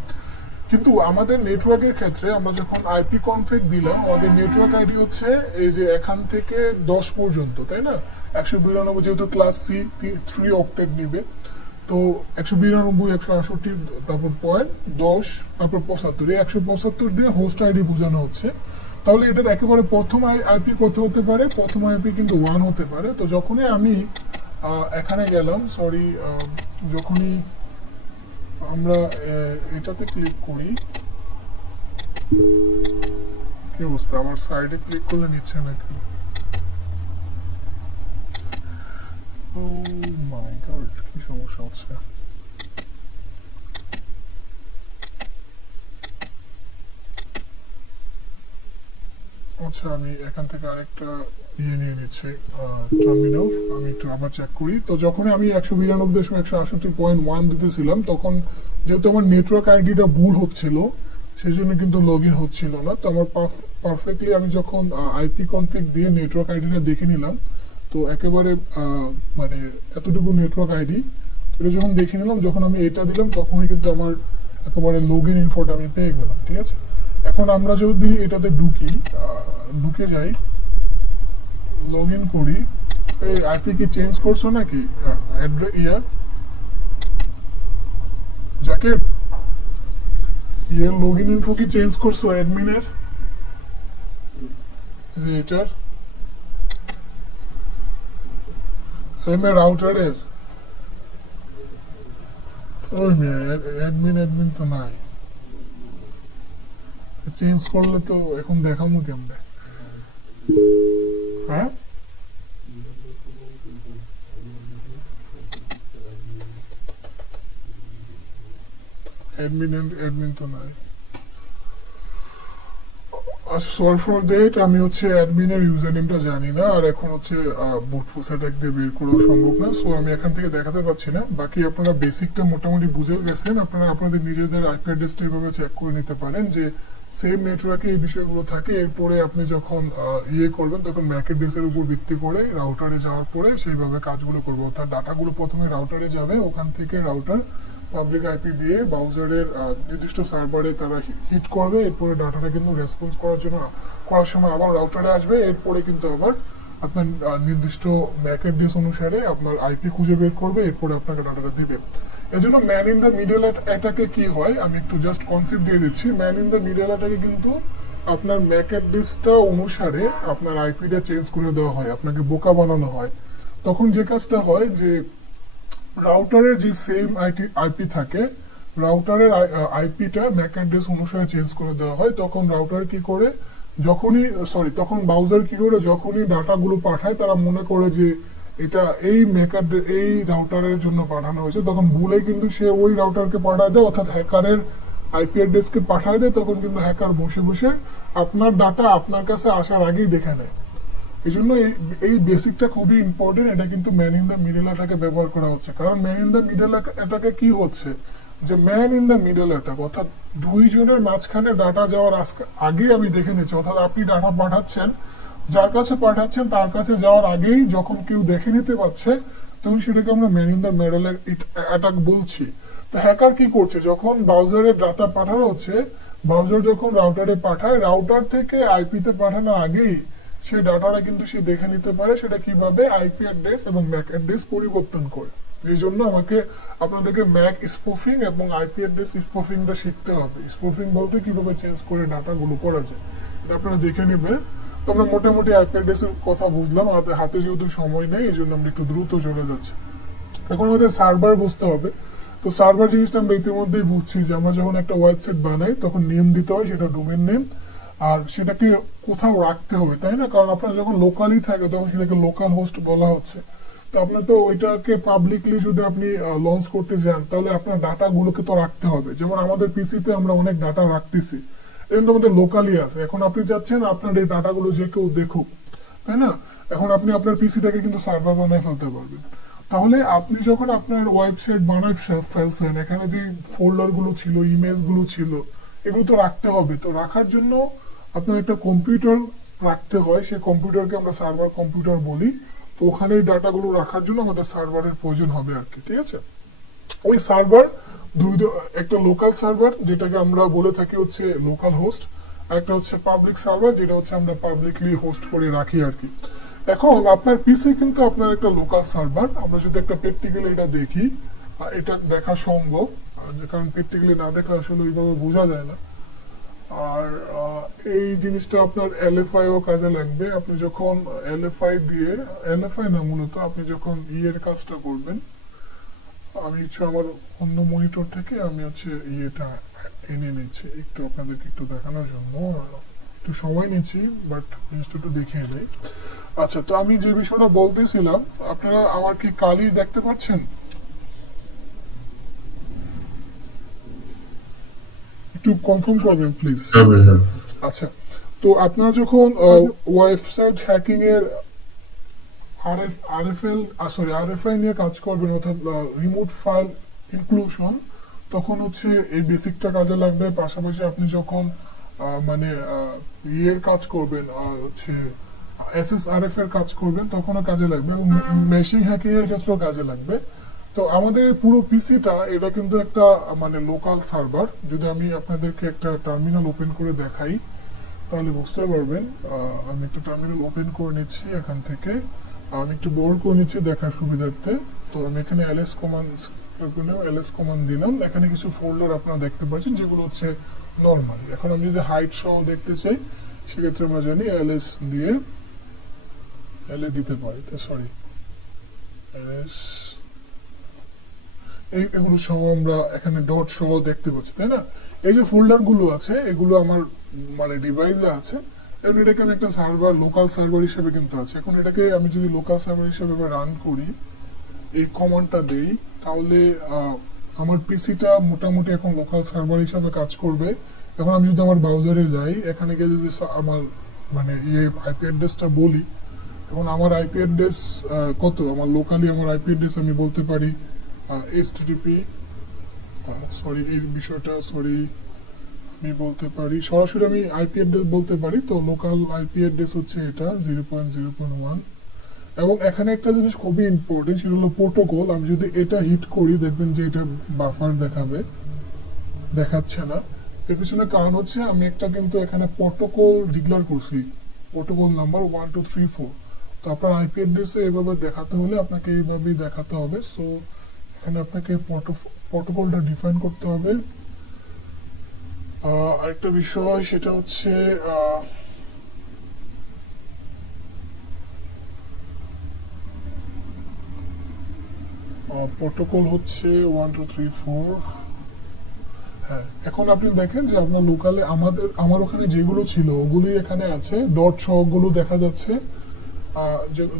কিন্তু আমাদের নেটওয়ার্কের ক্ষেত্রে আমরা যখন আইপি কনফিগ দিলাম, আমাদের নেটওয়ার্ক আইডি হচ্ছে এই যে এখান থেকে 10 পর্যন্ত, তাই না। 192 যেহেতু ক্লাস সি 3 অক্টেট নিবে, তো 192, 168, তারপর 0.10, তারপর 75, এই 175 দিয়ে হোস্ট আইডি বোঝানো হচ্ছে। তাহলে এটার একেবারে প্রথম আইপি কত হতে পারে, প্রথম আইপি কিন্তু 1 হতে পারে। তো যখনই আমি এখানে গেলাম, সরি, যখনই আমরা এটাতে ক্লিক করি, কি অবস্থা, আমার সাইডে ক্লিক করলে নিচ্ছে নাকি? ও মাই গড, কি সমস্যা হচ্ছে। আচ্ছা, আমি এখান থেকে আরেকটা নিয়ে নিচ্ছি টার্মিনাল, আমি একটু আবার চেক করি। তো যখন আমি 192.168.1 দিতেছিলাম, তখন যেহেতু আমার নেটওয়ার্ক আইডিটা ভুল হচ্ছিল, সেই জন্য কিন্তু লগ ইন হচ্ছিল না। তো আমার পারফেক্টলি আমি যখন আইপি কনফিগ দিয়ে নেটওয়ার্ক আইডিটা দেখে নিলাম, তো একেবারে মানে এতটুকু নেটওয়ার্ক আইডি এটা যখন দেখে নিলাম, যখন আমি এটা দিলাম তখনই কিন্তু আমার একেবারে লগ ইন ইনফোটা আমি পেয়ে গেলাম। ঠিক আছে, এখন আমরা যদি এটাতে ঢুকে যাই, লগ ইন করি, এই আইপি কি চেঞ্জ করছো নাকি? জাকির, লগ ইন ইনফো কি চেঞ্জ করছো অ্যাডমিনের যে এটার রাউটারের? ওই অ্যাডমিন তো নাই, চেঞ্জ করলে তো এখন দেখাবো কেমনে? হ্যাঁ, অ্যাডমিন তো নাই। আচ্ছা, সরি ফর দ্যাট, আমি হচ্ছে অ্যাডমিনের ইউজার নেমটা জানি না, আর এখন হচ্ছে বুট ফোর্স অ্যাটাক দিয়ে বের করা সম্ভব না, সো আমি এখান থেকে দেখাতে পারছি না। বাকি আপনারা বেসিকটা মোটামুটি বুঝে গেছেন। আপনারা আপনাদের নিজেদের আইপি অ্যাড্রেসটা এইভাবে চেক করে নিতে পারেন যে সেম নেটওয়ার্কে এই বিষয়গুলো থাকে। এরপরে আপনি যখন করবেন তখন ম্যাক অ্যাড্রেসের উপর ভিত্তি করে রাউটারে যাওয়ার পরে সেইভাবে কাজগুলো করবো। অর্থাৎ ডাটাগুলো প্রথমে রাউটারে যাবে, ওখান থেকে রাউটার পাবলিক আইপি দিয়ে ব্রাউজারের নির্দিষ্ট সার্ভারে তারা হিট করবে। এরপরে ডাটাটা কিন্তু রেসপন্স করার সময় আবার রাউটারে আসবে। এরপরে কিন্তু আবার আপনার নির্দিষ্ট ম্যাক অ্যাড্রেস অনুসারে আপনার আইপি খুঁজে বের করবে, এরপরে আপনাকে ডাটাটা দিবে। এই জন্য ম্যান ইন দ্য মিডল অ্যাটাকে কি হয়, আমি একটু জাস্ট কনসেপ্ট দিয়ে দিচ্ছি। ম্যান ইন দ্য মিডল অ্যাটাকে কিন্তু আপনার ম্যাক অ্যাড্রেসটা অনুসারে আপনার আইপিটা চেঞ্জ করে দেওয়া হয়, আপনাকে বোকা বানানো হয়। তখন যে কাজটা হয় যে রাউটারের যে সেম আইপি থাকে, রাউটারের আইপিটা ম্যাক অ্যাড্রেস অনুসারে চেঞ্জ করে দেওয়া হয়। তখন রাউটার কি করে, তখন ব্রাউজার কি করে, যখনই ডাটাগুলো পাঠায় তারা মনে করে যে এটা এই রাউটারের জন্য পাঠানো হয়েছে, তখন ভুলে কিন্তু সে ওই রাউটারকে পাঠায় দেয়, অর্থাৎ হ্যাকারের আইপি অ্যাড্রেসকে পাঠায় দেয়। তখন কিন্তু হ্যাকার বসে বসে আপনার ডাটা আপনার কাছে আসার আগেই দেখে নেয়। এই জন্য এই বেসিকটা খুবই ইম্পর্টেন্ট। এটা কিন্তু ম্যান ইন দ্য মিডল অ্যাটাকে ব্যবহার করা হচ্ছে। কারণ ম্যান ইন দ্য মিডল অ্যাটাকে কি হচ্ছে, যে man in the middle attack অর্থাৎ দুইজনের মাঝখানে ডাটা যাওয়ার আগে আমি দেখে নিচ্ছি। অর্থাৎ আপনি ডাটা পাঠাচ্ছেন, যার কাছে পাঠাচ্ছেন তার কাছে যাওয়ার আগেই যখন কেউ দেখে নিতে পারছে, তখন সেটাকে আমরা man in the middle attack বলছি। তো হ্যাকার কি করছে, যখন ব্রাউজারে ডাটা পাঠানো হচ্ছে, ব্রাউজার যখন রাউটারে পাঠায়, রাউটার থেকে আইপিতে পাঠানোর আগেই সেই ডাটাটা কিন্তু সে দেখে নিতে পারে। সেটা কিভাবে, আইপি অ্যাড্রেস এবং ম্যাক অ্যাড্রেস পরিবর্তন করে। যে জন্য আপনাদেরকে ম্যাক স্পুফিং এবং আইপি অ্যাড্রেস স্পুফিংটা শিখতে হবে। স্পুফিং বলতে কিভাবে চেঞ্জ করে ডাটাগুলো করা যায়, এটা আপনারা দেখে নেবেন। তো আমরা মোটামুটি আইপি অ্যাড্রেসের কথা বুঝলাম, আমাদের হাতে যেহেতু সময় নেই এই জন্য আমরা একটু দ্রুত চলে যাচ্ছি। এখন আমাদের সার্ভার বুঝতে হবে। তো সার্ভার জিনিসটা আমরা ইতিমধ্যেই বুঝছি যে আমরা যখন একটা ওয়েবসাইট বানাই তখন নেম দিতে হয়, সেটা ডোমেন নেম, আর সেটাকে কোথাও রাখতে হবে, তাই না? কারণ আপনার যখন লোকালি থাকে তখন সেটাকে লোকাল হোস্ট বলা হচ্ছে। তো আপনার তো ওইটাকে পাবলিকলি যদি আপনি লঞ্চ করতে যান, তাহলে আপনার ডাটাগুলোকে তো রাখতে হবে। যেমন আমাদের পিসিতে আমরা অনেক ডাটা রাখতেছি, কিন্তু আমাদের লোকালি আছে। এখন আপনি চাচ্ছেন আপনার এই ডাটাগুলো যে কেউ দেখুক, তাই না? এখন আপনি আপনার পিসিটাকে কিন্তু সার্ভার বানায় ফেলতে পারবেন। তাহলে আপনি যখন আপনার ওয়েবসাইট বানায় ফেলছেন, এখানে যে ফোল্ডার গুলো ছিল, ইমেজ গুলো ছিল, এগুলো তো রাখতে হবে। তো রাখার জন্য আপনার একটা কম্পিউটার রাখতে হয়, সেই কম্পিউটারকে আমরা সার্ভার কম্পিউটার বলি। তো ওখানে এই ডাটাগুলো রাখার জন্য আমাদের সার্ভারের প্রয়োজন হবে আর কি, ঠিক আছে? ওই সার্ভার একটা লোকাল সার্ভার যেটাকে আমরা বলে থাকি হচ্ছে লোকাল হোস্ট, আর একটা হচ্ছে পাবলিক সার্ভার যেটা হচ্ছে আমরা পাবলিকলি হোস্ট করে রাখি আর কি। এখন আপনার পিসি কিন্তু আপনার একটা লোকাল সার্ভার। আমরা যদি একটা প্র্যাকটিক্যালি এটা দেখি, এটা দেখা সম্ভব, কারণ প্র্যাকটিক্যালি না দেখলে আসলে ওইভাবে বোঝা যায় না। আর এই জিনিসটা আপনার এলএফআই ও কাজে লাগবে। আপনি যখন এলএফআই না, মূলত আপনি যখন এর কাজটা করবেন, আমি হচ্ছে আমার অন্য মনিটর থেকে আমি হচ্ছে ইয়েটা এনে নিচ্ছি একটু আপনাদেরকে একটু দেখানোর জন্য, একটু সময় নিচ্ছি, বাট জিনিসটা একটু দেখিয়ে দেয়। আচ্ছা, তো আমি যে বিষয়টা বলতেছিলাম, আপনারা আমার কি কালি দেখতে পাচ্ছেন? একটু কনফার্ম করবেন প্লিজ। আচ্ছা, তো আপনারা যখন ওয়েবসাইট হ্যাকিং এর আরএফআই নিয়ে কাজ করবেন, অর্থাৎ রিমোট ফাইল ইনক্লুশন, তখন হচ্ছে এই বেসিকটা কাজে লাগবে। পাশাপাশি আপনি যখন মানে ইয়ের কাজ করবেন, হচ্ছে SSRF এর কাজ করবেন, তখনও কাজে লাগবে, এবং মেশিং হ্যাকিং এর ক্ষেত্রেও কাজে লাগবে। তো আমাদের পুরো পিসিটা এটা কিন্তু একটা মানে লোকাল সার্ভার। যদি আমি আপনাদেরকে একটা টার্মিনাল ওপেন করে দেখাই তাহলে বুঝতে পারবেন। আমি একটা টার্মিনাল ওপেন করে নিচ্ছি এখান থেকে, আমি একটু বড় করে নিচ্ছি দেখার সুবিধার্থে। তো আমি এখানে ls কমান্ড দিলাম। এখানে কিছু ফোল্ডার আপনারা দেখতে পাচ্ছেন যেগুলো হচ্ছে নর্মাল। এখন আমি যদি হাইট সহ দেখতে চাই সেক্ষেত্রে আমরা জানি ls দিয়ে দিতে পারি। সরি, ls এগুলো সহ আমরা এখানে ডট সহ দেখতে পাচ্ছি, তাই না? এই যে ফোল্ডার গুলো আছে এগুলো আমার মানে ডিভাইসে আছে, এবং এটাকে আমি একটা সার্ভার, লোকাল সার্ভার হিসেবে কিন্তু আছে। এখন এটাকে আমি যদি লোকাল সার্ভার হিসেবে রান করি, এই কমান্ডটা দেই, তাহলে আমার পিসিটা মোটামুটি এখন লোকাল সার্ভার হিসেবে কাজ করবে। এখন আমি যদি আমার ব্রাউজারে যাই, এখানে গিয়ে যদি আমার মানে আইপি অ্যাড্রেসটা বলি, এখন আমার আইপি অ্যাড্রেস কত, আমার লোকালি আমার আইপি অ্যাড্রেস আমি বলতে পারি http, সরি এই বিষয়টা, সরি আমি বলতে পারি সরাসরি, আমি আইপি অ্যাড্রেস বলতে পারি। তো লোকাল আইপি অ্যাড্রেস হচ্ছে এটা 0.0.1। এবং এখানে একটা জিনিস খুবই ইম্পর্টেন্ট, সেটা হলো প্রোটোকল। আমি যদি এটা হিট করি দেখবেন যে এটা বাফার দেখাচ্ছে না। এর পিছনে কারণ হচ্ছে আমি একটা কিন্তু এখানে প্রোটোকল ডিক্লেয়ার করছি, প্রোটোকল নাম্বার 1234। তো আপনার আইপি অ্যাড্রেসে এভাবে দেখাতে হলে আপনাকে এইভাবেই দেখাতে হবে। সো এখানে আপনাকে প্রোটোকলটা ডিফাইন করতে হবে। আরেকটা বিষয় সেটা হচ্ছে প্রোটোকল হচ্ছে 1234। হ্যাঁ, এখন আপনি দেখেন যে আপনার লোকালে আমার ওখানে যেগুলো ছিল ওগুলোই এখানে আছে, ডট সহগুলো দেখা যাচ্ছে।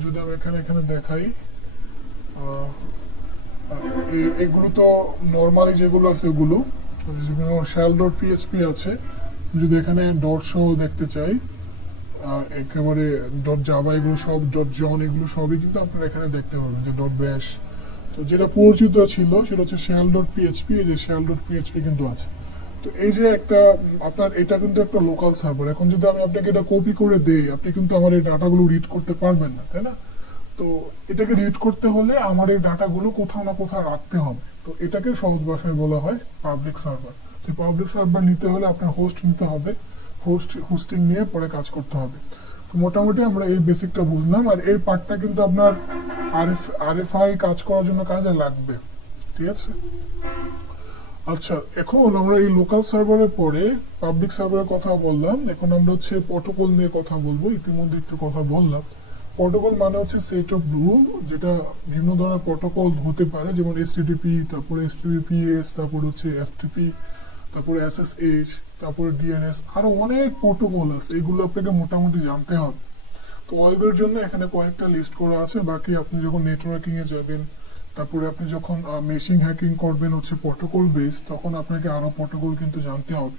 যদি আমি এখানে দেখাই, এগুলো তো নর্মালি যেগুলো আছে ওগুলো, shell ডট পিএইচপি আছে। যদি এখানে ডট সহ দেখতে চাই, একেবারে ডট জাভা, এগুলো সব ডট জন, এগুলো সবই কিন্তু আপনারা এখানে দেখতে পাবেন যে ডট ব্যাশ। তো যেটা পরিচিত ছিল সেটা হচ্ছে shell ডট পিএইচপি, এই যে shell ডট পিএইচপি কিন্তু আছে। তো এই যে একটা আপনার এটা কিন্তু একটা লোকাল সার্ভার। এখন যদি আমি আপনাকে এটা কপি করে দেই, আপনি কিন্তু আমার এই ডাটাগুলো রিড করতে পারবেন না, তাই না? তো এটাকে রিড করতে হলে আমার এই ডাটাগুলো কোথাও না কোথাও রাখতে হবে। তো এটাকে সহজ ভাষায় বলা হয় পাবলিক সার্ভার। তো পাবলিক সার্ভার নিতে হলে আপনার হোস্ট নিতে হবে, হোস্টিং নিয়ে পরে কাজ করতে হবে। তো মোটামুটি আমরা এই বেসিকটা বুঝলাম। আর এই পার্টটা কিন্তু আপনার আরএফআই কাজ করার জন্য কাজে লাগবে, ঠিক আছে? আচ্ছা, এখন আমরা এই লোকাল সার্ভারের পরে পাবলিক সার্ভারের কথা বললাম। এখন আমরা হচ্ছে প্রোটোকল নিয়ে কথা বলবো। ইতিমধ্যে একটু কথা বললাম। প্রোটোকল মানে হচ্ছে সেট অফ রুল, যেটা বিভিন্ন ধরনের প্রোটোকল হতে পারে, যেমন HTTP, তারপরে HTTPS, তারপর হচ্ছে FTP, তারপরে SSH, তারপরে DNS, আরো অনেক প্রোটোকল আছে। এগুলো আপনাকে মোটামুটি জানতে হবে। তো ওয়েবের জন্য এখানে কয়েকটা লিস্ট করা আছে। বাকি আপনি যখন নেটওয়ার্কিং এ যাবেন, তারপরে আপনি যখন মেশিন হ্যাকিং করবেন হচ্ছে প্রোটোকল বেস, তখন আপনাকে আরো প্রোটোকল কিন্তু জানতে হবে,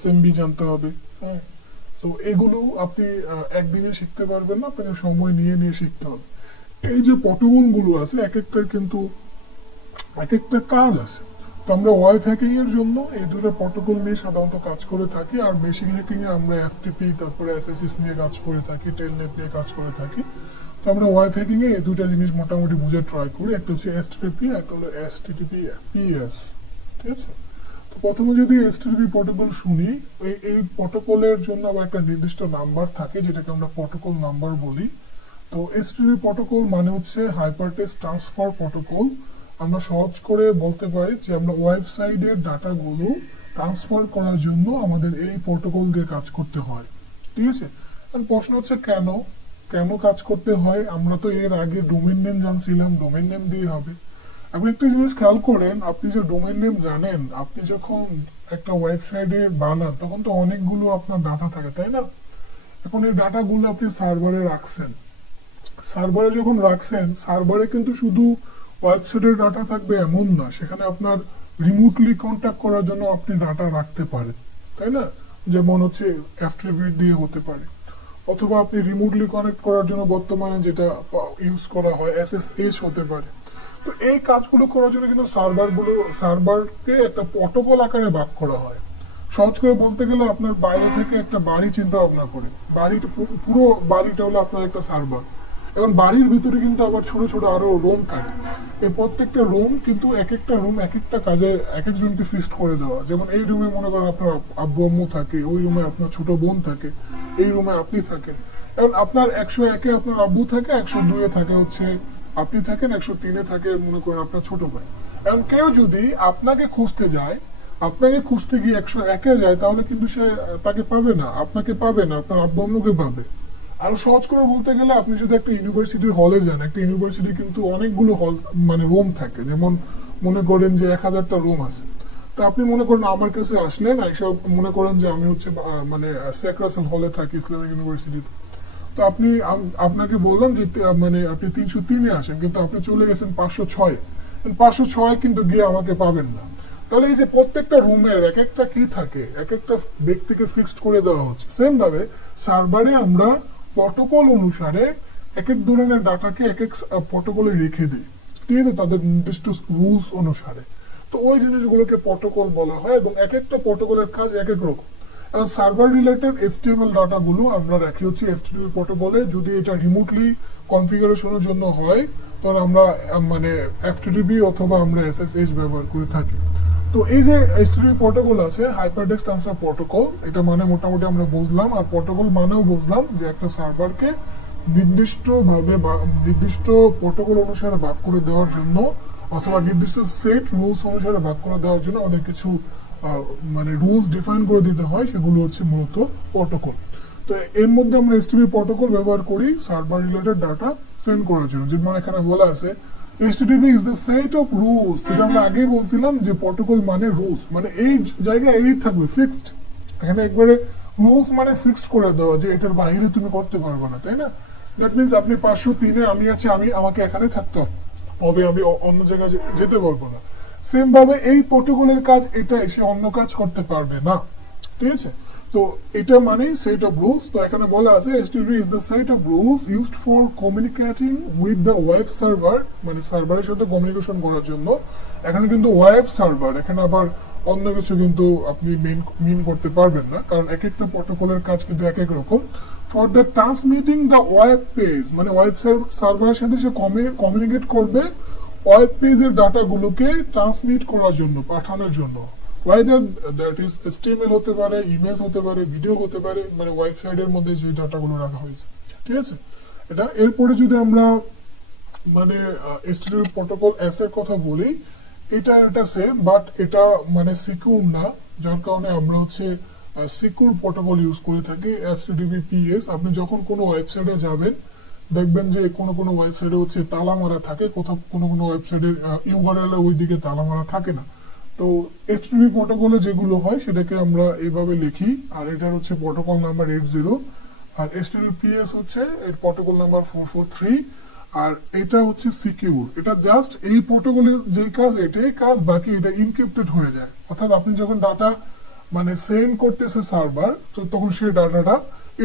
SMB জানতে হবে। হ্যাঁ, তো এগুলো আপনি একদিনে শিখতে পারবেন না, আপনাকে সময় নিয়ে শিখতে হবে। এই যে প্রোটোকল গুলো আছে এক একটার কিন্তু এক একটা কাজ আছে। তো আমরা ওয়েব হ্যাকিং এর জন্য এই দুটো প্রোটোকল নিয়ে সাধারণত কাজ করে থাকি। আর মেশিন হ্যাকিং এ আমরা FTP, তারপরে SSH নিয়ে কাজ করে থাকি, টেলনেট নিয়ে কাজ করে থাকি। তো আমরা ওয়েব হ্যাকিং এ এই দুটো জিনিস মোটামুটি বুঝে ট্রাই করি। একটা হচ্ছে HTTP, একটা হলো HTTPS, ঠিক আছে? তো প্রথমে যদি HTTP প্রোটোকল শুনি, এই প্রোটোকলের জন্য আবার একটা নির্দিষ্ট নাম্বার থাকে যেটাকে আমরা প্রোটোকল নাম্বার বলি। তো HTTP প্রোটোকল মানে হচ্ছে হাইপারটেক্সট ট্রান্সফার প্রোটোকল। আমরা সহজ করে বলতে পারি যে আমরা ওয়েবসাইটের ডাটাগুলো ট্রান্সফার করার জন্য আমাদের এই প্রোটোকল দিয়ে কাজ করতে হয়, ঠিক আছে? আর প্রশ্ন হচ্ছে কেন কাজ করতে হয়? আমরা তো এর আগে ডোমেইন নেম জানছিলাম, ডোমেইন নেম দিয়ে হবে। আপনি একটা জিনিস খেয়াল করেন, আপনি যে ডোমেইন নেম জানেন, আপনি যখন একটা ওয়েবসাইটে বানান তখন তো অনেকগুলো আপনার ডাটা থাকে, তাই না? এখন এই ডাটাগুলো আপনি সার্ভারে রাখছেন। সার্ভারে যখন রাখছেন, সার্ভারে কিন্তু শুধু ওয়েবসাইটের ডাটা থাকবে এমন না, সেখানে আপনার রিমোটলি কন্ট্যাক্ট করার জন্য আপনি ডাটা রাখতে পারেন, তাই না? যেমন হচ্ছে FTP দিয়ে হতে পারে, অথবা আপনি রিমোটলি কানেক্ট করার জন্য বর্তমানে যেটা ইউজ করা হয় SSH হতে পারে। তো এই কাজগুলো করার জন্য কিন্তু সার্ভারকে একটা প্রোটোকল আকারে ভাগ করা হয়। সহজ করে বলতে গেলে আপনার বাইরে থেকে একটা বাড়ি চিন্তা ভাবনা করে, বাড়িটা পুরো বাড়িটা হলো আপনার একটা সার্ভার। এবং বাড়ির ভিতরে কিন্তু আবার ছোট ছোট আরো রুম থাকে। এই প্রত্যেকটা রুম কিন্তু এক একটা রুম এক একটা কাজে এক একজনকে ফিক্সড করে দেওয়া। যেমন এই রুমে মনে করেন আপনার আব্বু আম্মু থাকে, ওই রুমে আপনার ছোট বোন থাকে, এই রুমে আপনি থাকেন। এবং আপনার 101-এ আপনার আব্বু থাকে, 102-এ থাকে হচ্ছে আপনি থাকেন, 103-এ থাকে মনে করেন আপনার ছোট ভাই। এখন কেউ যদি আপনাকে খুঁজতে যায়, আপনাকে খুঁজতে গিয়ে 101-এ যায়, তাহলে কিন্তু সে তাকে পাবে না, আপনাকে পাবে না, আপনার আব্বু আম্মুকে পাবে। আরো সহজ করে বলতে গেলে আপনি যদি একটা ইউনিভার্সিটির হলে যান, একটা ইউনিভার্সিটি কিন্তু অনেকগুলো হল মানে রুম থাকে, যেমন মনে করেন যে 1000টা রুম আছে। তো আপনি মনে করেন আমার কাছে আসলেন, এসব মনে করেন যে আমি হচ্ছে মানে শেখ রাসেল হলে থাকি ইসলামিক ইউনিভার্সিটিতে। তো আপনি আপনাকে বললাম যে মানে আপনি 303-এ আসেন, কিন্তু আপনি চলে গেছেন 506-এ। 506 কিন্তু গিয়ে আমাকে পাবেন না। তাহলে এই যে প্রত্যেকটা রুমের এক একটা কি থাকে, এক একটা ব্যক্তিকে ফিক্সড করে দেওয়া হচ্ছে। সেম ভাবে সার্ভারে আমরা প্রটোকল অনুসারে এক এক ধরনের ডাটাকে এক এক প্রটোকলে রেখে দিই, ঠিক আছে, তাদের নির্দিষ্ট রুলস অনুসারে। তো ওই জিনিসগুলোকে প্রটোকল বলা হয়, এবং এক একটা প্রটোকলের কাজ এক এক রকম। সার্ভার রিলেটেড HTML ডাটাগুলো আমরা রাখি হচ্ছে HTTP প্রটোকলে। যদি এটা রিমোটলি কনফিগারেশনের জন্য হয়, তখন আমরা মানে FTTP অথবা আমরা SSH ব্যবহার করে থাকি। তো এই যে HTTP প্রটোকল আছে, হাইপারটেক্সট ট্রান্সফার প্রটোকল, এটা মানে মোটামুটি আমরা বুঝলাম। আর প্রটোকল মানেও বুঝলাম যে একটা সার্ভারকে নির্দিষ্টভাবে নির্দিষ্ট প্রটোকল অনুসারে ভাগ করে দেওয়ার জন্য, অথবা নির্দিষ্ট সেট রুলস অনুসারে ভাগ করে দেওয়ার জন্য অনেক কিছু মানে রুলস ডিফাইন করে দিতে হয়, সেগুলো হচ্ছে মূলত প্রটোকল। তো এর মধ্যে আমরা HTTP প্রটোকল ব্যবহার করি সার্ভার রিলেটেড ডাটা সেন্ড করার জন্য। যেমন এখানে বলা আছে HTTP is the set of rules, সেটা আমরা আগেই বলছিলাম যে প্রটোকল মানে রুলস, মানে এই জায়গায় এই থাকবে ফিক্সড। এখানে একবারে রুলস মানে ফিক্সড করে দেওয়া যে এটার বাইরে তুমি করতে পারবে না, তাই না? দ্যাট মিনস আপনি 503-এ আমি আছি, আমাকে এখানে থাকতে হবে, আমি অন্য জায়গায় যেতে পারবো না। সেম ভাবে এই প্রটোকলের কাজ এটা এসে অন্য কাজ করতে পারবে না, ঠিক আছে? তো এটা মানে সেট অফ রুলস। তো এখানে বলা আছে HTTP is the set of rules used for communicating with the web server, মানে সার্ভারের সাথে কমিউনিকেশন করার জন্য। এখানে কিন্তু ওয়েব সার্ভার, এখানে আবার অন্য কিছু কিন্তু আপনি মিন করতে পারবেন না, কারণ এক একটা প্রটোকলের কাজ কিন্তু এক এক রকম। For the transmitting the web page, মানে ওয়েব সার্ভারের সাথে সে কমিউনিকেট করবে ওয়েব পেজের ডাটাগুলোকে ট্রান্সমিট করার জন্য, পাঠানোর জন্য। ওয়েদার দ্যাট ইজ HTML হতে পারে, ইমেজ হতে পারে, ভিডিও হতে পারে, মানে ওয়েবসাইটের মধ্যে যে ডাটাগুলো রাখা হয়েছে, ঠিক আছে? এটা এরপরে যদি আমরা মানে HTTP প্রটোকল এস এর কথা বলি, এটা সেম, বাট এটা মানে সিকিউর না, যার কারণে আমরা হচ্ছে সিকিউর প্রটোকল ইউজ করে থাকি HTTPS। আপনি যখন কোনো ওয়েবসাইটে যাবেন, দেখবেন যে কোনো ওয়েবসাইটে হচ্ছে তালা মারা থাকে, কোথাও কোনো ওয়েবসাইটের URL ওই দিকে তালা মারা থাকে না। তো HTTP প্রটোকলে যেগুলো হয় সেটাকে আমরা এইভাবে লিখি, আর এটার হচ্ছে প্রটোকল নাম্বার 80, আর HTTPS হচ্ছে এর প্রটোকল নাম্বার 443, আর এটা হচ্ছে সিকিউর। এটা জাস্ট এই প্রটোকলের যে কাজ এটাই কাজ, বাকি এটা ইনক্রিপ্টেড হয়ে যায়। অর্থাৎ আপনি যখন ডাটা মানে সেন্ড করতেছে সার্ভার, তো তখন সেই ডাটাটা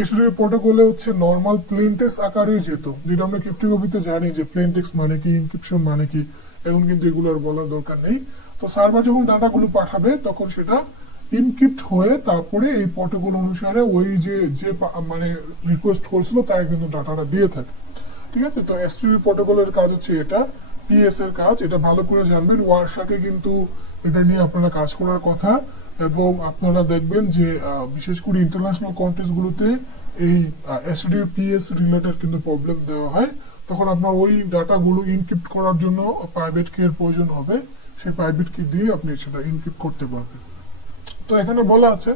HTTP প্রটোকলে হচ্ছে নর্মাল প্লেন টেক্সট আকারে যেত, যেটা আমরা ক্রিপ্টোগ্রাফিতে জানি যে প্লেন টেক্সট মানে কি, ইনক্রিপশন মানে কি, এখন কিন্তু এগুলো আর বলার দরকার নেই। তো সার্ভার যখন ডাটাগুলো পাঠাবে, তখন সেটা ইনক্রিপ্ট হয়ে তারপরে এই প্রটোকল অনুসারে ওই যে মানে রিকোয়েস্ট করছিল তাকে কিন্তু ডাটাটা দিয়ে থাকে, ঠিক আছে? তো HTTP প্রটোকলের কাজ হচ্ছে এটা। PS এর কাজ এটা ভালো করে জানবেন। ওয়ারশাকে কিন্তু এটা নিয়ে আপনারা কাজ করার কথা, এবং আপনারা দেখবেন যে বিশেষ করে ইন্টারন্যাশনাল কন্টেক্সট গুলোতে এই HTTPS রিলেটেড কিন্তু প্রবলেম দেওয়া হয়। তখন আপনার ওই ডাটাগুলো ইনক্রিপ্ট করার জন্য প্রাইভেট কি এর প্রয়োজন হবে, সেই প্রাইভেট কি দিয়ে আপনি সেটা ইনক্রিপ্ট করতে পারবেন। তো এখানে বলা আছে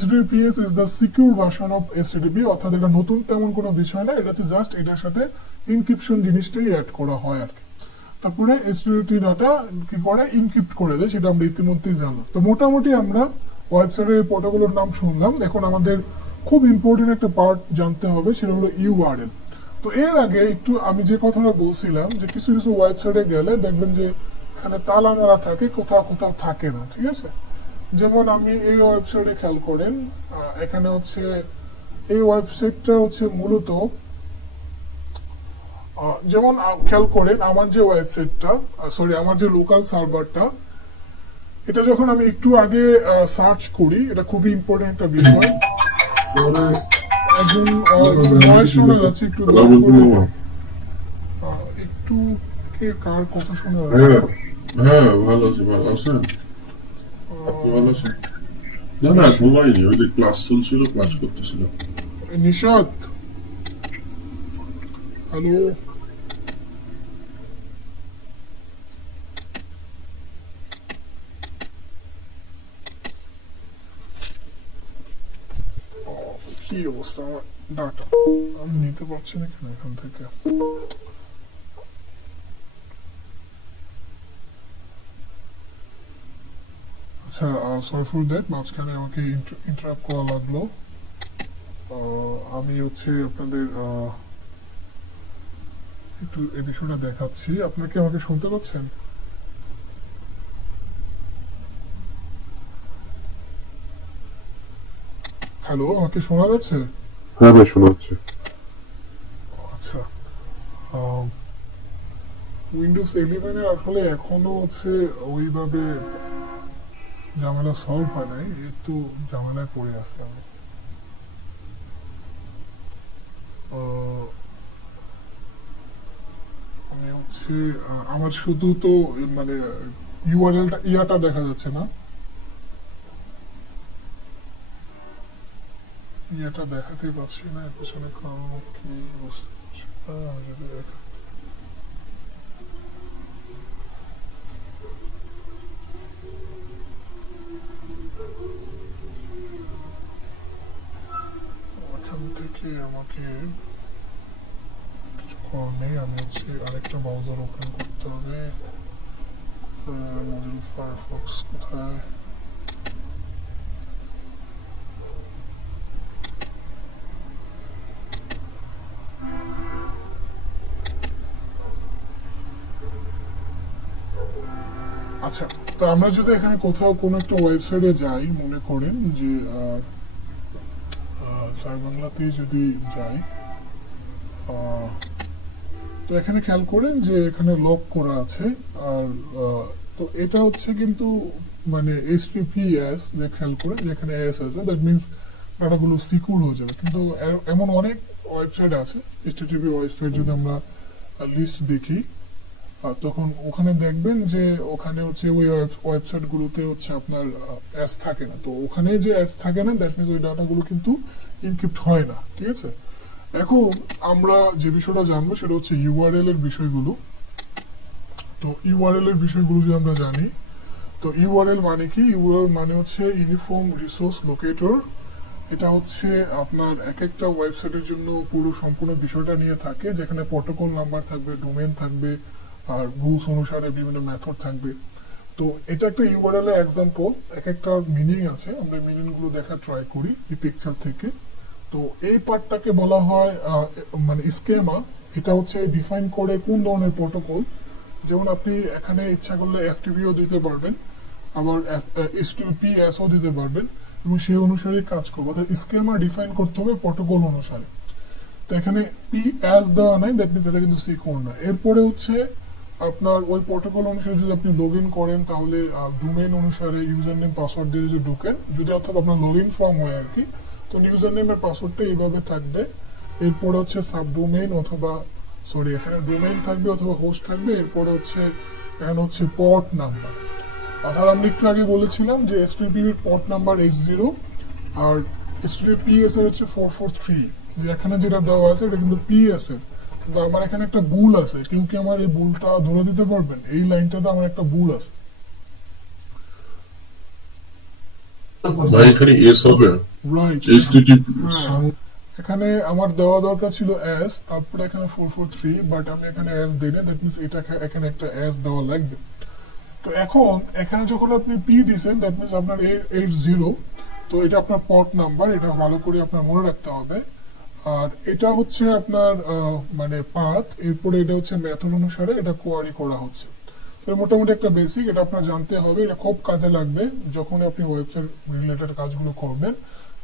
HTTPS is the secure version of HTTP, অর্থাৎ এটা নতুন তেমন কোনো বিষয় না, এটা হচ্ছে জাস্ট এটার সাথে ইনক্রিপশন জিনিসটাই অ্যাড করা হয় আর কি। তারপরে HTTP ডাটা কি করে, ইনক্রিপ্ট করে দেয়, সেটা আমরা ইতিমধ্যেই জানলাম। তো মোটামুটি আমরা ওয়েবসাইটের এই প্রটোকলের নাম শুনলাম। এখন আমাদের খুব ইম্পর্টেন্ট একটা পার্ট জানতে হবে, সেটা হলো URL। তো এর আগে একটু আমি যে কথাটা বলছিলাম যে কিছু কিছু ওয়েবসাইটে গেলে দেখবেন যে এখানে তালা মারা থাকে, কোথাও কোথাও থাকে না, ঠিক আছে? যেমন আমি এই ওয়েবসাইটে খেয়াল করেন, এখানে হচ্ছে এই ওয়েবসাইটটা হচ্ছে মূলত যেমন খেয়াল করেন আমার যে ওয়েবসাইটটা, সরি আমার যে লোকাল সার্ভারটা, এটা যখন আমি একটু আগে সার্চ করি, এটা খুবই ইম্পর্টেন্ট একটা বিষয়। একদম ভয়েস শোনা যাচ্ছে, একটু একটু কে কার কথা শোনা যাচ্ছে? হ্যাঁ ভালো আছি, ভালো আছেন? আপনি ভালো আছেন? না না, ঘুমাইনি, ওই যে ক্লাস চলছিল, ক্লাস করতেছিল। নিশাত, হ্যালো। কি অবস্থা আমার ডাটা? আমি নিতে পারছি না কেন এখান থেকে? আচ্ছা, সরি ফর দ্যাট, মাঝখানে আমাকে ইন্টারাপ্ট করা লাগলো। আমি হচ্ছে আপনাদের একটু এই বিষয়টা দেখাচ্ছি। আপনারা কি আমাকে শুনতে পাচ্ছেন? হ্যালো, আমাকে শোনা যাচ্ছে? হ্যাঁ ভাই, শোনা যাচ্ছে। আচ্ছা, উইন্ডোজ 11 এর আসলে এখনো হচ্ছে ওইভাবে ঝামেলা সলভ হয় নাই, একটু ঝামেলায় পড়ে আসছে আমি। আমি হচ্ছে আমার শুধু তো মানে ইউআরএলটা ইয়াটা দেখা যাচ্ছে না, ইয়াটা দেখাতে পারছি না। এর পেছনে কারণ কি বুঝতে পারছি না। আমি যদি দেখা এখান থেকে আমাকে কিছু করার নেই, আমি হচ্ছে আরেকটা ব্রাউজার ওপেন করতে হবে। মোজিলা ফায়ারফক্স কোথায়? আচ্ছা, তো আমরা যদি এখানে কোথাও কোনো একটা ওয়েবসাইটে যাই, মনে করেন যে স্যার বাংলাতেই যদি যাই, তো এখানে খেয়াল করেন যে এখানে লক করা আছে। আর তো এটা হচ্ছে কিন্তু মানে HTTPS খেয়াল করেন যে এখানে এস আছে, দ্যাট মিনস ডাটাগুলো সিকিউর হয়ে যাবে। কিন্তু এমন অনেক ওয়েবসাইট আছে, HTTP ওয়েবসাইট যদি আমরা লিস্ট দেখি, তখন ওখানে দেখবেন যে ওখানে হচ্ছে ওই ওয়েবসাইট গুলোতে হচ্ছে আপনার এস থাকে না। তো ওখানে যে এস থাকে না, দ্যাট মিনস ওই ডাটাগুলো কিন্তু ইনক্রিপ্ট হয় না, ঠিক আছে? এখন আমরা যে বিষয়টা জানবো সেটা হচ্ছে ইউআরএল এর বিষয়গুলো। তো ইউআরএল এর বিষয়গুলো যদি আমরা জানি, তো ইউআরএল মানে কি? ইউআরএল মানে হচ্ছে ইউনিফর্ম রিসোর্স লোকেটর। এটা হচ্ছে আপনার এক একটা ওয়েবসাইটের জন্য পুরো সম্পূর্ণ বিষয়টা নিয়ে থাকে, যেখানে প্রোটোকল নাম্বার থাকবে, ডোমেন থাকবে, আর রুলস অনুসারে বিভিন্ন মেথড থাকবে। তো এটা একটা ইউআরএল এর এক্সাম্পল, এক একটা মিনিং আছে, আমরা মিনিং গুলো দেখা ট্রাই করি এই পিকচার থেকে। তো এই পার্টটাকে বলা হয় মানে স্কেমা। এটা হচ্ছে ডিফাইন করে কোন ধরনের প্রোটোকল। যেমন আপনি এখানে ইচ্ছা করলে এফটিপিও দিতে পারবেন, আবার HTTPS ও দিতে পারবেন, এবং সেই অনুসারে কাজ করবে। অর্থাৎ স্কেমা ডিফাইন করতে হবে প্রোটোকল অনুসারে। তো এখানে PS দেওয়া নাই, দ্যাট মিনস এটা কিন্তু সিকিউর না। এরপরে হচ্ছে আপনার ওই প্রোটোকল অনুসারে যদি আপনি লগ ইন করেন, তাহলে ডোমেইন অনুসারে ইউজার নেম পাসওয়ার্ড দিয়ে যদি ঢুকেন, যদি অর্থাৎ আপনার লগ ইন ফর্ম হয় আর কি, তো ইউজার নেমের পাসওয়ার্ডটা এইভাবে থাকবে। এরপরে হচ্ছে সাবডোমেইন অথবা সরি এখানে ডোমেইন থাকবে অথবা হোস্ট থাকবে। এরপরে হচ্ছে এখানে হচ্ছে পোর্ট নাম্বার। অর্থাৎ আমরা একটু আগে বলেছিলাম যে HTTP এর পোর্ট নাম্বার H0 আর HTTPS এর হচ্ছে 443। এখানে যেটা দেওয়া আছে এটা কিন্তু PS এর, কিন্তু আমার এখানে একটা ভুল আছে। কেউ কি আমার এই ভুলটা ধরে দিতে পারবেন? এই লাইনটাতে আমার একটা ভুল আছে। ভাই এখানে এস হবে, রাইট, HTTP। এখানে আমার দেওয়া দরকার ছিল S, তারপরে এখানে 443, বাট আমি এখানে S দিই না, দ্যাট মিনস এটা এখানে একটা S দেওয়া লাগবে। তো এখন এখানে যখন আপনি P দিয়েছেন, দ্যাট মিনস আপনার 80, তো এটা আপনার পোর্ট নাম্বার, এটা ভালো করে আপনার মনে রাখতে হবে। আর এটা হচ্ছে আপনার মানে পাথ। এরপরে এটা হচ্ছে মেথড অনুসারে এটা কোয়ারি করা হচ্ছে। তো মোটামুটি একটা বেসিক, এটা আপনার জানতে হবে, এটা খুব কাজে লাগবে যখন আপনি ওয়েবসাইট রিলেটেড কাজগুলো করবেন।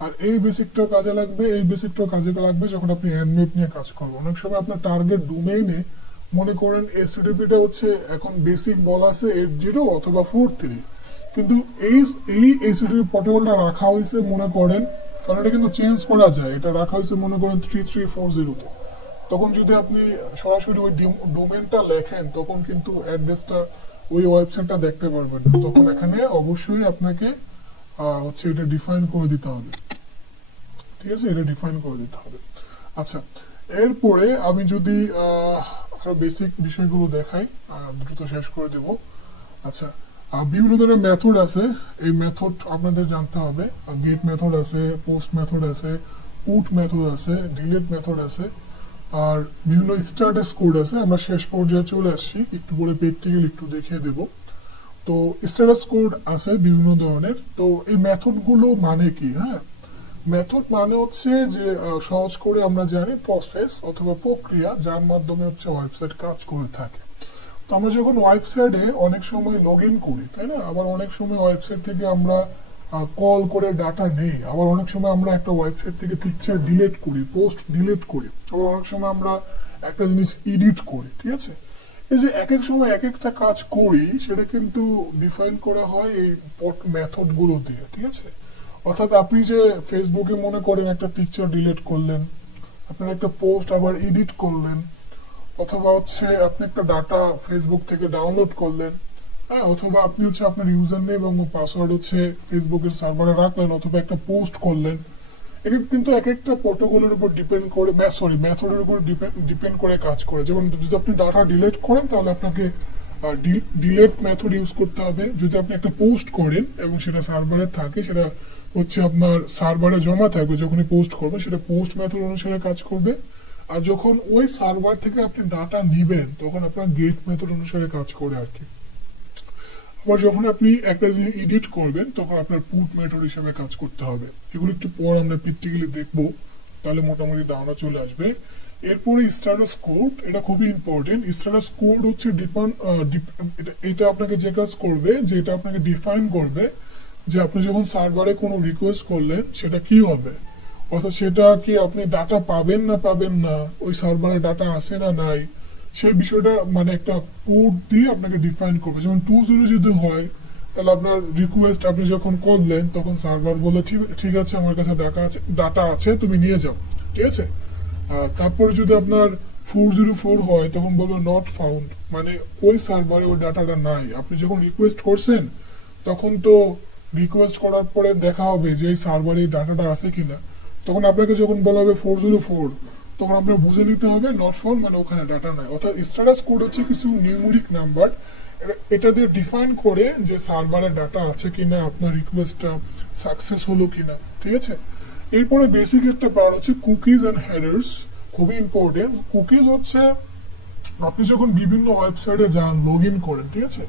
আর এই বেসিকটাও কাজে লাগবে, এই বেসিকটাও কাজে লাগবে যখন আপনি এনমেপ নিয়ে কাজ করবেন। অনেক সময় আপনার টার্গেট ডোমেইনে মনে করেন HTTP টা হচ্ছে এখন বেসিক বলা আছে 80 অথবা 43, কিন্তু এই এই HTTP পোর্টেবলটা রাখা হয়েছে মনে করেন, কারণ এটা কিন্তু চেঞ্জ করা যায়, এটা রাখা হয়েছে মনে করেন 3340-তে। তখন যদি আপনি সরাসরি ওই ডোমেনটা লেখেন তখন কিন্তু অ্যাড্রেসটা ওই ওয়েবসাইটটা দেখতে পারবেন না। তখন এখানে অবশ্যই আপনাকে হচ্ছে এটা ডিফাইন করে দিতে হবে, ঠিক আছে, এটা ডিফাইন করে দিতে হবে। আচ্ছা, এরপরে আমি যদি আরো বেসিক বিষয়গুলো দেখাই, দ্রুত শেষ করে দেব। আচ্ছা, বিভিন্ন ধরনের মেথড আছে, এই মেথড আপনাদের জানতে হবে। গেট মেথড আছে, পোস্ট মেথড আছে, পুট মেথড আছে, ডিলিট মেথড আছে, আর বিভিন্ন স্ট্যাটাস কোড আছে। আমরা শেষ পর্যায়ে চলে আসছি, একটু পরে প্র্যাকটিক্যাল একটু দেখিয়ে দেব। তো স্ট্যাটাস কোড আছে বিভিন্ন ধরনের। তো এই মেথডগুলো মানে কি? হ্যাঁ, মেথড মানে হচ্ছে যে সহজ করে আমরা জানি প্রসেস অথবা প্রক্রিয়া যার মাধ্যমে হচ্ছে ওয়েবসাইট কাজ করে থাকে। তো আমরা যখন ওয়েবসাইটে অনেক সময় লগ ইন করি, তাই না, আবার অনেক সময় ওয়েবসাইট থেকে আমরা কল করে ডাটা নেই, আবার অনেক সময় আমরা একটা ওয়েবসাইট থেকে পিকচার ডিলিট করি, পোস্ট ডিলিট করি, আবার অনেক সময় আমরা একটা জিনিস এডিট করি, ঠিক আছে। এই যে এক এক সময় এক একটা কাজ করি সেটা কিন্তু ডিফাইন করা হয় এই মেথড গুলো দিয়ে, ঠিক আছে। অর্থাৎ আপনি যে ফেসবুকে মনে করেন একটা পিকচার ডিলিট করলেন, আপনার একটা পোস্ট আবার এডিট করলেন, অথবা হচ্ছে আপনি একটা ডাটা ফেসবুক থেকে ডাউনলোড করলেন, হ্যাঁ, অথবা আপনি হচ্ছে আপনার ইউজার নেম এবং পাসওয়ার্ড হচ্ছে ফেসবুকের সার্ভারে রাখলেন, অথবা একটা পোস্ট করলেন। এটা কিন্তু এক একটা প্রোটোকলের উপর ডিপেন্ড করে, মেথডের উপর ডিপেন্ড করে কাজ করে। যেমন যদি আপনি ডাটা ডিলিট করেন তাহলে আপনাকে ডিলিট মেথড ইউজ করতে হবে। যদি আপনি একটা পোস্ট করেন এবং সেটা সার্ভারে থাকে, সেটা হচ্ছে আপনার সার্ভারে জমা থাকবে, যখনই পোস্ট করবে সেটা পোস্ট মেথড অনুসারে কাজ করবে। আর যখন ওই সার্ভার থেকে আপনি ডাটা নিবেন তখন আপনার গেট মেথড অনুসারে কাজ করে আর কি। আবার যখন আপনি একটা জিনিস এডিট করবেন তখন আপনার পুট মেথড হিসেবে কাজ করতে হবে। এগুলো একটু পর আমরা প্র্যাকটিক্যালি দেখবো, তাহলে মোটামুটি ধারণা চলে আসবে। এরপরে স্ট্যাটাস কোড, এটা খুবই ইম্পর্টেন্ট। স্ট্যাটাস কোড হচ্ছে এটা আপনাকে যে কাজ করবে, যে এটা আপনাকে ডিফাইন করবে যে আপনি যখন সার্ভারে কোনো রিকোয়েস্ট করলেন সেটা কি হবে, অর্থাৎ সেটা কি আপনি ডাটা পাবেন না, ওই সার্ভারে ডাটা আছে না নাই, সেই বিষয়টা মানে একটা কোড দিয়ে আপনাকে ডিফাইন করবে। যেমন 20 যদি হয় তাহলে আপনার রিকোয়েস্ট আপনি যখন করলেন তখন সার্ভার বলে ঠিক আছে আমার কাছে ডাটা আছে তুমি নিয়ে যাও, ঠিক আছে। তারপরে যদি আপনার 404 হয় তখন বলবো নট ফাউন্ড, মানে ওই সার্ভারে ওই ডাটাটা নাই। আপনি যখন রিকোয়েস্ট করছেন তখন তো রিকোয়েস্ট করার পরে দেখা হবে যে এই সার্ভারে ডাটাটা আছে কিনা। তখন আপনাকে যখন বলা হবে 404 তখন আপনার বুঝে নিতে হবে নট ফাউন্ড মানে ওখানে ডাটা নাই। অর্থাৎ স্ট্যাটাস কোড হচ্ছে কিছু নিউমেরিক নাম্বার, এটা দিয়ে ডিফাইন করে যে সার্ভারে ডাটা আছে কিনা, আপনার রিকোয়েস্টটা সাকসেস হলো কিনা, ঠিক আছে। এরপরে বেসিক একটা পার্ট হচ্ছে কুকিজ এন্ড হেডার্স, খুবই ইম্পর্টেন্ট। কুকিজ হচ্ছে আপনি যখন বিভিন্ন ওয়েবসাইটে যান, লগ ইন করেন, ঠিক আছে,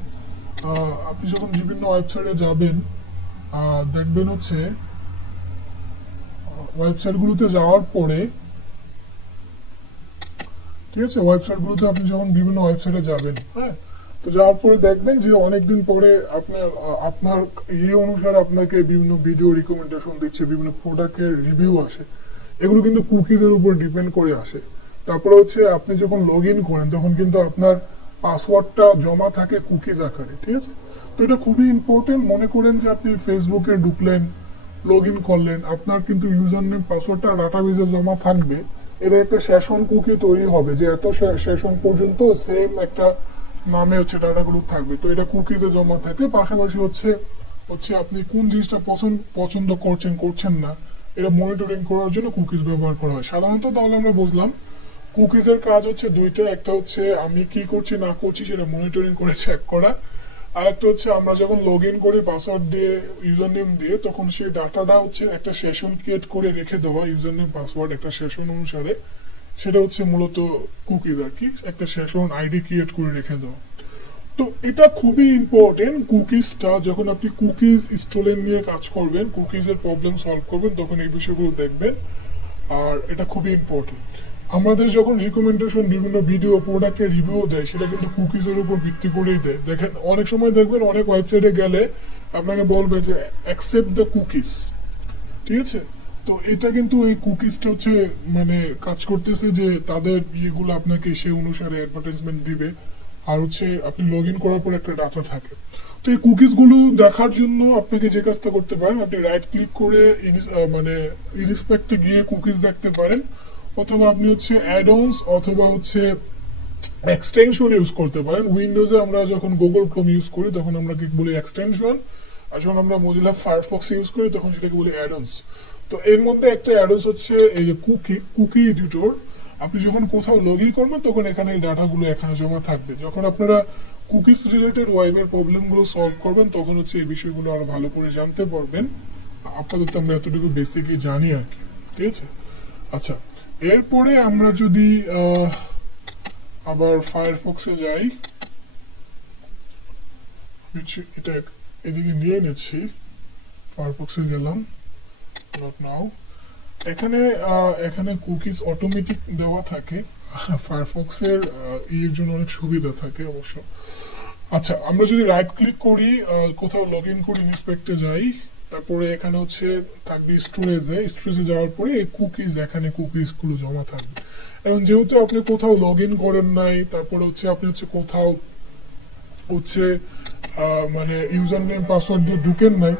আপনি যখন বিভিন্ন ওয়েবসাইটে যাবেন দেখবেন হচ্ছে ওয়েবসাইটগুলোতে যাওয়ার পরে, ঠিক আছে, ওয়েবসাইটগুলোতে আপনি যখন বিভিন্ন ওয়েবসাইটে যাবেন, হ্যাঁ, তো যাওয়ার পরে দেখবেন যে অনেকদিন পরে আপনার এই অনুসারে আপনাকে বিভিন্ন ভিডিও রিকমেন্ডেশন দিচ্ছে, বিভিন্ন প্রোডাক্টের রিভিউ আসে, এগুলো কিন্তু কুকিজের উপর ডিপেন্ড করে আসে। তারপরে হচ্ছে আপনি যখন লগ ইন করেন তখন কিন্তু আপনার পাসওয়ার্ডটা জমা থাকে কুকিজ আকারে, ঠিক আছে। তো এটা খুবই ইম্পর্টেন্ট। মনে করেন যে আপনি ফেসবুকে ঢুকলেন, লগ ইন করলেন, আপনার কিন্তু ইউজার নেম পাসওয়ার্ডটা ডাটাবেজে জমা থাকবে। এর একটা সেশন কুকি তৈরি হবে যে এত সেশন পর্যন্ত সেম একটা নামে হচ্ছে ডাটাগুলো থাকবে। তো এটা কুকিজে জমা থাকে। পাশাপাশি হচ্ছে আপনি কোন জিনিসটা পছন্দ করছেন না, এটা মনিটরিং করার জন্য কুকিজ ব্যবহার করা হয় সাধারণত। তাহলে আমরা বুঝলাম কুকিজের কাজ হচ্ছে দুইটা, একটা হচ্ছে আমি কি করছি না করছি সেটা মনিটরিং করে চেক করা, আর একটা হচ্ছে আমরা যখন লগ ইন করি পাসওয়ার্ড দিয়ে, ইউজার নেম দিয়ে, তখন সেই ডাটাটা হচ্ছে একটা সেশন ক্রিয়েট করে রেখে দেওয়া, ইউজার নেম পাসওয়ার্ড একটা সেশন অনুসারে, সেটা হচ্ছে মূলত কুকিজ আর কি, একটা সেশন আইডি ক্রিয়েট করে রেখে দেওয়া। তো এটা খুবই ইম্পর্টেন্ট কুকিজটা। যখন আপনি কুকিজ স্টোলেন নিয়ে কাজ করবেন, কুকিজের প্রবলেম সলভ করবেন, তখন এই বিষয়গুলো দেখবেন, আর এটা খুবই ইম্পর্টেন্ট। আমাদের যখন রিকমেন্ডেশন বিভিন্ন ভিডিও প্রোডাক্টের রিভিউ দেয় সেটা কিন্তু কুকিজের উপর ভিত্তি করেই দেয়। দেখেন অনেক সময় দেখবেন অনেক ওয়েবসাইটে গেলে আপনাকে বলবে যে অ্যাকসেপ্ট দ্য কুকিজ, ঠিক আছে। তো এটা কিন্তু এই কুকিজটা হচ্ছে মানে কাজ করতেছে যে তাদের ইয়েগুলো আপনাকে সে অনুসারে অ্যাডভার্টাইজমেন্ট দিবে, আর হচ্ছে আপনি লগ ইন করার পর একটা ডাটা থাকে। তো এই কুকিজ গুলো দেখার জন্য আপনাকে যে কাজটা করতে পারেন, আপনি রাইট ক্লিক করে মানে ইনস্পেক্টে গিয়ে কুকিজ দেখতে পারেন, অথবা আপনি হচ্ছে অ্যাডঅনস অথবা হচ্ছে এক্সটেনশন ইউজ করতে পারেন। উইন্ডোজে আমরা যখন গুগল ক্রোম ইউজ করি তখন আমরা কি বলি এক্সটেনশন, আর যখন আমরা মোজিলা ফায়ারফক্স ইউজ করি তখন সেটাকে বলি অ্যাডঅনস। তো এর মধ্যে একটা অ্যাডঅনস হচ্ছে এই যে কুকি এডিটর। আপনি যখন কোথাও লগ ইন করবেন তখন এখানে এই ডাটাগুলো এখানে জমা থাকবে। যখন আপনারা কুকিজ রিলেটেড ওয়েবের প্রবলেমগুলো সলভ করবেন তখন হচ্ছে এই বিষয়গুলো আরো ভালো করে জানতে পারবেন। আপাতত আমরা এতটুকু বেসিকই জানি আর কি, ঠিক আছে। আচ্ছা, এরপরে আমরা যদি আবার ফায়ারফক্সে যাই, এটা এদিকে নিয়ে নিচ্ছি, ফায়ারফক্সে গেলাম, নট নাও। এখানে কুকিজ অটোমেটিক দেওয়া থাকে, ফায়ারফক্সের এর জন্য অনেক সুবিধা থাকে অবশ্য। আচ্ছা, আমরা যদি রাইট ক্লিক করি, কোথাও লগ ইন করি, ইনস্পেক্টে যাই, তারপরে এখানে হচ্ছে থাকবে স্টোরেজে যাওয়ার পরে এই কুকিজ, এখানে কুকিজ গুলো জমা থাকবে। এবং যেহেতু আপনি কোথাও লগ ইন করেন নাই, তারপরে হচ্ছে আপনি হচ্ছে কোথাও হচ্ছে মানে ইউজার নেম পাসওয়ার্ড দিয়ে ঢুকেন নাই,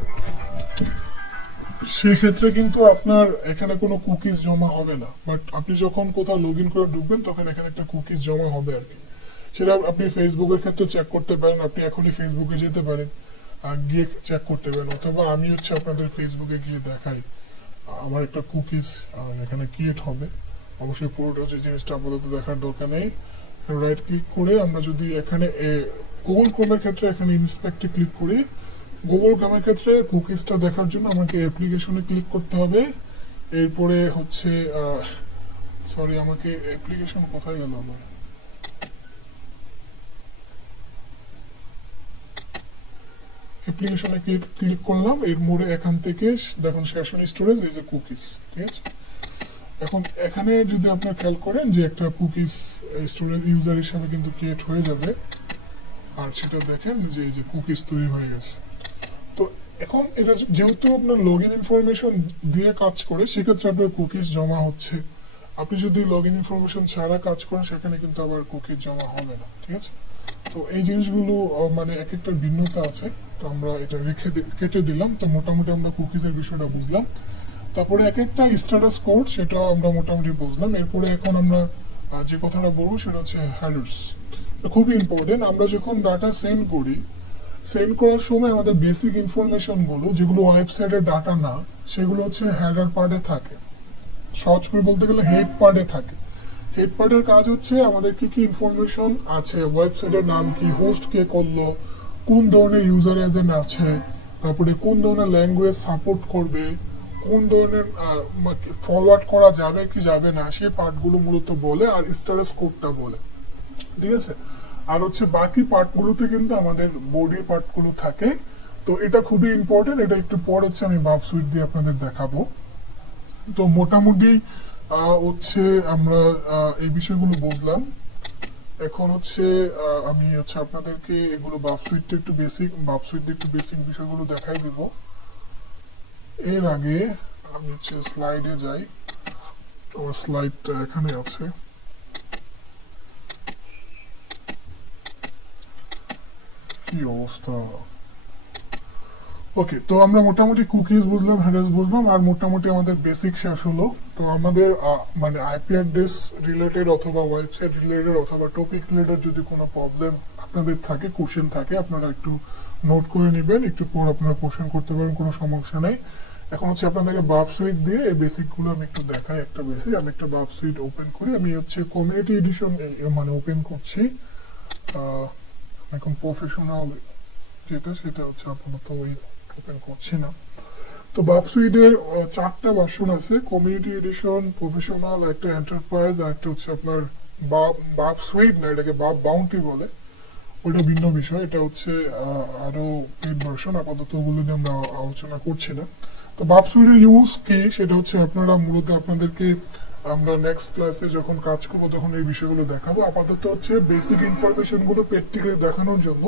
সেক্ষেত্রে কিন্তু আপনার এখানে কোনো কুকিজ জমা হবে না। বাট আপনি যখন কোথাও লগ ইন করে ঢুকবেন তখন এখানে একটা কুকিজ জমা হবে আর কি। সেটা আপনি ফেসবুকের ক্ষেত্রে চেক করতে পারেন, আপনি এখনই ফেসবুকে যেতে পারেন, গিয়ে চেক করতে পারেন, অথবা আমি হচ্ছে আপনাদের ফেসবুকে গিয়ে দেখাই আমার একটা কুকিজ এখানে ক্রিয়েট হবে। অবশ্যই পুরোটা হচ্ছে জিনিসটা আপাতত দেখার দরকার নেই। রাইট ক্লিক করে আমরা যদি এখানে গুগল ক্রোমের ক্ষেত্রে এখানে ইনস্পেক্টে ক্লিক করি, গুগল ক্রোমের ক্ষেত্রে কুকিজটা দেখার জন্য আমাকে অ্যাপ্লিকেশনে ক্লিক করতে হবে। এরপরে হচ্ছে সরি, আমাকে অ্যাপ্লিকেশন কোথায় গেল আমার, অ্যাপ্লিকেশনে ক্লিক করলাম, এর মোড়ে এখান থেকে দেখুন সেশন স্টোরেজ এই যে কুকিজ, ঠিক আছে। এখন এখানে যদি আপনারা খেয়াল করেন যে একটা কুকিজ স্টোরেজ ইউজার হিসাবে কিন্তু ক্রিয়েট হয়ে যাবে, আর সেটা দেখেন যে এই যে কুকিজ তৈরি হয়ে গেছে। তো এখন এটা যেহেতু আপনার লগ ইন ইনফরমেশন দিয়ে কাজ করে, সেক্ষেত্রে আপনার কুকিজ জমা হচ্ছে। আপনি যদি লগ ইন ইনফরমেশন ছাড়া কাজ করেন সেখানে কিন্তু আবার কুকিজ জমা হবে না, ঠিক আছে। তো এই জিনিসগুলো মানে এক একটা ভিন্নতা আছে, তো আমরা এটা কেটে দিলাম। তো মোটামুটি আমরা কুকিজের বিষয়টা বুঝলাম। তারপরে এক একটা স্ট্যাটাস কোড, সেটা আমরা মোটামুটি বুঝলাম। এরপরে এখন আমরা যে কথাটা বলবো সেটা হচ্ছে হেডার্স। খুবই ইম্পর্টেন্ট। আমরা যখন ডাটা সেন্ড করি, সেন্ড করার সময় আমাদের বেসিক ইনফরমেশন গুলো যেগুলো ওয়েবসাইটের ডাটা না, সেগুলো হচ্ছে হেডার পার্টে থাকে। সহজ করে বলতে গেলে হেড পার্টে থাকে। হেড পার্টের কাজ হচ্ছে আমাদের কি কি ইনফরমেশন আছে, ওয়েবসাইটের নাম কি, হোস্ট কে করলো, কোন ধরনের ইউজার এজেন্ট আছে, তারপরে কোন ধরনের ল্যাঙ্গুয়েজ সাপোর্ট করবে, কোন ধরনের ফরওয়ার্ড করা যাবে কি যাবে না, সেই পার্টগুলো মূলত বলে, আর স্টোরেজ কোডটা বলে, ঠিক আছে। আর হচ্ছে বাকি পার্টগুলোতে কিন্তু আমাদের বডি পার্টগুলো থাকে। তো এটা খুবই ইম্পর্টেন্ট। এটা একটু পর হচ্ছে আমি বাফ সুইট দিয়ে আপনাদের দেখাবো। তো মোটামুটি হচ্ছে আমরা এই বিষয়গুলো বুঝলাম। এখন হচ্ছে আমি হচ্ছে আপনাদেরকে এগুলো বাফ সুইট দিয়ে একটু বেসিক বিষয়গুলো দেখাই দিব। এর আগে আমি হচ্ছে স্লাইডে যাই, আমার স্লাইডটা এখানে আছে। কি অবস্থা। ওকে, তো আমরা মোটামুটি কুকিজ বুঝলাম, হেডার্স বুঝলাম, আর মোটামুটি আমাদের বেসিক শেষ হলো। তো আমাদের মানে আইপি অ্যাড্রেস রিলেটেড অথবা ওয়েবসাইট রিলেটেড অথবা টপিক রিলেটেড যদি কোনো প্রবলেম আপনাদের থাকে, কোশ্চেন থাকে, আপনারা একটু নোট করে নেবেন, একটু পর আপনারা কোশ্চেন করতে পারেন, কোনো সমস্যা নেই। এখন হচ্ছে আপনাদেরকে বাফ সুইট দিয়ে এই বেসিকগুলো আমি একটু দেখাই। একটা বেসিক, আমি একটা বাফ সুইট ওপেন করি। আমি হচ্ছে কমিউনিটি এডিশন মানে ওপেন করছি। এখন প্রফেশনাল যেটা, সেটা হচ্ছে আপাতত ওই ওপেন করছি না। তো বাফ সুইটের 4টা ভার্সন আছে, কমিউনিটি এডিশন, প্রফেশনাল, একটা এন্টারপ্রাইজ, আর একটা হচ্ছে আপনার বাফ সুইট না, এটাকে বাফ বাউন্টি বলে, ওইটা ভিন্ন বিষয়। এটা হচ্ছে আরো পেড ভার্সন। আপাতত ওগুলো নিয়ে আমরা আলোচনা করছি না। তো বাফ সুইটের ইউজ কি, সেটা হচ্ছে আপনারা মূলত আপনাদেরকে আমরা নেক্সট ক্লাসে যখন কাজ করবো তখন এই বিষয়গুলো দেখাবো। আপাতত হচ্ছে বেসিক ইনফরমেশন গুলো প্র্যাকটিক্যালি দেখানোর জন্য,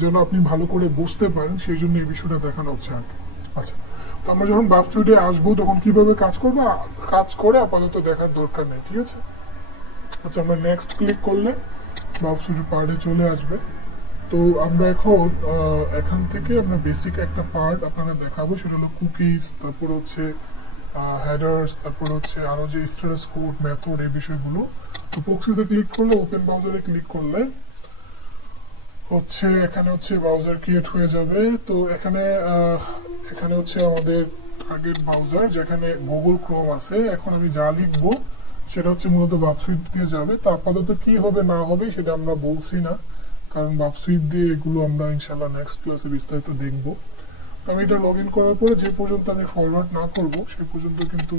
যেন আপনি ভালো করে বুঝতে পারেন, সেই জন্য এই বিষয়টা দেখানো হচ্ছে আর কি। আচ্ছা, তো আমরা যখন বাফ সুইটে আসবো তখন কিভাবে কাজ করবো, কাজ করে আপাতত দেখার দরকার নেই, ঠিক আছে। আচ্ছা, আমরা নেক্সট ক্লিক করলে বাফ সুইটের পার্টে চলে আসবে। তো আমরা এখন এখান থেকে আমরা বেসিক একটা পার্ট আপনাদের দেখাবো, সেটা হলো কুকিজ, তারপর হচ্ছে হেডার্স, তারপর হচ্ছে আরো যে স্ট্যাটাস কোড, মেথড, এই বিষয়গুলো। তো প্রক্সিতে ক্লিক করলে, ওপেন ব্রাউজারে ক্লিক করলে হচ্ছে এখানে হচ্ছে ব্রাউজার ক্রিয়েট হয়ে যাবে। তো এখানে এখানে হচ্ছে আমাদের টার্গেট ব্রাউজার, যেখানে গুগল ক্রোম আছে। এখন আমি যা লিখবো সেটা হচ্ছে মূলত ওয়েবসাইট দিয়ে যাবে। তো আপাতত কি হবে না হবে সেটা আমরা বলছি না, কারণ ওয়েবসাইট দিয়ে এগুলো আমরা ইনশাল্লাহ নেক্সট ক্লাসে বিস্তারিত দেখবো। তো আমি এটা লগ ইন করার পরে যে পর্যন্ত আমি ফরওয়ার্ড না করবো সে পর্যন্ত কিন্তু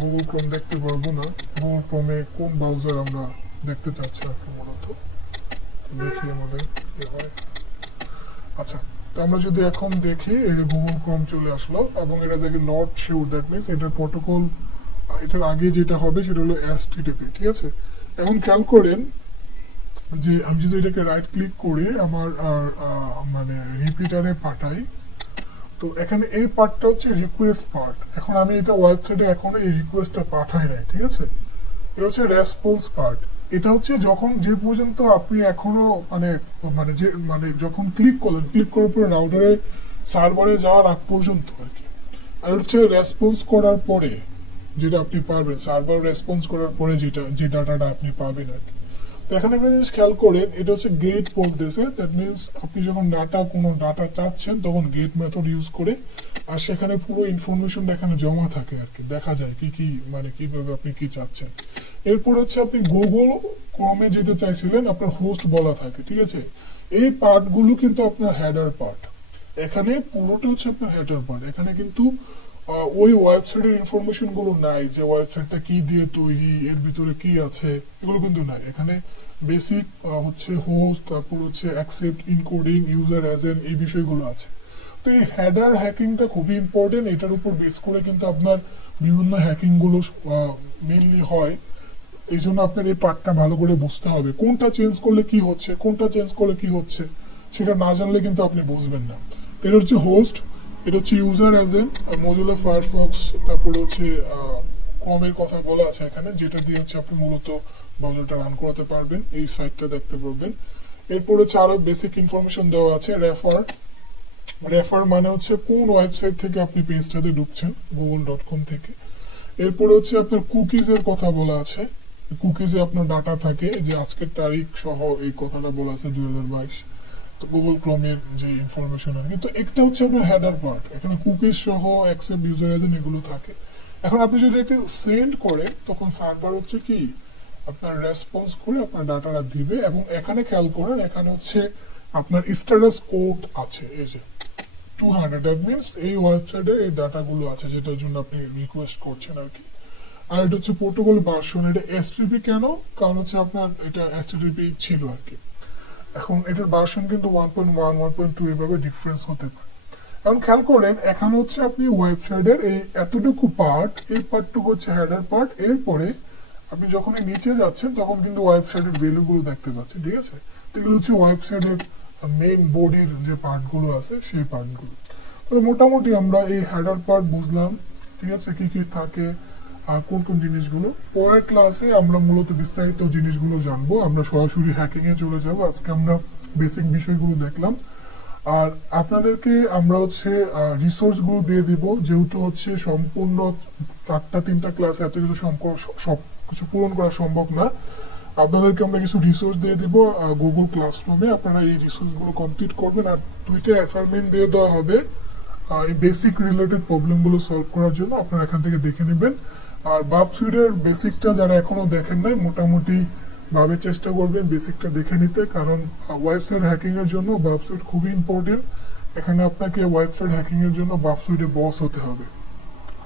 গুগল ক্রোম দেখতে পারবো না। গুগল ক্রোমে কোন ব্রাউজার আমরা দেখতে চাচ্ছি আর কি মূলত, দেখি আমাদের কি হয়। আচ্ছা, তো আমরা যদি এখন দেখি গুগল ক্রোম চলে আসলো এবং এটা দেখে নট শিওর, দ্যাট মিনস এটার প্রোটোকল, এটার আগে যেটা হবে সেটা হলো HTTP, ঠিক আছে। এখন খেয়াল করেন যে আমি যদি এটাকে রাইট ক্লিক করে আমার মানে রিপিটারে পাঠাই, তো এখানে এই পার্টটা হচ্ছে রিকোয়েস্ট পার্ট। এখন আমি এটা ওয়েবসাইটে এখনো এই রিকোয়েস্টটা পাঠাই নাই, ঠিক আছে। এটা হচ্ছে রেসপন্স পার্ট। এটা হচ্ছে যখন যে পর্যন্ত আপনি এখনো মানে মানে যে মানে যখন ক্লিক করলেন, ক্লিক করার পরে রাউটারে সার্ভারে যাওয়ার আগ পর্যন্ত আর কি। আর হচ্ছে রেসপন্স করার পরে যেটা আপনি পাবেন, সার্ভার রেসপন্স করার পরে যেটা যে ডাটাটা আপনি পাবেন আর কি। তো এখানে একটা জিনিস খেয়াল করেন, এটা হচ্ছে গেট পড়তেছে। দ্যাট মিনস আপনি যখন কোনো ডাটা চাচ্ছেন তখন গেট মেথড ইউজ করে, আর সেখানে পুরো ইনফরমেশনটা এখানে জমা থাকে আর কি, দেখা যায় কি কি মানে কিভাবে আপনি কি চাচ্ছেন। এরপর হচ্ছে আপনি গুগল ক্রমে যেতে চাইছিলেন, আপনার হোস্ট বলা থাকে, ঠিক আছে। এই পার্টগুলো কিন্তু আপনার হেডার পার্ট। এখানে পুরোটা হচ্ছে আপনার হেডার পার্ট। এখানে কিন্তু ওই ওয়েবসাইটের ইনফরমেশন গুলো নাই, যে ওয়েবসাইটটা কি দিয়ে তৈরি, এর ভিতরে কি আছে, এগুলো কিন্তু নাই। এখানে বেসিক হচ্ছে হোস্ট, তারপর হচ্ছে অ্যাকসেপ্ট, ইনকোডিং, ইউজার এজেন্ট, এই বিষয়গুলো আছে। তো এই হেডার হ্যাকিংটা খুবই ইম্পর্টেন্ট। এটার উপর বেস করে কিন্তু আপনার বিভিন্ন হ্যাকিং গুলো মেনলি হয়। এই জন্য আপনার এই পার্টটা ভালো করে বুঝতে হবে, কোনটা চেঞ্জ করলে কি হচ্ছে, কোনটা চেঞ্জ করলে কি হচ্ছে, সেটা না জানলে কিন্তু আপনি বুঝবেন না। তো এটা হচ্ছে হোস্ট, এটা হচ্ছে ইউজার এজেন্ট, মজিলা ফায়ারফক্স, তারপরে হচ্ছে ক্রমের কথা বলা আছে এখানে, যেটা দিয়ে হচ্ছে আপনি মূলত ব্রাউজারটা রান করাতে পারবেন, এই সাইটটা দেখতে পারবেন। এরপর হচ্ছে আরো বেসিক ইনফরমেশন দেওয়া আছে। রেফার, রেফার মানে হচ্ছে কোন ওয়েবসাইট থেকে আপনি পেজটাতে ঢুকছেন, google.com থেকে। এরপরে হচ্ছে আপনার কুকিজের কথা বলা আছে। কুকিজে আপনার ডাটা থাকে, যে আজকের তারিখ সহ এই কথাটা বলা আছে 2022। তো গুগল ক্রোমের যে ইনফরমেশন আর কি। তো একটা হচ্ছে আপনার হেডার পার্ট, এখানে কুকিজ সহ অ্যাকসেপ্ট, ইউজার এজেন্ট, এগুলো থাকে। এখন আপনি যদি একটা সেন্ড করেন তখন সার্ভার হচ্ছে কি আপনার রেসপন্স করে আপনার ডাটাটা দিবে। এবং এখানে খেয়াল করেন, এখানে হচ্ছে আপনার স্ট্যাটাস কোড আছে, এই যে 200, দ্যাট মিনস এই ওয়েবসাইটে এই ডাটাগুলো আছে যেটার জন্য আপনি রিকোয়েস্ট করছেন আর কি। আর এটা হচ্ছে প্রোটোকল ভার্সন। এটা HTTP কেন, কারণ হচ্ছে আপনার এটা HTTP ছিল আর কি। এখন এটার ভার্সন কিন্তু 1.1, 1.2 এভাবে ডিফারেন্স হতে পারে। এখন খেয়াল করেন, এখানে হচ্ছে আপনি ওয়েবসাইটের এই এতটুকু পার্ট, এই পার্টটুকু হচ্ছে হেডার পার্ট। এরপরে আপনি যখন নিচে যাচ্ছেন তখন কিন্তু ওয়েবসাইটের ভ্যালুগুলো দেখতে পাচ্ছেন, ঠিক আছে। তো এগুলো হচ্ছে ওয়েবসাইটের মেইন বডির যে পার্টগুলো আছে সেই পার্টগুলো। তো মোটামুটি আমরা এই হেডার পার্ট বুঝলাম, ঠিক আছে, কি কি থাকে আর কোন কোন জিনিসগুলো। পরের ক্লাসে আমরা মূলত বিস্তারিত জিনিসগুলো জানবো। আমরা সরাসরি হ্যাকিং এ চলে যাব। আজকে আমরা বেসিক বিষয়গুলো দেখলাম। আর আপনাদেরকে আমরা হচ্ছে রিসোর্স গুলো দিয়ে দিব, যেহেতু হচ্ছে সম্পূর্ণ 4-3টা ক্লাসে এত কিছু সব কিছু পূরণ করা সম্ভব না। আপনাদেরকে আমরা কিছু রিসোর্স দিয়ে দিব গুগল ক্লাসরুমে, আপনারা এই রিসোর্স গুলো কমপ্লিট করবেন। আর 2টা অ্যাসাইনমেন্ট দিয়ে দেওয়া হবে এই বেসিক রিলেটেড প্রবলেম গুলো সলভ করার জন্য, আপনারা এখান থেকে দেখে নেবেন। আর বাফসুইটের বেসিকটা যারা এখনো দেখেন নাই, মোটামুটি ভাবে চেষ্টা করবেন বেসিকটা দেখে নিতে, কারণ ওয়েবসাইট হ্যাকিং এর জন্য বাফসুইট খুবই ইম্পর্টেন্ট। এখানে আপনাকে ওয়েবসাইট হ্যাকিং এর জন্য বাফসুইটে বস হতে হবে,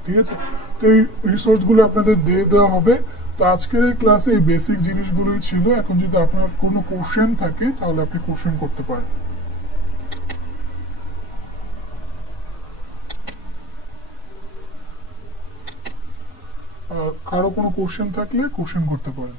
ঠিক আছে। তো এই রিসোর্স গুলো আপনাদের দিয়ে দেওয়া হবে। তো আজকের এই ক্লাসে এই বেসিক জিনিসগুলোই ছিল। এখন যদি আপনার কোনো কোশ্চেন থাকে তাহলে আপনি কোশ্চেন করতে পারেন। কারো কোনো কোশ্চেন থাকলে কোশ্চেন করতে পারেন।